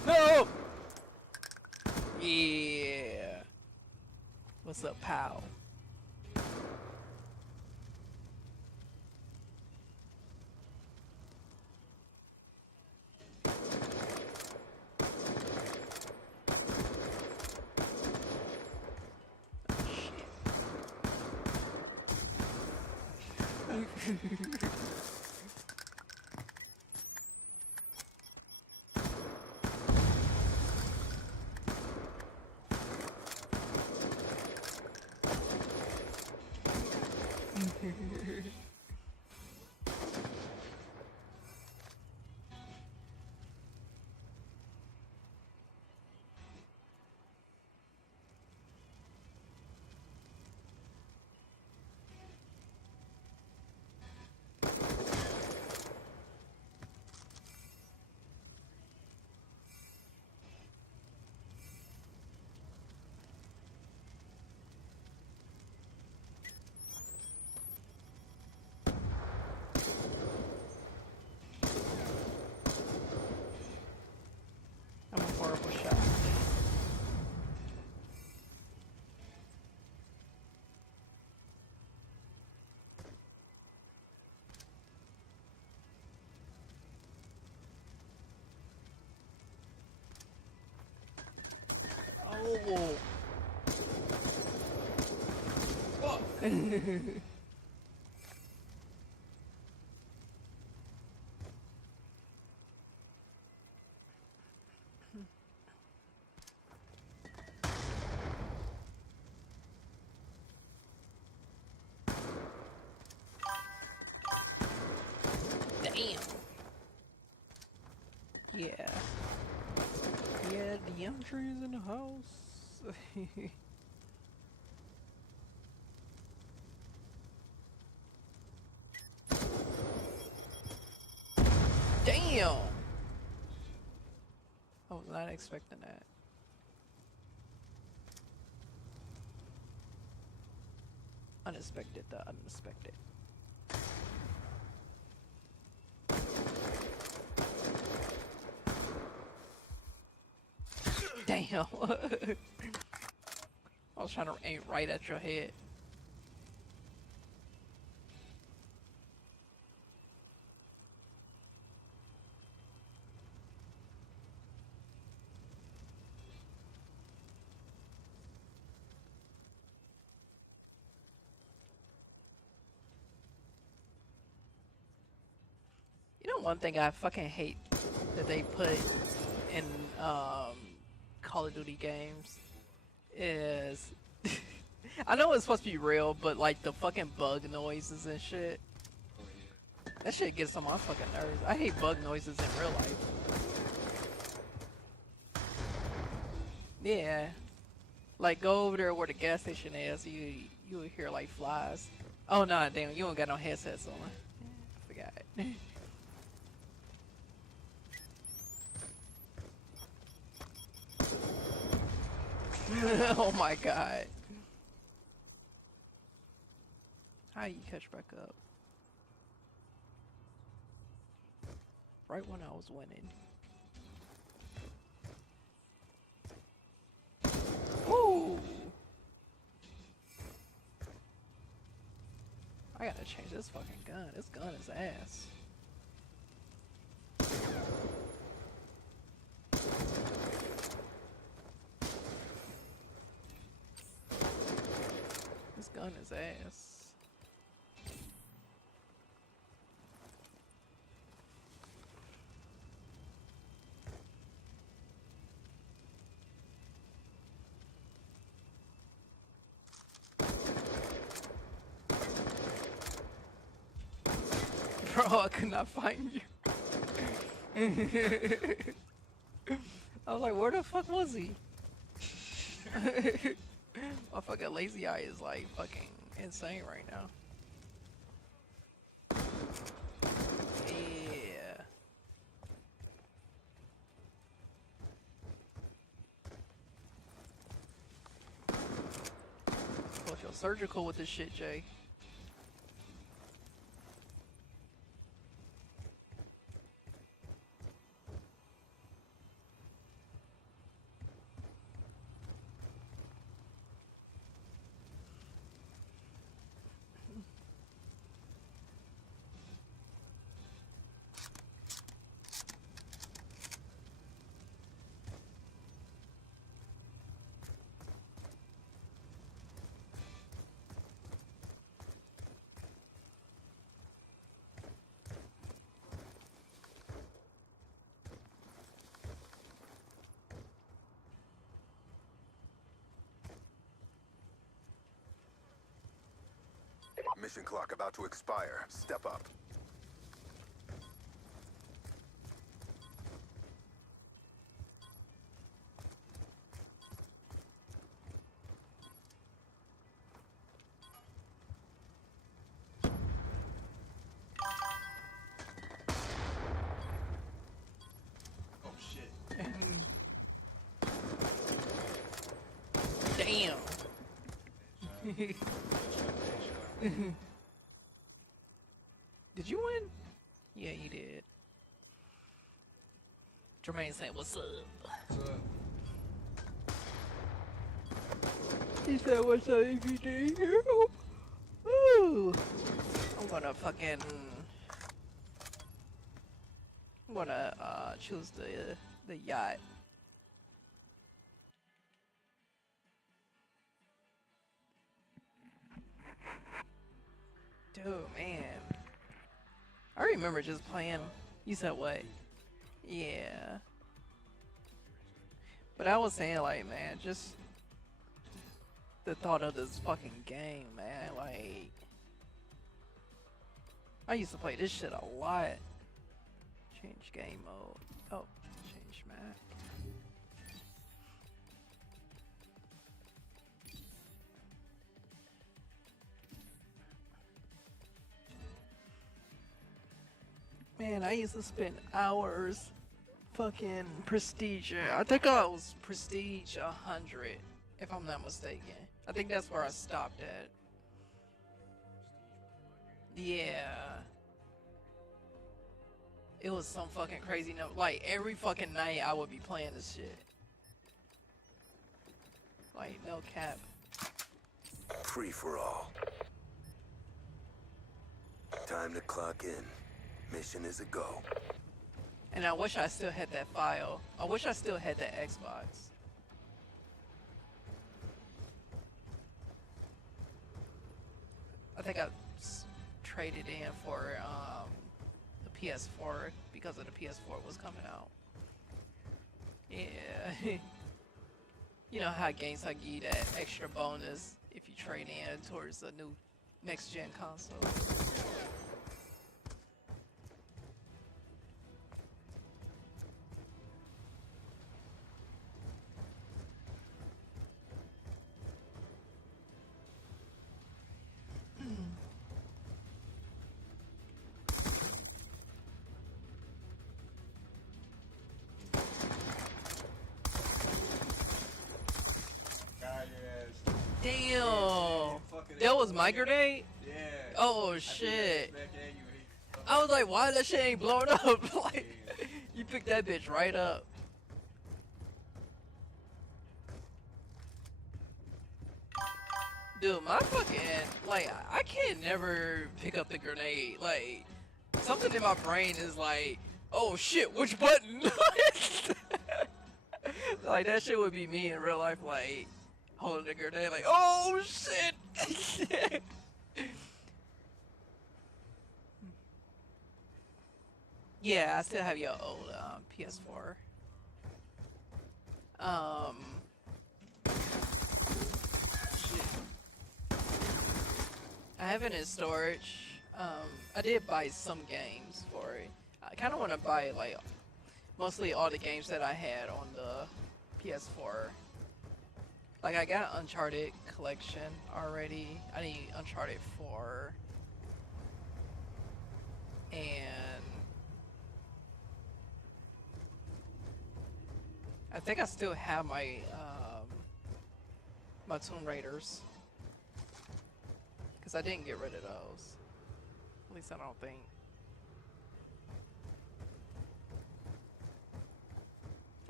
No! Yeah. What's up, pal? I'm a horrible shot. Oh. Damn. Yeah. Yeah, the young tree is in the house. Damn! I was not expecting that. Unexpected, the unexpected. Damn. I was trying to aim right at your head. You know, one thing I fucking hate that they put in Call of Duty games is I know it's supposed to be real, but like the fucking bug noises and shit. That shit gets on my fucking nerves. I hate bug noises in real life. Yeah. Like go over there where the gas station is, you will hear like flies. Oh nah, damn, you don't got no headsets on. I forgot. Oh my god. How you catch back up? Right when I was winning. Ooh! I gotta change this fucking gun. This gun is ass. This gun is ass. Bro, I could not find you. I was like, where the fuck was he? My fucking lazy eye is like fucking insane right now. Yeah. Well, if you're surgical with this shit, Jay. Mission clock about to expire. Step up. Oh shit. Damn. Did you win? Yeah, you did. Jermaine saying, what's up? What's up? He said, what's up, EPD? Ooh. I'm gonna fucking... I'm gonna choose the yacht. Dude, man. I remember just playing. You said what? Yeah. But I was saying, like, man, just the thought of this fucking game, man. Like, I used to play this shit a lot. Change game mode. Oh, change map. Man, I used to spend hours fucking Prestige. I think I was Prestige 100, if I'm not mistaken. I think that's where I stopped at. Yeah. It was some fucking crazy number. Like, every fucking night I would be playing this shit. Like, no cap. Free for all. Time to clock in. Mission is a go. And I wish I still had that file. I wish I still had that Xbox. I think I traded in for the PS4 because of the PS4 was coming out. Yeah. You know how GameStop give you that extra bonus if you trade in towards a new next-gen console. Damn! That was my grenade? Yeah. Oh shit. I was like, why that shit ain't blown up? Like, you picked that bitch right up. Dude, my fucking, like, I can't never pick up the grenade. Like, something in my brain is like, oh shit, which button? Like, that shit would be me in real life, like, holding the grenade, like, oh shit! Yeah, I still have your old PS4. Shit. I have it in storage. I did buy some games for it. I kind of want to buy like mostly all the games that I had on the PS4. Like I got Uncharted collection already. I need Uncharted 4. And I think I still have my my Tomb Raiders. Cause I didn't get rid of those. At least I don't think.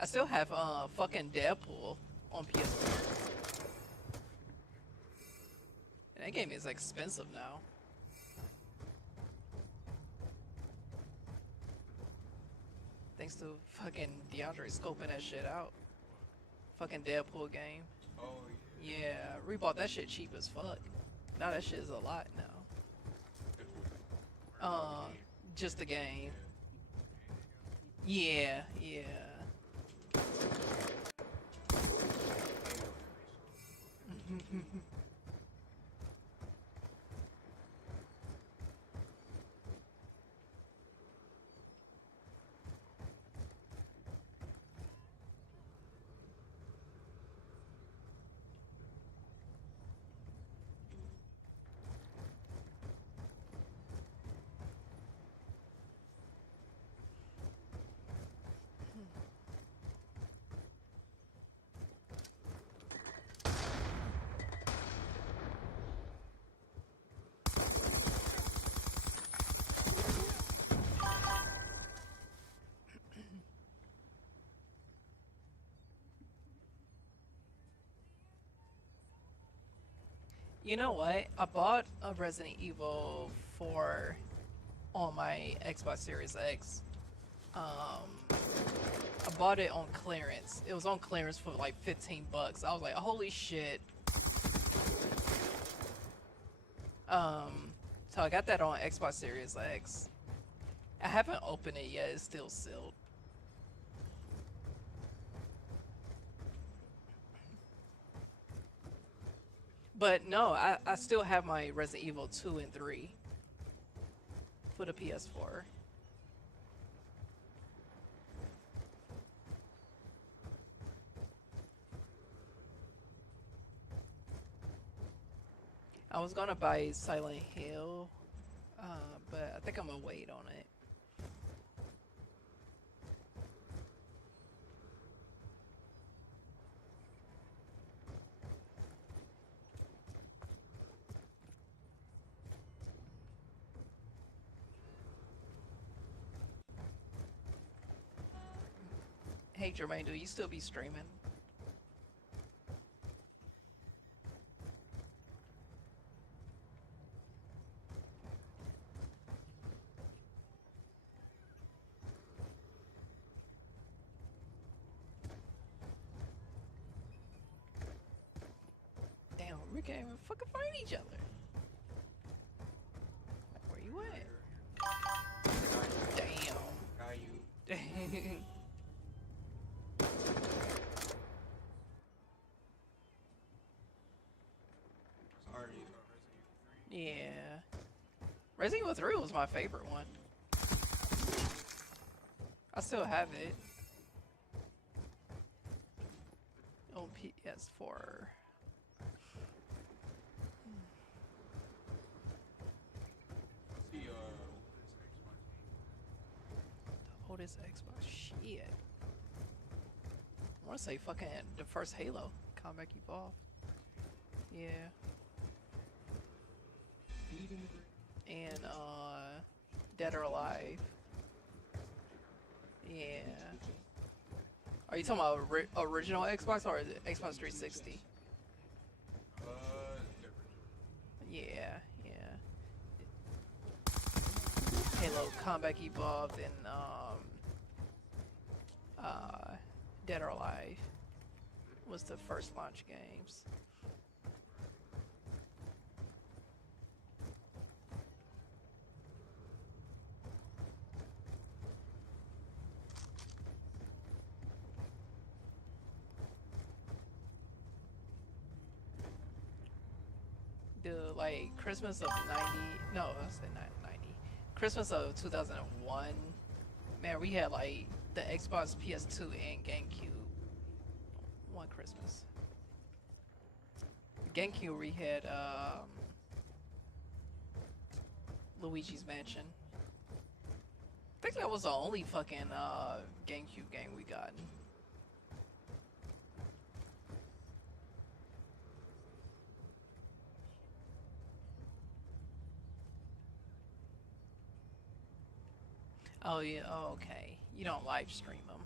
I still have fucking Deadpool on PS4. And that game is expensive now. Thanks to fucking DeAndre scoping that shit out. Fucking Deadpool game. Oh yeah. We bought that shit cheap as fuck. Now that shit is a lot now. Just the game. Yeah, yeah. You know what? I bought a Resident Evil 4 on my Xbox Series X. I bought it on clearance. It was on clearance for like 15 bucks. I was like, holy shit. So I got that on Xbox Series X. I haven't opened it yet. It's still sealed. But no, I still have my Resident Evil 2 and 3 for the PS4. I was gonna buy Silent Hill, but I think I'm gonna wait on it. Hey Jermaine, do you still be streaming? Damn, we can't even fucking find each other. Where you at? Damn. Yeah. Resident Evil 3 was my favorite one. I still have it. On PS4. The Oldest Xbox. Shit. I want to say fucking the first Halo. Combat Evolved. Yeah. And Dead or Alive. Yeah. Are you talking about original Xbox or the Xbox 360? Yeah, yeah. Halo Combat Evolved and Dead or Alive was the first launch games. The like Christmas of 90, no, I said not 90. Christmas of 2001, man, we had like the Xbox, PS2, and GameCube one Christmas. GameCube, we had Luigi's Mansion. I think that was the only fucking GameCube game we got. Oh yeah, oh, okay. You don't live stream them.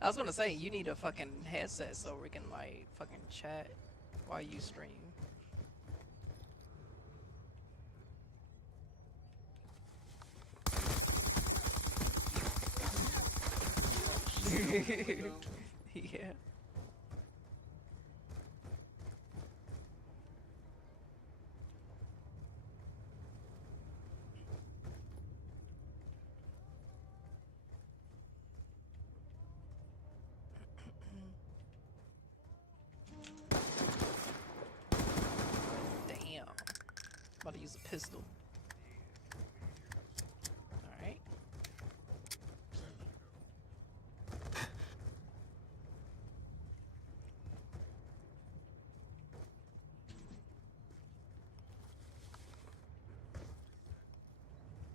I was gonna say, you need a fucking headset so we can like fucking chat while you stream. Yeah. Damn. About to use a pistol. Alright.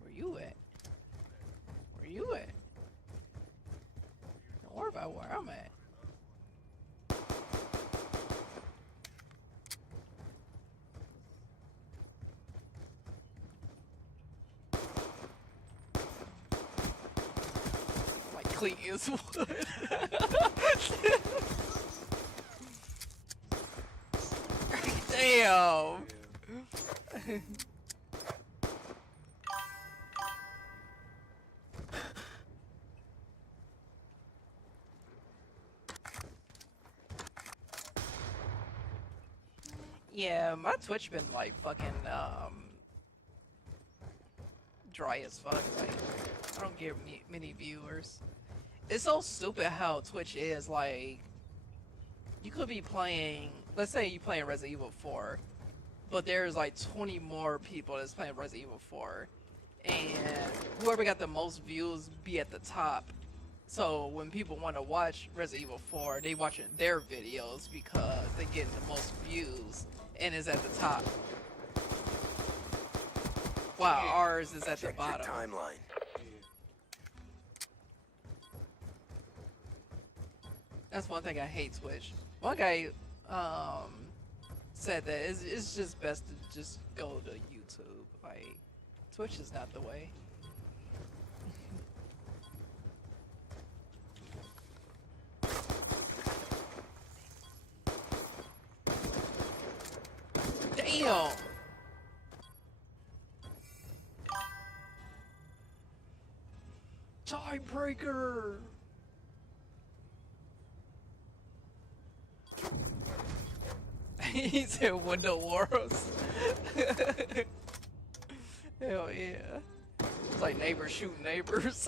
Where you at? Where you at? Don't worry about where I'm at. Clint Eastwood. Damn. Yeah, my Twitch been like fucking dry as fuck. Like, I don't get many viewers. It's so stupid how Twitch is. Like, you could be playing, let's say you playing Resident Evil 4, but there's like 20 more people that's playing Resident Evil 4, and whoever got the most views be at the top. So when people want to watch Resident Evil 4, they watching their videos because they getting the most views and is at the top. While ours is at the bottom. Timeline. That's one thing I hate Twitch. One guy said that it's just best to just go to YouTube. Like, Twitch is not the way. Damn! Tiebreaker! He said Window Wars. Hell yeah. It's like neighbors shooting neighbors.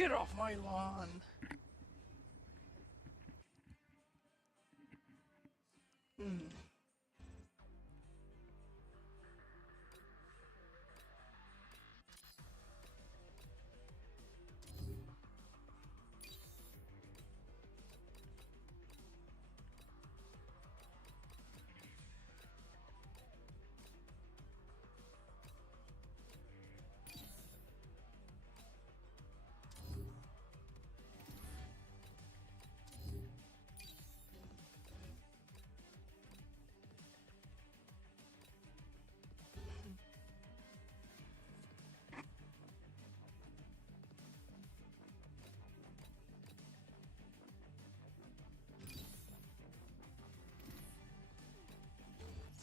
Get off my lawn.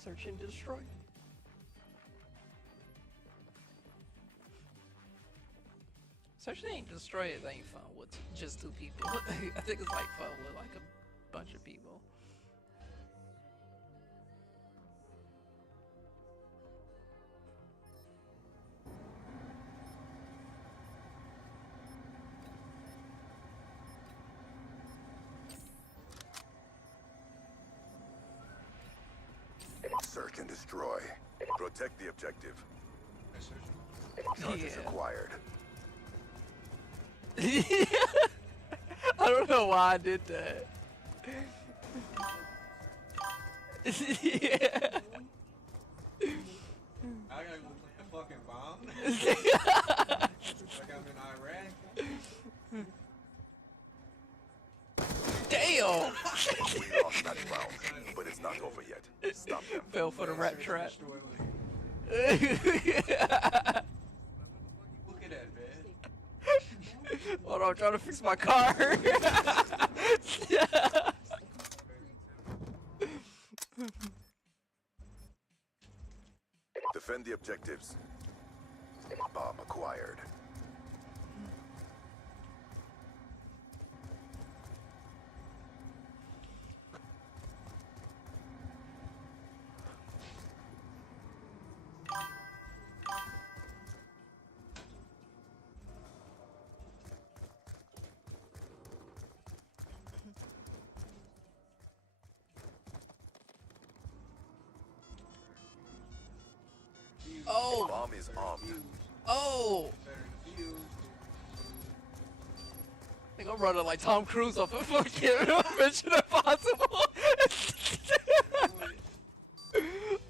Search and destroy. Search and destroy it ain't fun with just 2 people. I think it's like fun with like a bunch of people. Search and destroy. Protect the objective. Charges acquired. I don't know why I did that. Yeah. I gotta go plant a fucking bomb. Like I'm in Iraq. Damn! We lost that round, but it's not over yet. Stop them. Fell for the rat trap. Look at that, man. Hold on, I'm trying to fix my car. Defend the objectives. Bomb acquired. Oh! Bomb is armed. Oh! I think I'm running like Tom Cruise off of fucking Mission Impossible.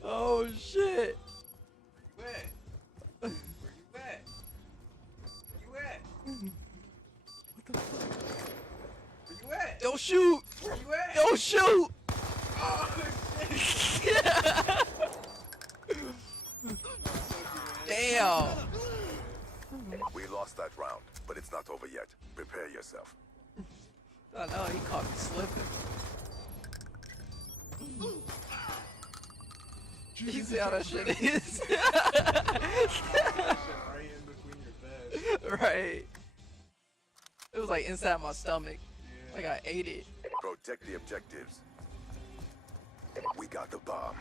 Oh shit! Where you at? Where you at? What the fuck? Where you at? Don't shoot! Where you at? Don't shoot! Oh shit! Damn! We lost that round, but it's not over yet. Prepare yourself. I know, he caught me slipping. You see how that shit is? Right. It was like inside my stomach. Like I ate it. Protect the objectives. We got the bomb.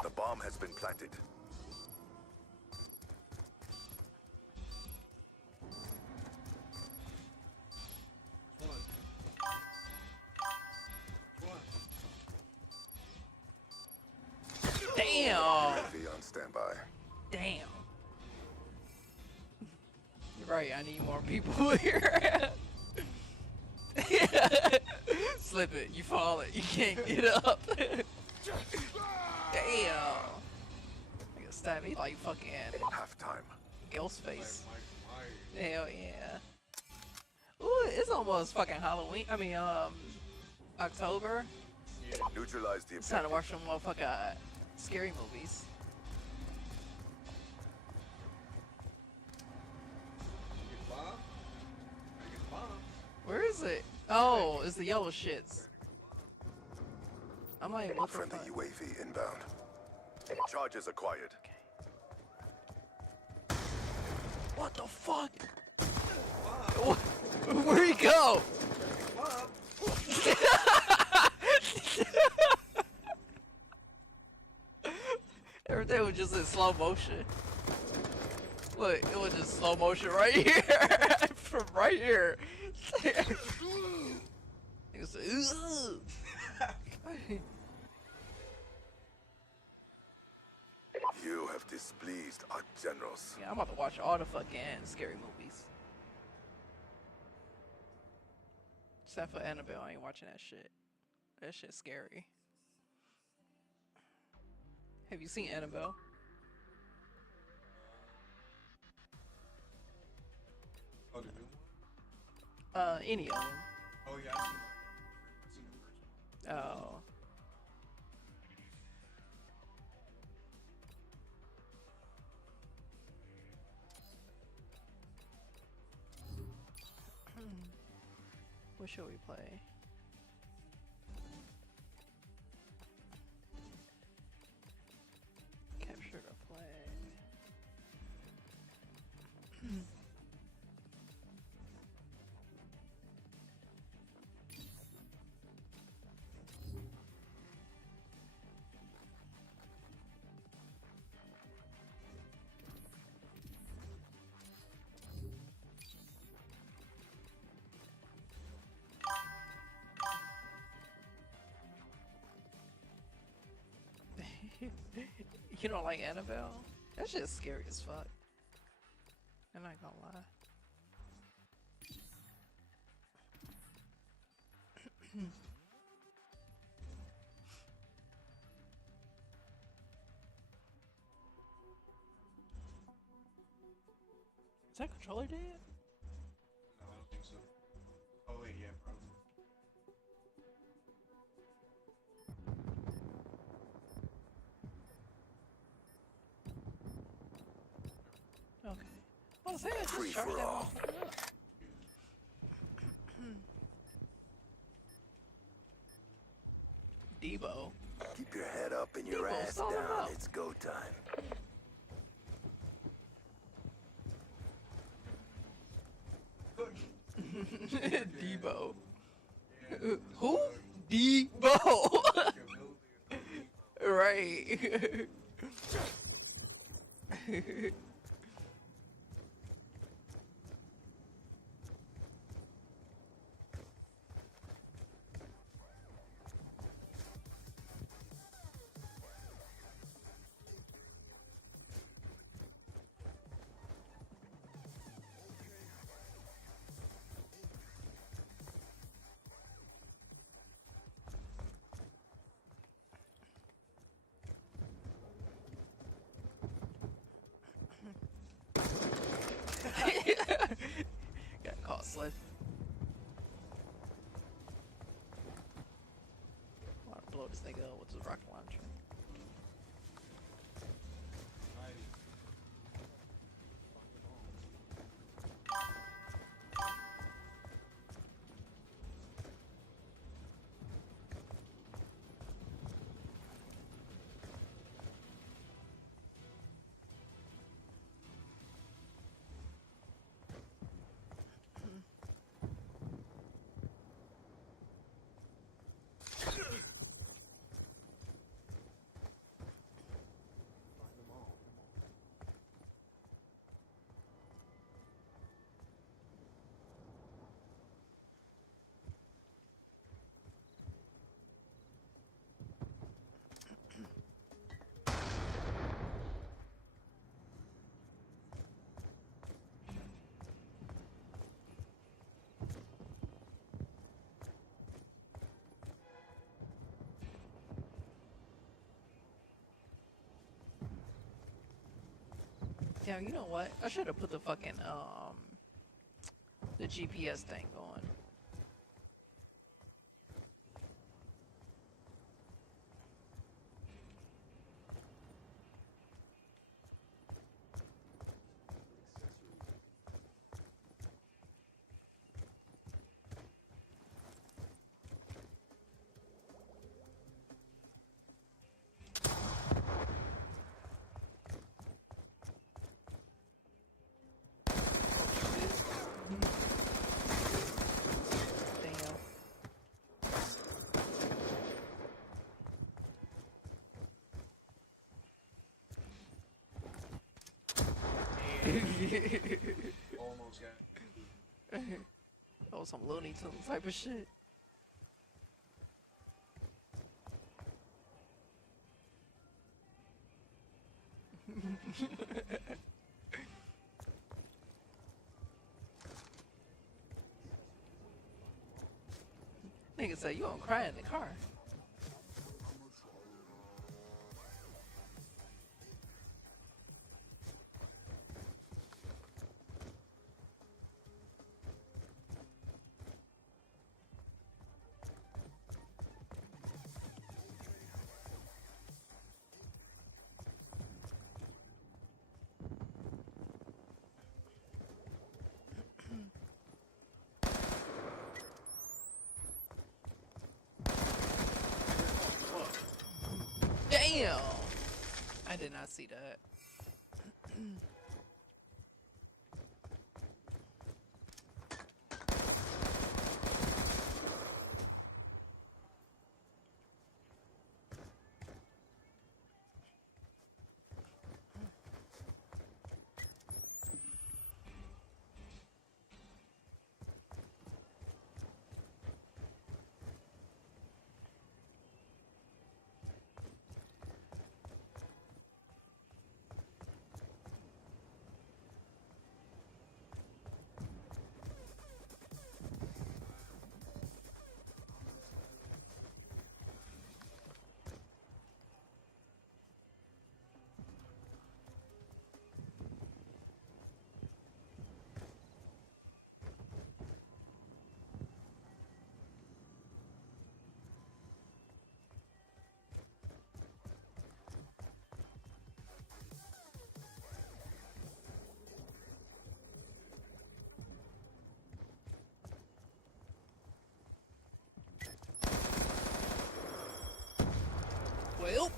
The bomb has been planted. Damn! UAV on standby. Damn. You're right, I need more people here. Slip it, you fall it, you can't get up. Damn. Nigga stab me like fucking Halftime. Ghostface. Hell yeah. Ooh, it's almost fucking Halloween. I mean, October. Neutralize the It's time to objective. watch some motherfucking scary movies. Where is it? Oh, it's the yellow shits. I'm like, what the Friendly fuck? UAV inbound. Charges acquired. What the fuck? Where'd he go? Everything was just in slow motion. Look, it was just slow motion right here. From right here. It was, You have displeased our generals. yeah, I'm about to watch all the fucking scary movies. Except for Annabelle, I ain't watching that shit. That shit's scary. Have you seen Annabelle? Oh, the new one? Any of them. Oh, yeah, I've seen the first one. Oh. What should we play? Capture the flag. You don't like Annabelle? That shit's scary as fuck. I'm not gonna lie. Is that controller dead? No, I don't think so. Oh, wait, yeah, probably. Okay. I was saying, Free just charge for that all. motherfucker up. Debo. Keep your head up and your Debo, ass stall him down. out. It's go time. Debo. Who? Debo. Right. Got caught slipping. I want to blow this thing up with the rocket launcher. Damn, you know what? I should have put the fucking the GPS thing on. Almost got. Oh, some Looney Tunes type of shit. Nigga say you don't cry in the car. Damn! I did not see that. Well.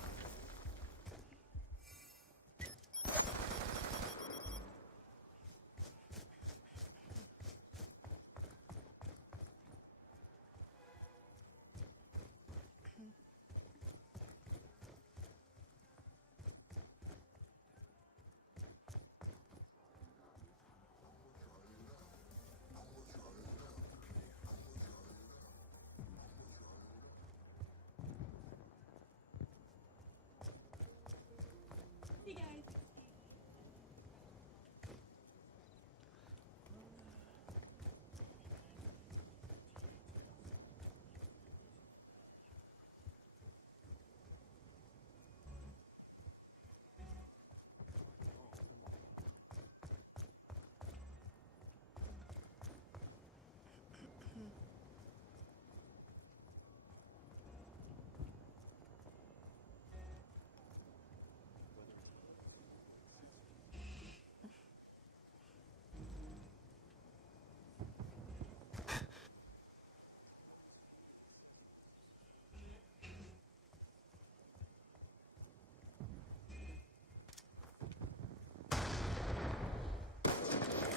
Hey guys.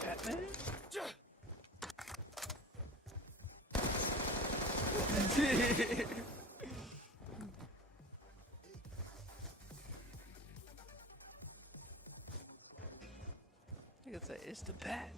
Batman? Nigga say it's the bat.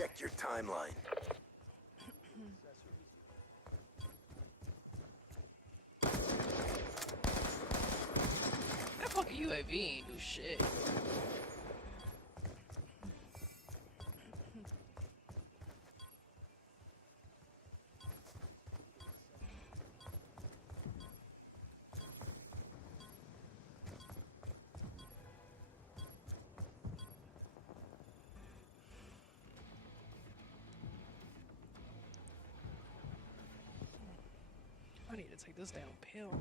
Check your timeline. That fucking UAV ain't do shit. I need to take this down pill.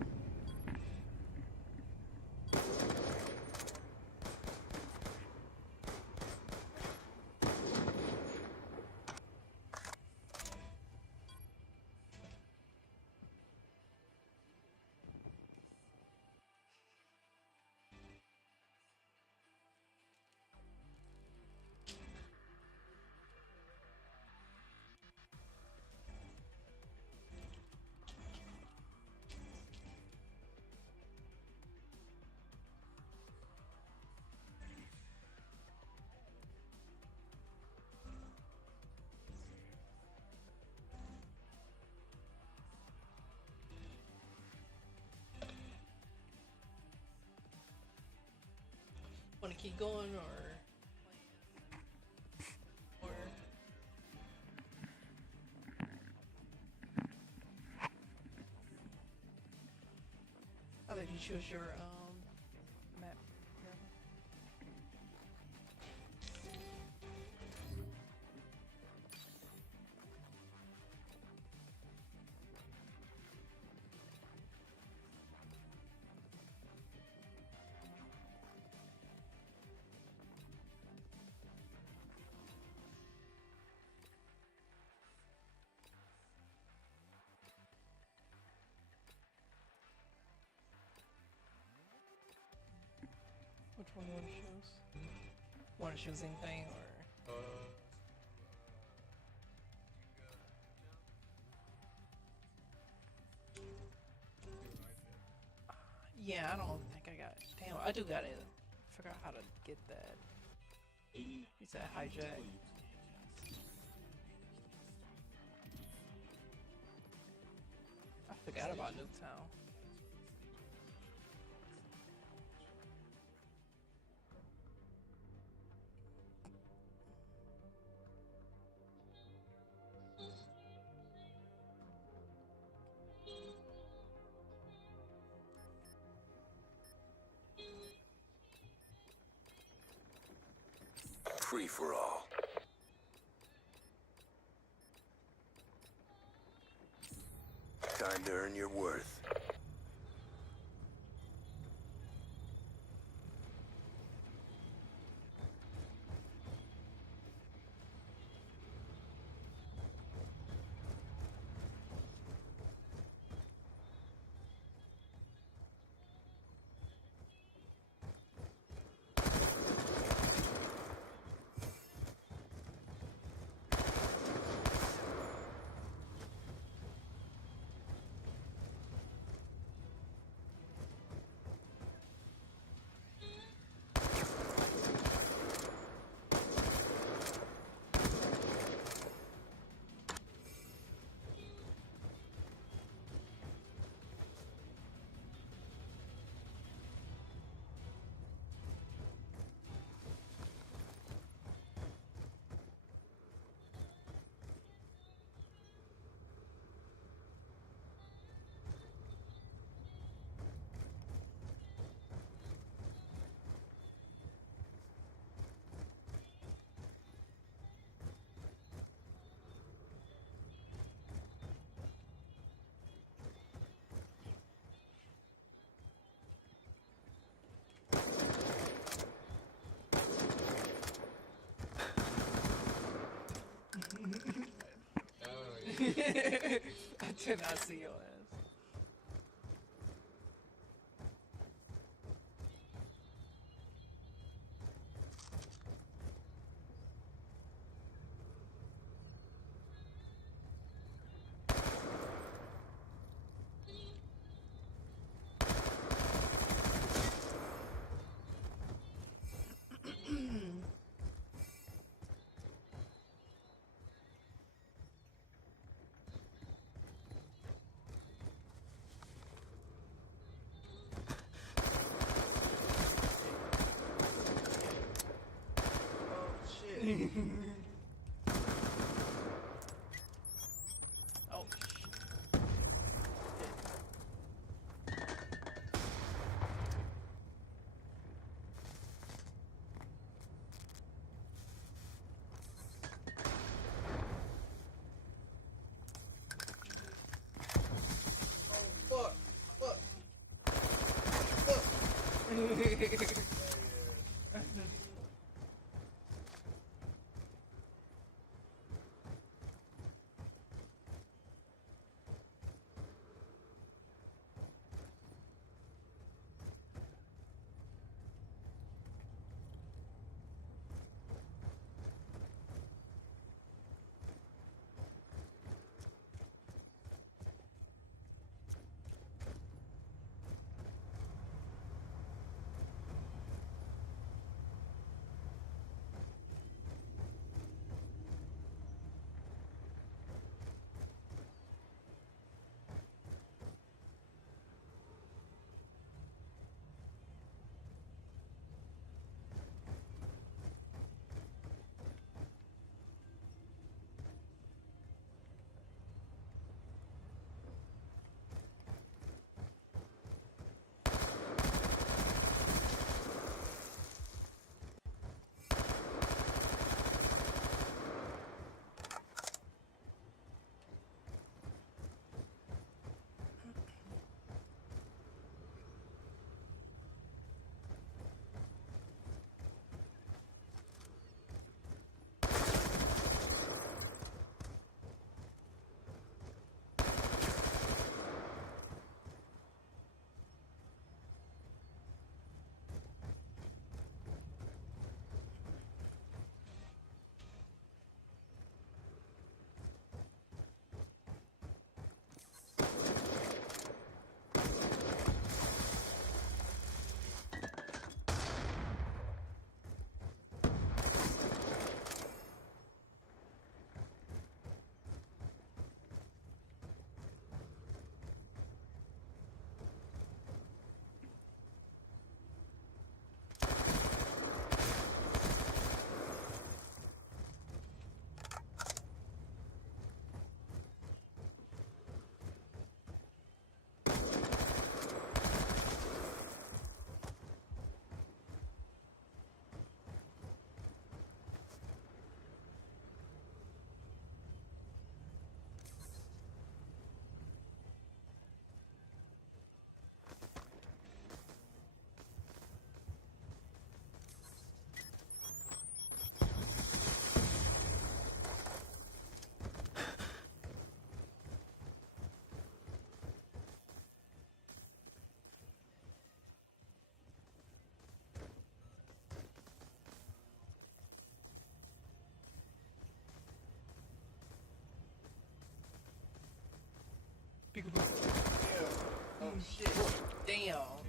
Want to keep going or I'll let you choose your map. Which one you want to choose? Want to choose anything or? Yeah, I don't think I got it. Damn, I do gotta figure out how to get that. You said hijack. I forgot about Nuketown. Free for all. Time to earn your worth. I did not see your ass. Oh, Fuck. Peekaboo. Oh shit. Damn.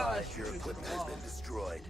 advised, your equipment has been destroyed.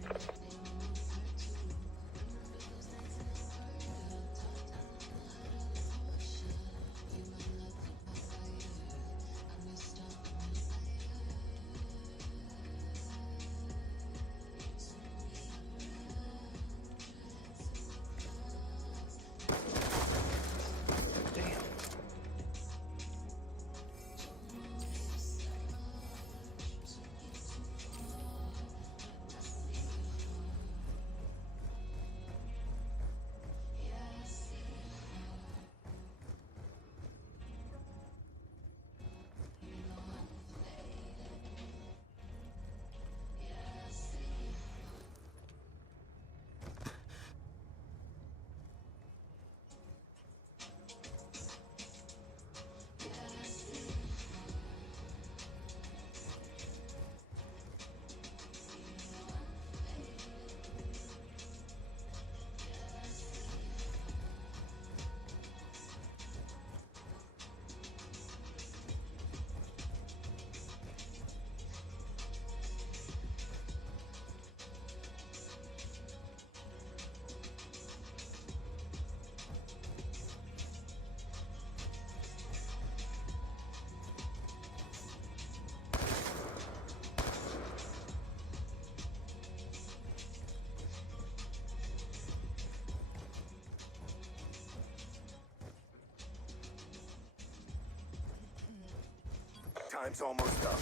Time's almost up.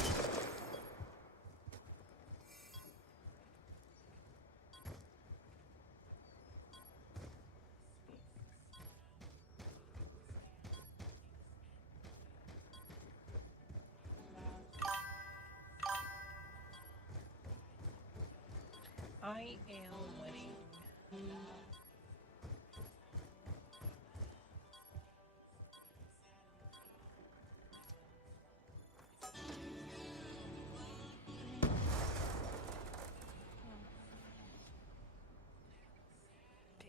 I am winning.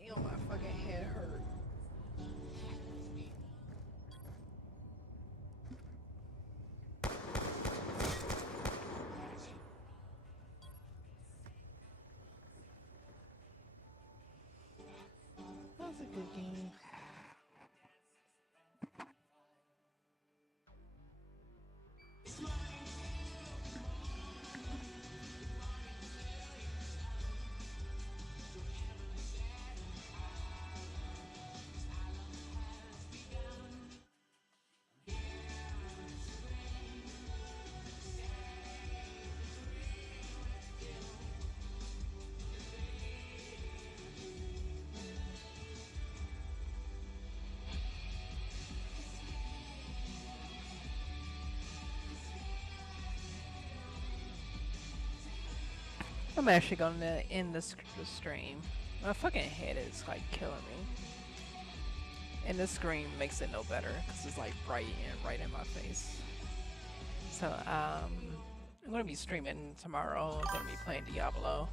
Damn, my fucking head hurt. That was a good game. I'm actually gonna end the stream. My fucking head is like killing me. And the screen makes it no better because it's like bright and right in my face. So I'm gonna be streaming tomorrow. I'm gonna be playing Diablo.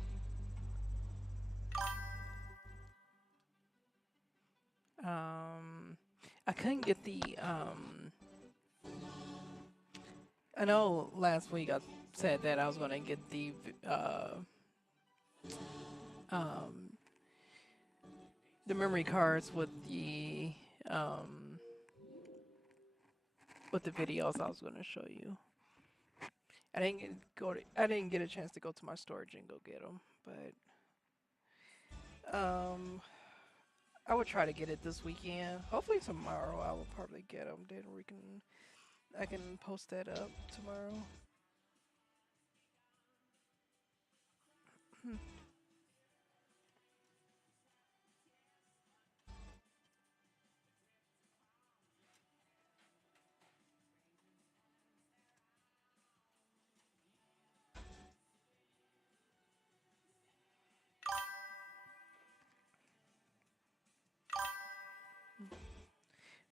I couldn't get the I know last week I said that I was gonna get the memory cards with the videos I was gonna show you. I didn't get a chance to go to my storage and go get them, but I would try to get it this weekend. Hopefully tomorrow I will probably get them. Then I can post that up tomorrow.